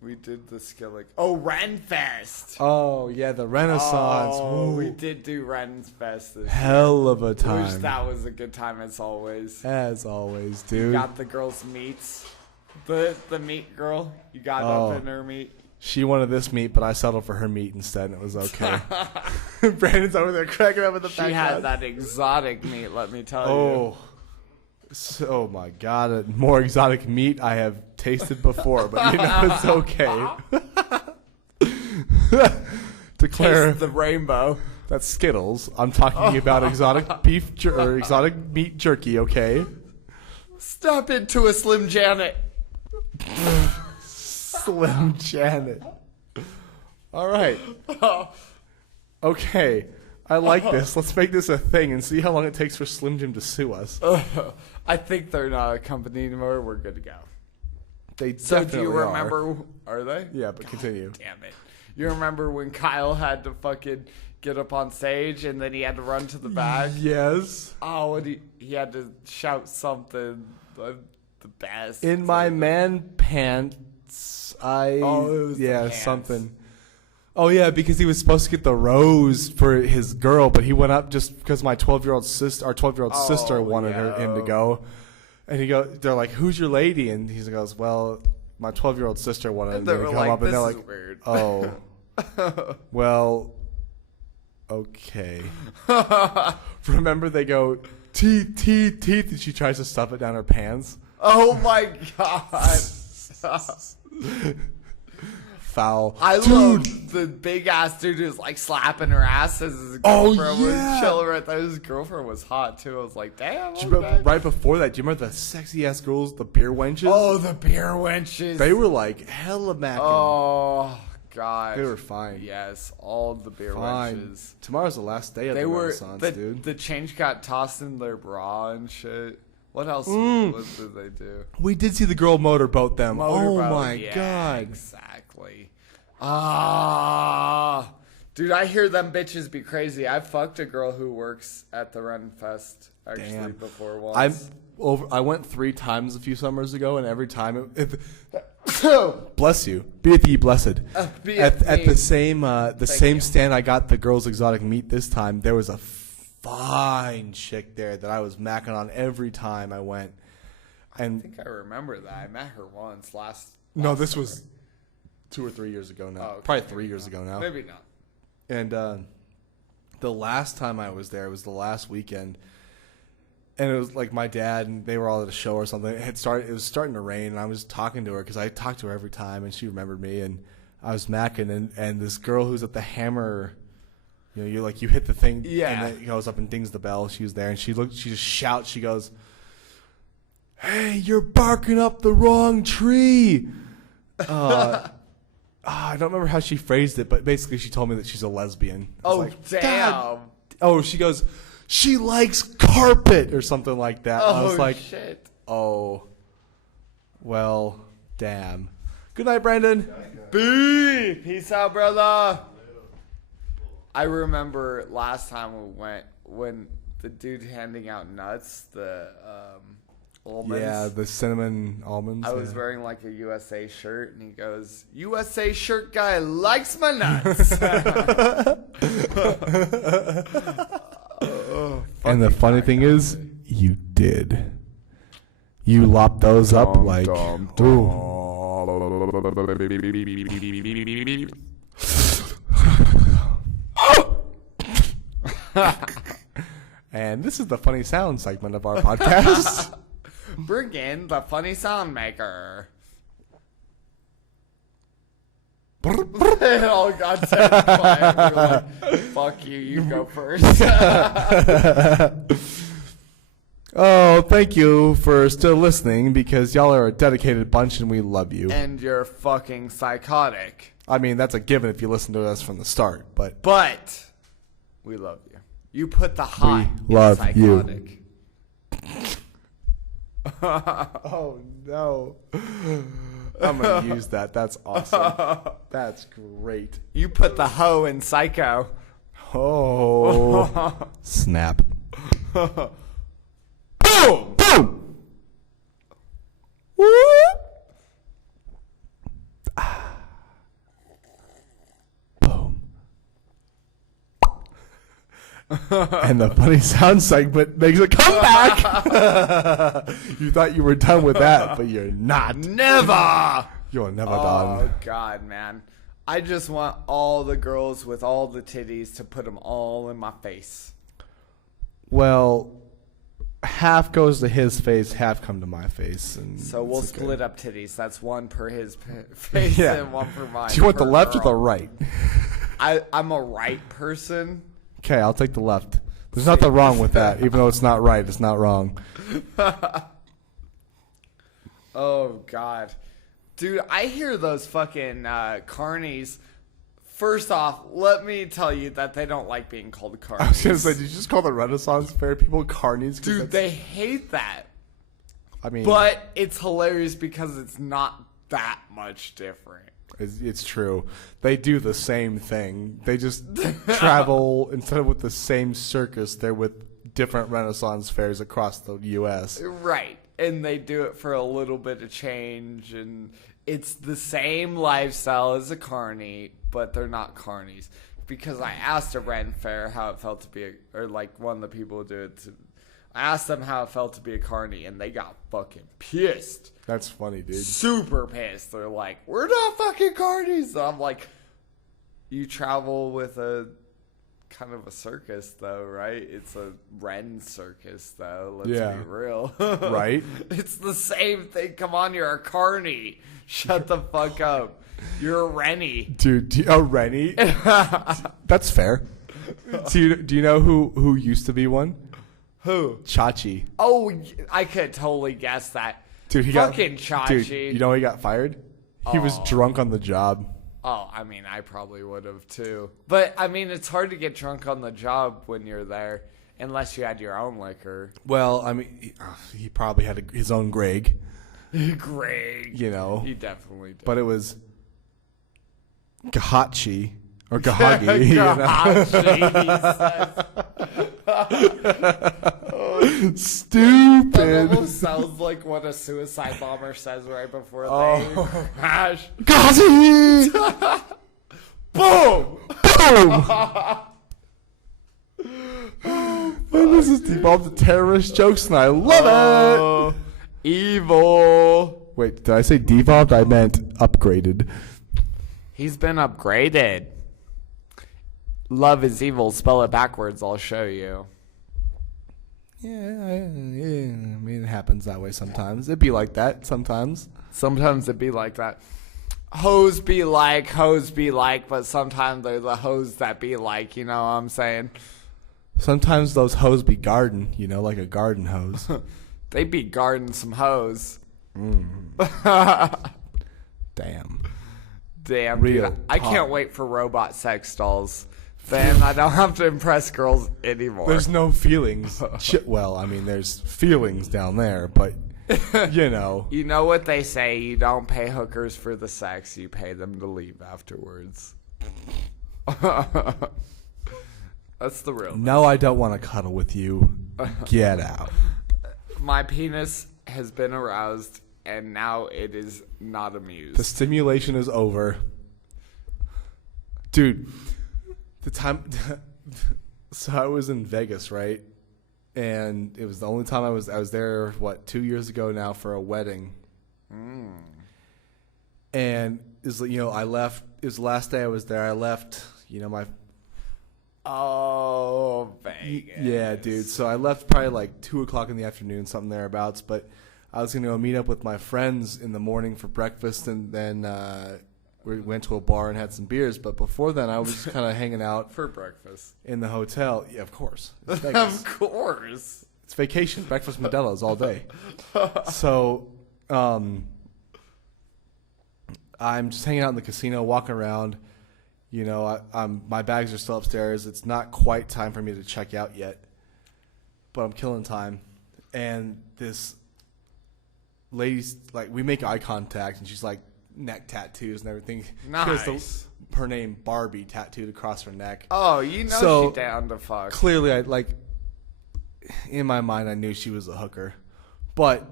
We did the Skillet. Oh, Renfest. Oh, yeah, the Renaissance. Oh, Ooh. we did do Renfest this Hell of a year. time. Which that was a good time as always. As always, dude. Got the girls' meats. The meat girl. You got up in her meat. She wanted this meat, but I settled for her meat instead, and it was okay. Brandon's over there cracking up in the background. She had that exotic meat, let me tell you. Oh. Oh, my God. More exotic meat I have tasted before, but it's okay. Declare Taste the rainbow. that's Skittles. I'm talking about exotic beef or exotic meat jerky, okay? Step into a Slim Janet. Slim Janet. All right. Okay. I like this. Let's make this a thing and see how long it takes for Slim Jim to sue us. I think they're not a company anymore. We're good to go. They So definitely do you are. remember? Are they? Yeah, but continue. Damn it. You remember when Kyle had to fucking get up on stage and then he had to run to the back? Yes. Oh, and he had to shout something. The best. In my man pants, it was the pants. something. Oh yeah, because he was supposed to get the rose for his girl, but he went up just because my 12-year-old sister, our 12-year-old sister wanted him to go. And they're like, "Who's your lady?" And he goes, "Well, my 12-year-old sister wanted him to come up." And they're like, weird. "Oh, well, okay." Remember, they go, "Teeth, teeth, teeth," and she tries to stuff it down her pants. Oh my god. foul. I love the big ass dude who's like slapping her ass as his girlfriend was chilling right there. His girlfriend was hot too. I was like, damn. Do you remember, right before that, do you remember the sexy ass girls, the beer wenches? Oh, the beer wenches. They were like hella macking. Oh god. They were fine. Yes, all the beer Fine. wenches. Tomorrow's the last day of They the were Renaissance, dude. the change got tossed in their bra and shit. What else? What did they do? We did see the girl motorboat them. Oh Motorboat, my yeah, god. Exactly. Dude, I hear them bitches be crazy. I fucked a girl who works at the Run Fest actually Damn. before once. I went 3 times a few summers ago, and every time bless you, be it ye blessed. At the same stand I got the girls' exotic meat this time. There was a fine chick there that I was macking on every time I went. And I think I remember that. I met her once last this summer. was 2 or 3 years ago now. Oh, okay, Probably maybe 3 years ago now. Maybe not. And the last time I was there, it was the last weekend, and it was like my dad and they were all at a show or something. It was starting to rain, and I was talking to her because I talked to her every time, and she remembered me. And I was macking, and this girl who's at the hammer, you hit the thing, Yeah. and it goes up and dings the bell. She was there, and she just shouts. She goes, "Hey, you're barking up the wrong tree." I don't remember how she phrased it, but basically she told me that she's a lesbian. I was like, damn. "God." Oh, she goes, "She likes carpet," or something like that. I was like, shit. "Oh, well, damn." Good night, Brandon. Peace out, brother. I remember last time we went when the dude handing out nuts, the almonds. Yeah, the cinnamon almonds. I was wearing like a USA shirt, and he goes, "USA shirt guy likes my nuts." And the funny thing is, you did. You lopped those up like. Ooh. And this is the funny sound segment of our podcast. Bring in the funny sound maker. It all got dead quiet. We were like, fuck you, you go first. Oh, thank you for still listening, because y'all are a dedicated bunch and we love you. And you're fucking psychotic. I mean, that's a given if you listen to us from the start, but But we love you. You put the hot We love in you. psychotic. oh no. I'm going to use that. That's awesome. That's great. You put the hoe in psycho. Oh. Snap. Boom! Boom! Boom. And the funny sound segment makes a comeback. You thought you were done with that, but you're not. Never! You're never Oh, done. God, man. I just want all the girls with all the titties to put them all in my face. Well, half goes to his face, half come to my face. And So we'll it's okay. split up titties. That's one per his face Yeah. and one for mine. Do you want the per left or girl. the right? I'm a right person. Okay, I'll take the left. There's nothing wrong with that. Even though it's not right, it's not wrong. Oh, God. Dude, I hear those fucking carnies. First off, let me tell you that they don't like being called carnies. I was going to say, did you just call the Renaissance Fair people carnies? 'Cause Dude, that's- they hate that. I mean, But it's hilarious because it's not that much different. it's true. They do the same thing. They just travel, instead of with the same circus, they're with different Renaissance fairs across the U.S. Right. And they do it for a little bit of change, and it's the same lifestyle as a carny, but they're not carnies. Because I asked a Ren Fair how it felt to be one of the people who do it. I asked them how it felt to be a carny, and they got fucking pissed. That's funny, dude. Super pissed. They're like, "We're not fucking carnies." So I'm like, you travel with a kind of a circus, though, right? It's a Ren circus, though. Let's Yeah. be real. Right? It's the same thing. Come on, you're a carny. Shut the fuck up. You're a Rennie. Dude, Rennie? That's fair. Do you know who used to be one? Who? Chachi. Oh, I could totally guess that. Dude, Fucking Chachi. Dude, you know he got fired? He was drunk on the job. Oh, I mean, I probably would have too. But, I mean, it's hard to get drunk on the job when you're there, unless you had your own liquor. Well, I mean, he probably had his own Greg. Greg. You know. He definitely did. But it was Gahachi or Gahagi. You know? Stupid. That almost sounds like what a suicide bomber says right before they crash. Gahachi! Boom! Boom! And this is devolved to terrorist jokes, and I love it! Evil. Wait, did I say devolved? I meant upgraded. He's been upgraded. Love is evil. Spell it backwards. I'll show you. Yeah, I mean, it happens that way sometimes. It'd be like that sometimes. Sometimes it'd be like that. Hoes be like, but sometimes they're the hoes that be like, you know what I'm saying? Sometimes those hoes be garden, you know, like a garden hose. They be guarding some hoes. Damn. Damn, Real dude. I can't wait for robot sex dolls. Then I don't have to impress girls anymore. There's no feelings. Well, I mean, there's feelings down there, but, you know. You know what they say, you don't pay hookers for the sex, you pay them to leave afterwards. That's the real. No, I don't want to cuddle with you. Get out. My penis has been aroused, and now it is not amused. The stimulation is over. Dude, the time... So I was in Vegas, right? And it was the only time I was there, 2 years ago now for a wedding. And I left. It was the last day I was there. I left, my... Oh, Vegas. Yeah, dude. So I left probably like 2 o'clock in the afternoon, something thereabouts. But I was going to go meet up with my friends in the morning for breakfast, and then we went to a bar and had some beers. But before then, I was just kind of hanging out For breakfast. in the hotel. Yeah, of course. It's Vegas. Of course. It's vacation. Breakfast Modelo's all day. So I'm just hanging out in the casino, walking around. My bags are still upstairs. It's not quite time for me to check out yet, but I'm killing time. And this lady's like, we make eye contact, and she's like, neck tattoos and everything. Nice. She has her name Barbie tattooed across her neck. Oh, So, she down to fuck. Clearly, in my mind, I knew she was a hooker, but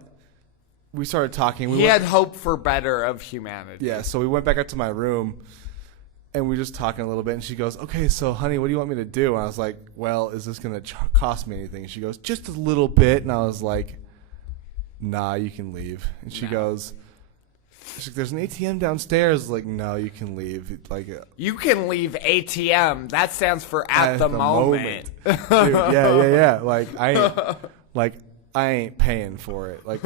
we started talking. He had hope for better of humanity. Yeah, so we went back up to my room, and we were just talking a little bit, and she goes, okay, so, honey, what do you want me to do? And I was like, well, is this going to cost me anything? And she goes, just a little bit. And I was like, nah, you can leave. And she goes, she's like, there's an ATM downstairs. Like, no, you can leave. You can leave ATM. That stands for at the moment. Dude, yeah. I ain't paying for it. Like,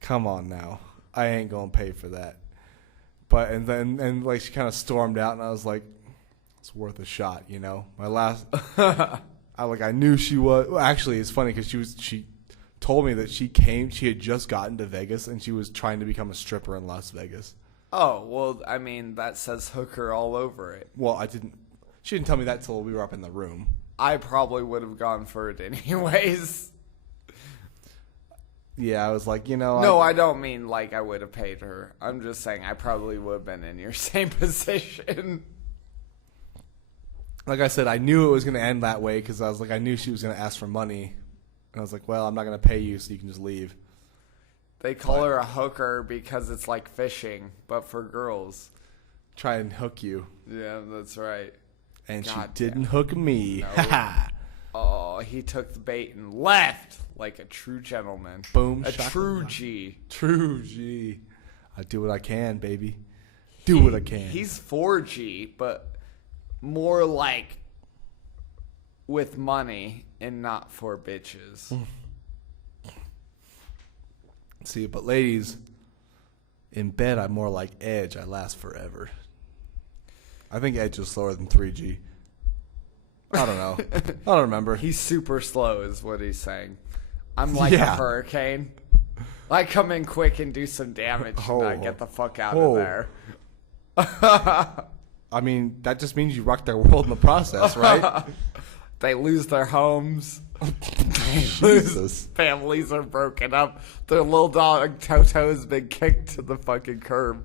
come on now. I ain't going to pay for that. But and then she kind of stormed out, and I was like, it's worth a shot, My last, I knew she was. Well, actually, it's funny because she told me that she had just gotten to Vegas, and she was trying to become a stripper in Las Vegas. Oh, well, I mean, that says hooker all over it. Well, she didn't tell me that till we were up in the room. I probably would have gone for it anyways. Yeah, I was like, No, I don't mean like I would have paid her. I'm just saying I probably would have been in your same position. Like I said, I knew it was going to end that way because I was like, I knew she was going to ask for money. And I was like, well, I'm not going to pay you, so you can just leave. They call her a hooker because it's like fishing, but for girls. Try and hook you. Yeah, that's right. And God she didn't hook me. No. Oh, he took the bait and left like a true gentleman. Boom. A true G. True G. I do what I can, baby. Do what I can. He's 4G, but more like with money and not for bitches. See, but ladies, in bed I'm more like Edge. I last forever. I think Edge is slower than 3G. I don't know. I don't remember. He's super slow is what he's saying. I'm like a hurricane. I come in quick and do some damage and I get the fuck out of there. I mean, that just means you rock their world in the process, right? They lose their homes. Jesus. Families are broken up. Their little dog Toto has been kicked to the fucking curb.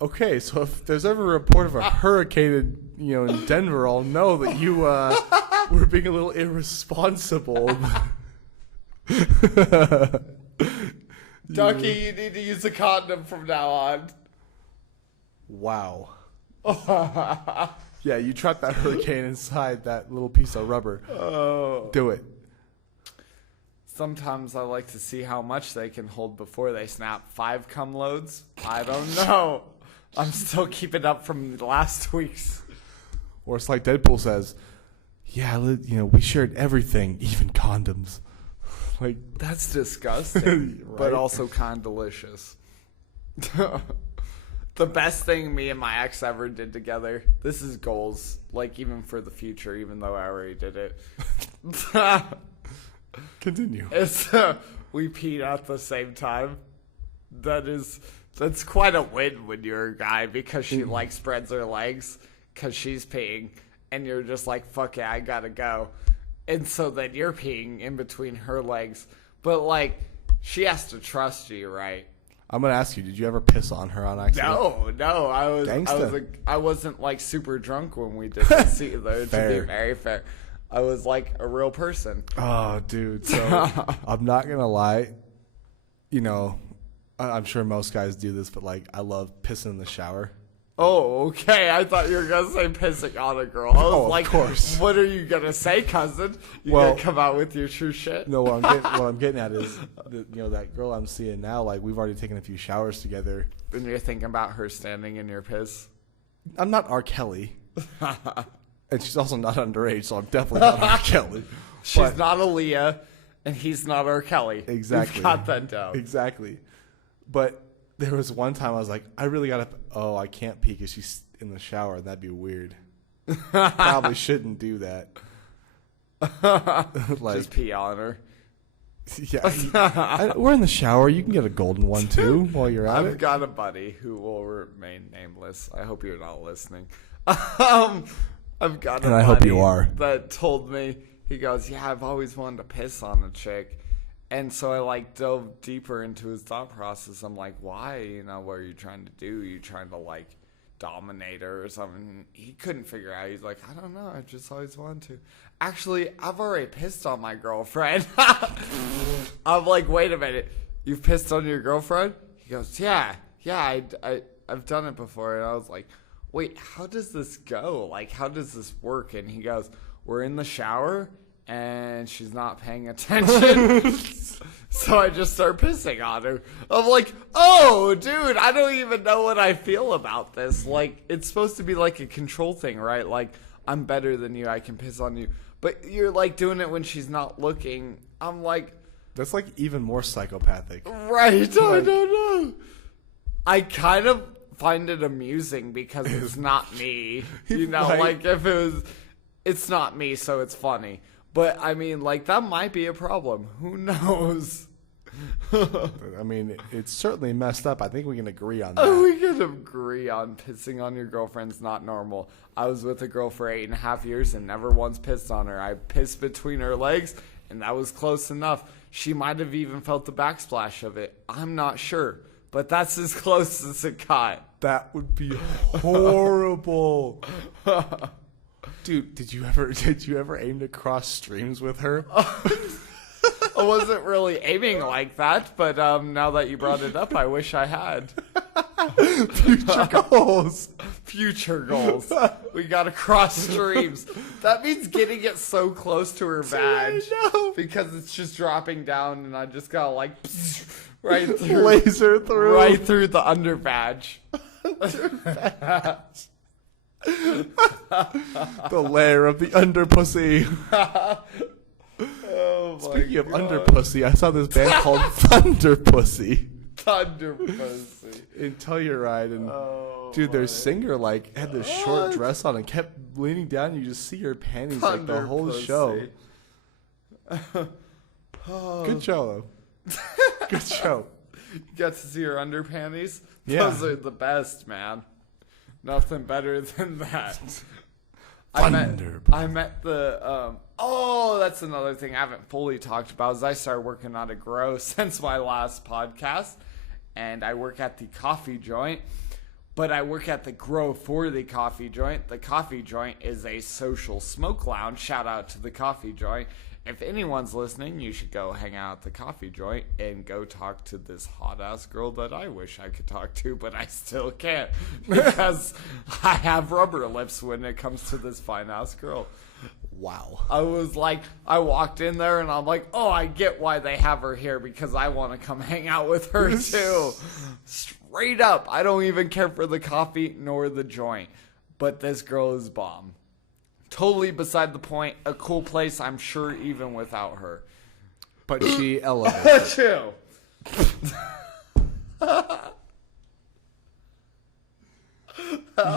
Okay, so if there's ever a report of a hurricane, in Denver, I'll know that you were being a little irresponsible. Ducky, you need to use a condom from now on. Wow. Yeah, you trap that hurricane inside that little piece of rubber. Oh. Do it. Sometimes I like to see how much they can hold before they snap. 5 cum loads? I don't know. I'm still keeping up from last week's. Or it's like Deadpool says, yeah, we shared everything, even condoms. Like, that's disgusting, right? But also kind of delicious. The best thing me and my ex ever did together, this is goals, like even for the future, even though I already did it. Continue. It's we peed at the same time. That's quite a win when you're a guy because she like spreads her legs because she's peeing and you're just like, fuck it, I gotta go. And so then you're peeing in between her legs. But like, she has to trust you, right? I'm gonna ask you, did you ever piss on her on accident? No, I wasn't like super drunk when we did this either, to be very fair. I was like a real person. Oh, dude. So I'm not gonna lie. I'm sure most guys do this, but like I love pissing in the shower. Oh, okay. I thought you were gonna say pissing on a girl. I was like, of course. What are you gonna say, cousin? You gonna come out with your true shit? No, what I'm getting at is, that girl I'm seeing now. Like we've already taken a few showers together. And you're thinking about her standing in your piss. I'm not R. Kelly, and she's also not underage, so I'm definitely not R. Kelly. She's not Aaliyah, and he's not R. Kelly. Exactly. We've got that down. Exactly. But there was one time I was like, I really gotta. Oh, I can't pee because she's in the shower. That'd be weird. Probably shouldn't do that. Just pee on her. Yeah, we're in the shower. You can get a golden one too while you're at it. I've got a buddy who will remain nameless. I hope you're not listening. I've got a buddy I hope you are. That told me, he goes, yeah, I've always wanted to piss on a chick. And so I like dove deeper into his thought process. I'm like, why? What are you trying to do? You trying to like dominate her or something? He couldn't figure out. He's like, I don't know. I just always wanted to. Actually, I've already pissed on my girlfriend. I'm like, wait a minute. You've pissed on your girlfriend? He goes, yeah, I've done it before. And I was like, wait, how does this go? Like, how does this work? And he goes, we're in the shower and she's not paying attention. So I just start pissing on her. I'm like, oh, dude, I don't even know what I feel about this. Like, it's supposed to be like a control thing, right? Like, I'm better than you. I can piss on you. But you're like doing it when she's not looking. I'm like, that's like even more psychopathic. Right. I don't know. I kind of find it amusing because it's not me. Right. Like if it was, it's not me, so it's funny. But, I mean, like, that might be a problem. Who knows? I mean, it's certainly messed up. I think we can agree on that. We can agree on pissing on your girlfriend's not normal. I was with a girl for 8.5 years and never once pissed on her. I pissed between her legs, and that was close enough. She might have even felt the backsplash of it. I'm not sure. But that's as close as it got. That would be horrible. Dude, did you ever aim to cross streams with her? I wasn't really aiming like that, but now that you brought it up, I wish I had. Future goals. Future goals. We gotta cross streams. That means getting it so close to her badge. I know. Because it's just dropping down, and I just gotta like right through, laser through, right through the under badge. The lair of the under pussy. Oh my Speaking of God. under pussy, I saw this band called Thunder Pussy Thunder pussy. in Telluride, and Oh, dude, their my. singer like had this short dress on and kept leaning down. And you just see her panties like the Thunder whole pussy. show. Good show, though. Good show. You got to see her underpanties? Yeah. Those are the best, man. Nothing better than that. Thunder. I met the oh, that's another thing I haven't fully talked about is I started working on a grow since my last podcast, and I work at the coffee joint, but I work at the grow for the coffee joint. The coffee joint is a social smoke lounge. Shout out to the coffee joint. If anyone's listening, you should go hang out at the coffee joint and go talk to this hot-ass girl that I wish I could talk to, but I still can't because I have rubber lips when it comes to this fine-ass girl. Wow. I was like, I walked in there and I'm like, oh, I get why they have her here because I want to come hang out with her too. Straight up. I don't even care for the coffee nor the joint, but this girl is bomb. Totally beside the point. A cool place, I'm sure, even without her. But she elevates. Chill.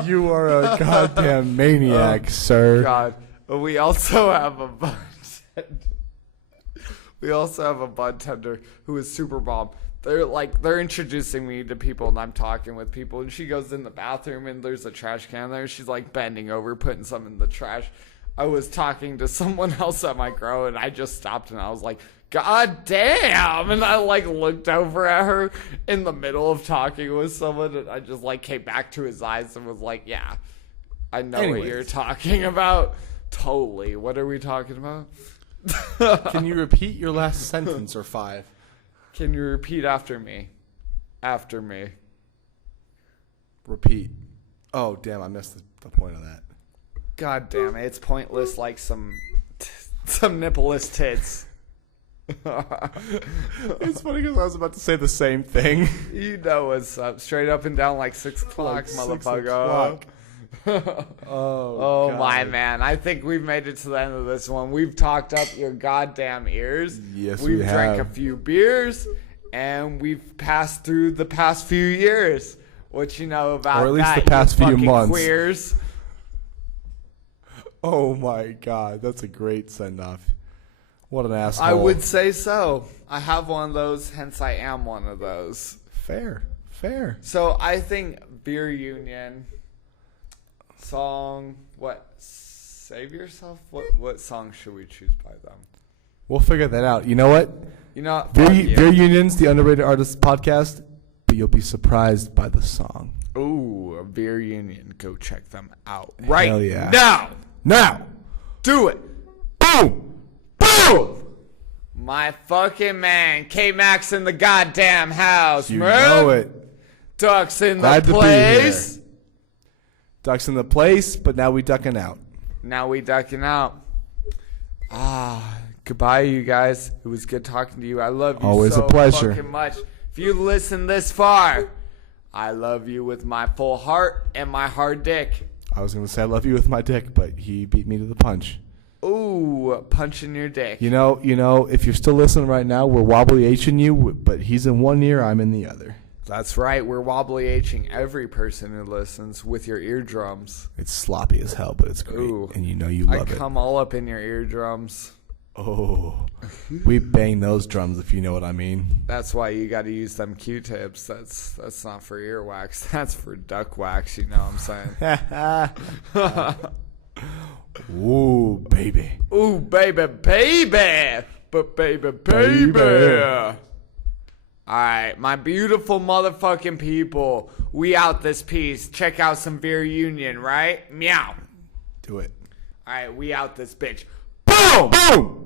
You are a goddamn maniac, sir. God. But we also have a bartender. We also have a bartender who is super bomb. They're introducing me to people and I'm talking with people and she goes in the bathroom and there's a trash can there. She's like bending over, putting some in the trash. I was talking to someone else at my grow and I just stopped and I was like, God damn! And I like looked over at her in the middle of talking with someone and I just like came back to his eyes and was like, yeah, I know what you're talking about. Totally. What are we talking about? Can you repeat your last sentence or five? Can you repeat after me? After me. Repeat. Oh, damn, I missed the point of that. God damn it. It's pointless like some nippleless tits. It's funny because I was about to say the same thing. You know what's up. Straight up and down like 6 o'clock, Like 6 motherfucker. o'clock. Oh God. my man. I think we've made it to the end of this one. We've talked up your goddamn ears. Yes, we've we drank have. a few beers and we've passed through the past few years. What you know about Or at least that, the past you few fucking months. Queers. Oh my God, that's a great send-off. What an asshole. I would say so. I have one of those, hence I am one of those. Fair. So I think Beer Union song, what? Save Yourself? What song should we choose by them? We'll figure that out. You know what? You know, fuck Beer you. Union's the Underrated Artists podcast, but you'll be surprised by the song. Ooh, a Beer Union. Go check them out. Right Hell yeah. now. Now! Do it. Boom! Boom! My fucking man, K-Max in the goddamn house, You man. know it. Ducks in Glad the to be place. here. Ducks in the place, but now we ducking out. Now we ducking out. Goodbye, you guys. It was good talking to you. I love you Always so a pleasure. fucking much. If you listen this far, I love you with my full heart and my hard dick. I was going to say I love you with my dick, but he beat me to the punch. Ooh, punching your dick. You know, if you're still listening right now, we're wobbly H-ing you, but he's in one ear, I'm in the other. That's right. We're wobbly H-ing every person who listens with your eardrums. It's sloppy as hell, but it's great. Ooh. And you know you love I it. come all up in your eardrums. Oh, we bang those drums if you know what I mean. That's why you got to use them Q-tips. That's not for earwax. That's for duck wax. You know what I'm saying? Ooh, baby. Ooh, baby. But baby. All right, my beautiful motherfucking people. We out this piece. Check out some Beer Union, right? Meow. Do it. All right, we out this bitch. Boom! Boom!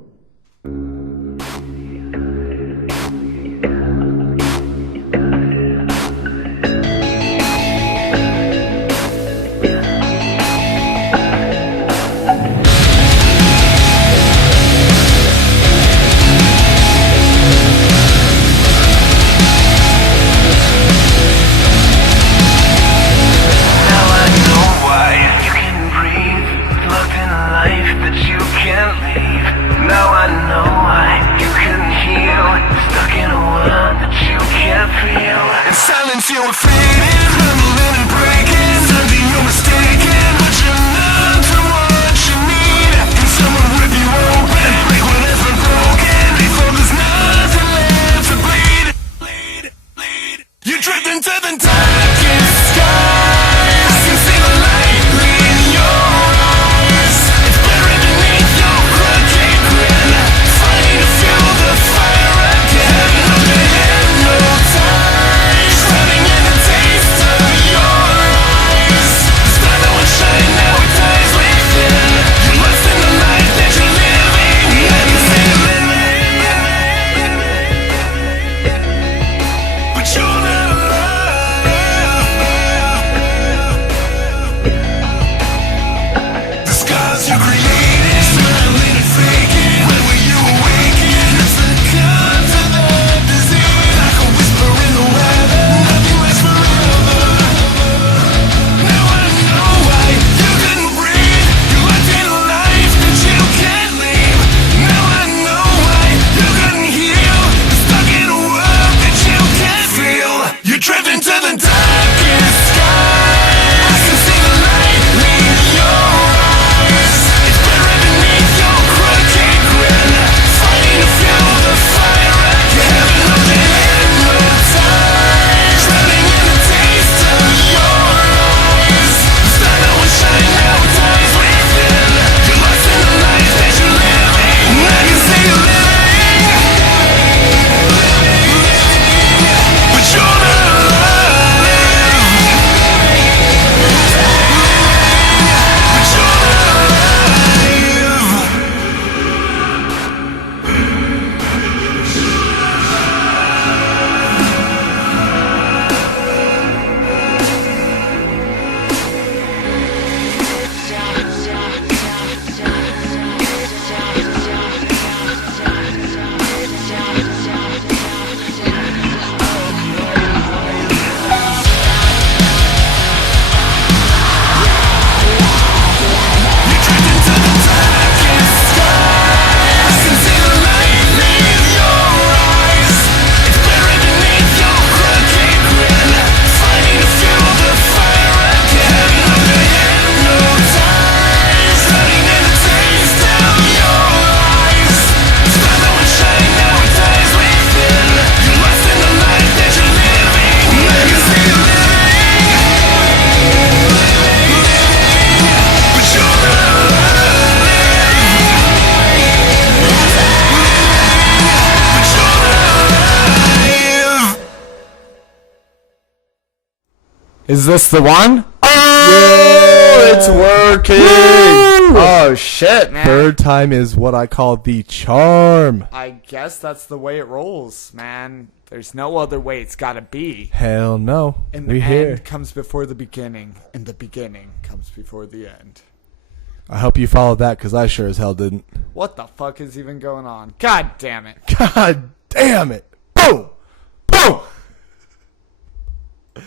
Now I know why you Is this the one? Oh, it's working. Oh, shit, man. Third time is what I call the charm. I guess that's the way it rolls, man. There's no other way it's gotta be. Hell no. And the We end here. comes before the beginning, and the beginning comes before the end. I hope you followed that, because I sure as hell didn't. What the fuck is even going on? God damn it. God damn it. Boom. Boom.